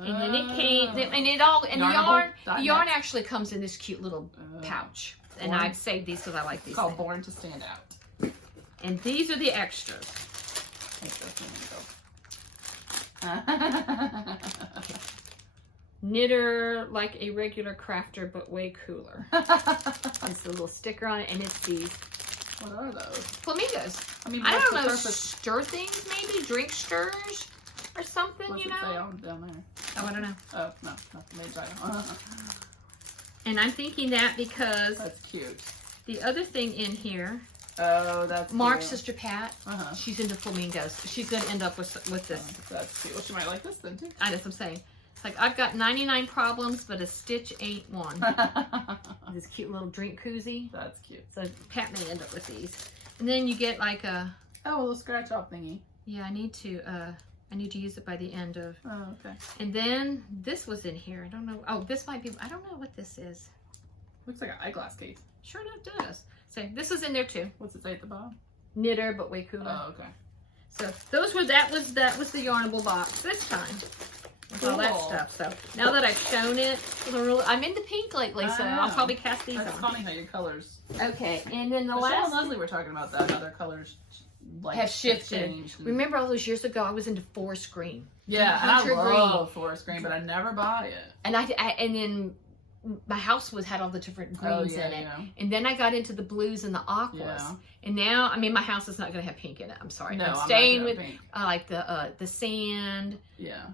and then it came, and the yarn actually comes in this cute little pouch. And I've saved these because I like these. It's called Born to Stand Out. And these are the extras. Knitter like a regular crafter, but way cooler. It's a little sticker on it, and it's these. What are those? Flamingos. I don't know, stir things maybe? Drink stirs or something, What's it say on down there? Oh, I don't know. Oh, no, nothing made by And I'm thinking that because... That's cute. The other thing in here... Oh, that's Mark's cute. sister Pat, she's into flamingos. She's going to end up with this. That's cute. Well, she might like this then, too. I know what I'm saying. It's like, I've got 99 problems, but a stitch ain't one. This cute little drink koozie. That's cute. So Pat may end up with these. And then you get like a... Oh, a little scratch off thingy. Yeah, I need to use it by the end of... Oh, okay. And then this was in here. I don't know. Oh, this might be... I don't know what this is. Looks like an eyeglass case. Sure enough does. So this is in there too. What's it say at the bottom? Knitter, but way cooler. Oh, okay. So that was the Yarnable box this time. with all that stuff. So now that I've shown it, I'm into pink lately, so I'll probably cast these That's on. funny how your colors. Okay, and then the Michelle last and Leslie were talking about that, how their colors like have shifted. changed. Remember all those years ago, I was into forest green. Yeah, and I Hunter love forest green, but I never buy it. And and then my house had all the different greens in it. Yeah. And then I got into the blues and the aquas. Yeah. And now, I mean, my house is not going to have pink in it. I'm sorry. No, I'm I'm staying not with pink. like the sand, Yeah.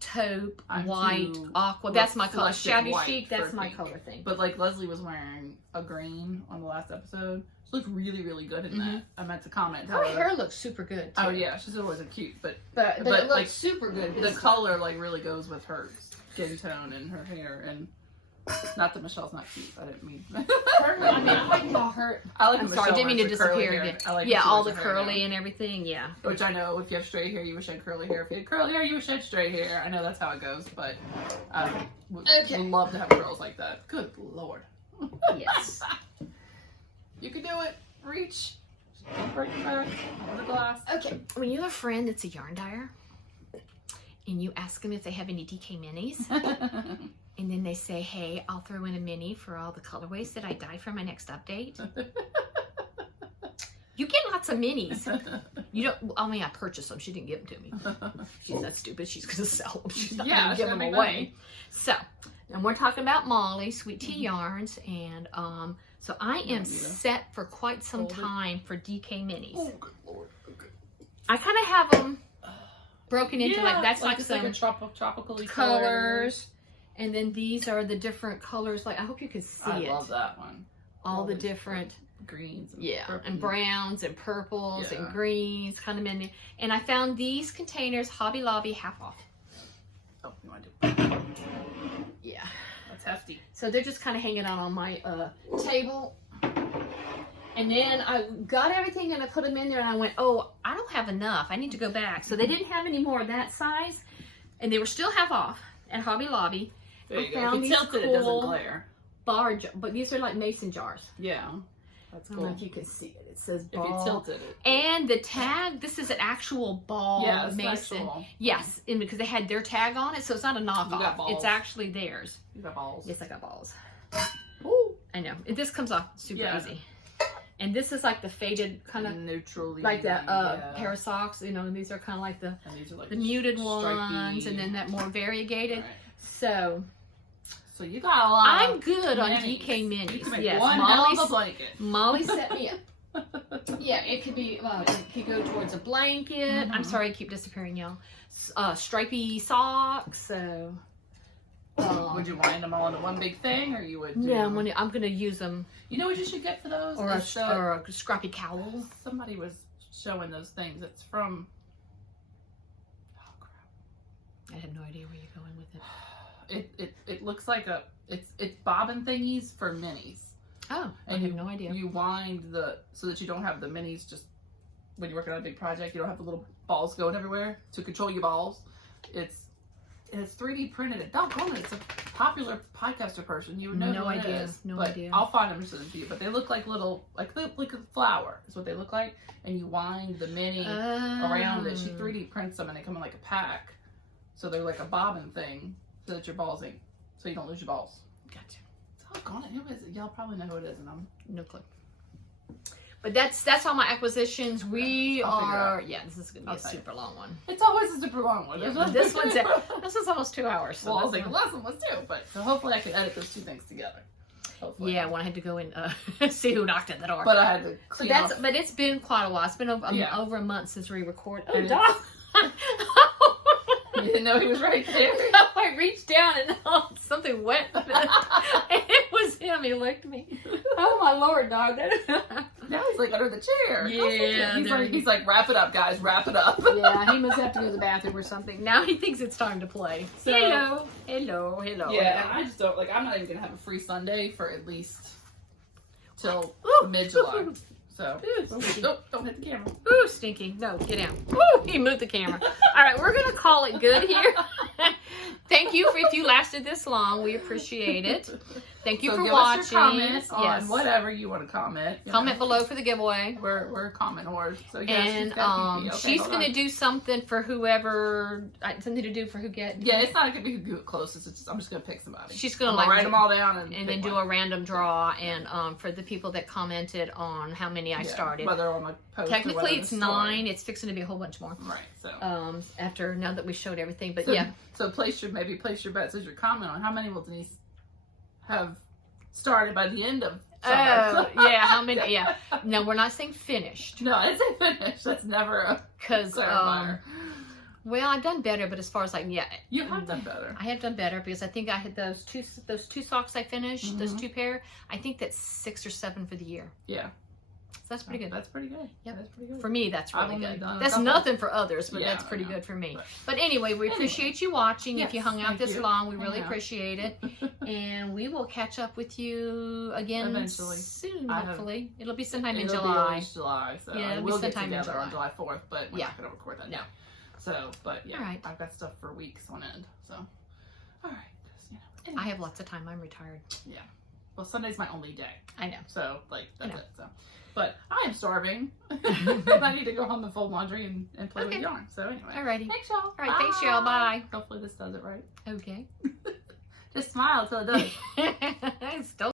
taupe, I'm white, too aqua. That's my color. reflective Shabby white chic, that's for my pink. color thing. But like Leslie was wearing a green on the last episode. She looked really, really good in that. I meant to comment. Her hair looks super good, too. Oh yeah, she's always a cute, but But it looks like, super good. the color like really goes with her skin tone and her hair. And not that Michelle's not cute. I didn't mean. I mean, I like how her. I like. I'm when sorry, I Michelle didn't mean to wears the curly disappear hair. again. I like Yeah, when she all the wears her hair curly now. and everything. Yeah. Which I know, if you have straight hair, you wish you had curly hair. If you had curly hair, you wish you had straight hair. I know that's how it goes, but would love to have girls like that. Good Lord. Yes. You can do it. Reach. Don't break your back. Hold the glass. Okay. When you have a friend that's a yarn dyer, and you ask them if they have any DK minis, and then they say, hey, I'll throw in a mini for all the colorways that I dye for my next update. You get lots of minis. You don't. I mean, I purchased them. She didn't give them to me. She's not stupid. She's gonna sell them. She's not gonna give them away. So, and we're talking about Molly, Sweet Tea Yarns, and so I am set for quite some time for DK minis. Oh, good Lord. Okay. I kind of have them broken into like that's like it's some like a tropical colors, and then these are the different colors. Like I hope you can see it. I love that one. All the different. Greens and and browns and purples and Yeah. greens kind of menu. And I found these containers Hobby Lobby half off. Oh, you want to do Yeah. That's hefty. So they're just kind of hanging out on my table. And then I got everything and I put them in there and I went, oh, I don't have enough. I need to go back. So they didn't have any more of that size. And they were still half off at Hobby Lobby. There you I go. found If these you tilt it, it doesn't glare. Bar but these are like mason jars. Yeah. That's I don't know cool. if you can see it. It says If ball. you tilted it. And the tag, this is an actual ball mason. Actual. Yes, and because they had their tag on it, so it's not a You knockoff. got balls. It's actually theirs. You got balls. Yes, I got balls. Ooh. I know. This comes off super Yeah. easy. And this is like the faded kind of Neutrally. like that pair of socks, you know, and these are kind of like the And these are like muted stripy. ones, and then that more variegated. Right. So you got a lot. I'm good on minis. DK You minis. can make Yes, one hell of a blanket. Molly set me up. Yeah, it could be, it could go towards a blanket. I'm sorry I keep disappearing, y'all. Stripy socks, so. Would you wind them all into one big thing, or you would? No, I'm gonna use them. You know what you should get for those? Or a scrappy cowl. Somebody was showing those things. It's from. Oh crap! I have no idea where you're going with it. It looks like it's bobbin thingies for minis. Oh, And I have no idea. You wind so that you don't have the minis just when you're working on a big project. You don't have the little balls going everywhere to control your balls. It's 3D printed. It doggone it, it's a popular podcaster person. You would know who it is. No But idea. I'll find them and send them to you. But they look like little like a flower is what they look like. And you wind the mini around it. She 3D prints them and they come in like a pack. So they're like a bobbin thing so that your balls ain't so you don't lose your balls. Gotcha. Doggone it, who is it? Y'all probably know who it is, and I'm No clue. But that's all my acquisitions. We I'll figure it are. out. Yeah, this is gonna be I'll a tell you. super long one. It's always a super long one. Yeah, but this is almost 2 hours. So Well, I was that's thinking not- last one was too, but so hopefully I can edit those two things together. Hopefully. Yeah, when I had to go and see who knocked at the door. But I had to clean off. But it's been quite a while. It's been over a month since we recorded. Oh, And Doc! You didn't know he was right there. I reached down and something wet. And it was him. He licked me. Oh my Lord, dog! Now he's like under the chair. Yeah, he's like, wrap it up, guys, wrap it up. Yeah, he must have to go to the bathroom or something. Now he thinks it's time to play. So- Hello. Yeah, and I just don't I'm not even gonna have a free Sunday for at least till mid-July. So Ooh, stinky. don't hit the camera. Ooh, stinky. No, get out. Ooh, he moved the camera. All right, we're going to call it good here. Thank you if you lasted this long. We appreciate it. Thank you So for give watching. us your comments on Yes. whatever you want to comment. Comment below for the giveaway. We're comment wars. So yes, And she's gonna do something for whoever. Something to do for who get. Yeah, it's not gonna be who closest. It's just, I'm just gonna pick somebody. She's gonna write them all down and then do a random draw. And for the people that commented on how many I started, whether on the post technically it's 9. It's fixing to be a whole bunch more. Right. So after now that we showed everything, but So place your bets as your comment on how many will Denise have started by the end of summer. Oh, yeah, how many? Yeah. No, we're not saying finished. No, I didn't say finished. That's never a because well, I've done better, but as far as like you have done better. I have done better because I think I had those two socks I finished, those 2 pair. I think that's 6 or 7 for the year. Yeah. So that's pretty good. That's pretty good. Yep. That's pretty good. For me, that's really good. That's couple. nothing for others, but Yeah, that's pretty good for me. Right. But anyway, we appreciate you watching. Yes, if you hung out this you. long, we really appreciate it. And we will catch up with you again eventually. Soon, hopefully. It'll be sometime in It'll July. Be always July. So yeah, we'll get sometime together in on July 4th, but we're not going to record that no. day. So, but yeah, all right. I've got stuff for weeks on end. So, all right. I have lots of time. I'm retired. Yeah. Well, Sunday's my only day. I know. So, like, that's it. So, but I am starving. I need to go home and fold laundry and play with yarn. So, anyway. Alrighty. Thanks, y'all. All right. Thanks, y'all. Bye. Hopefully this does it right. Okay. Just smile till it does. Still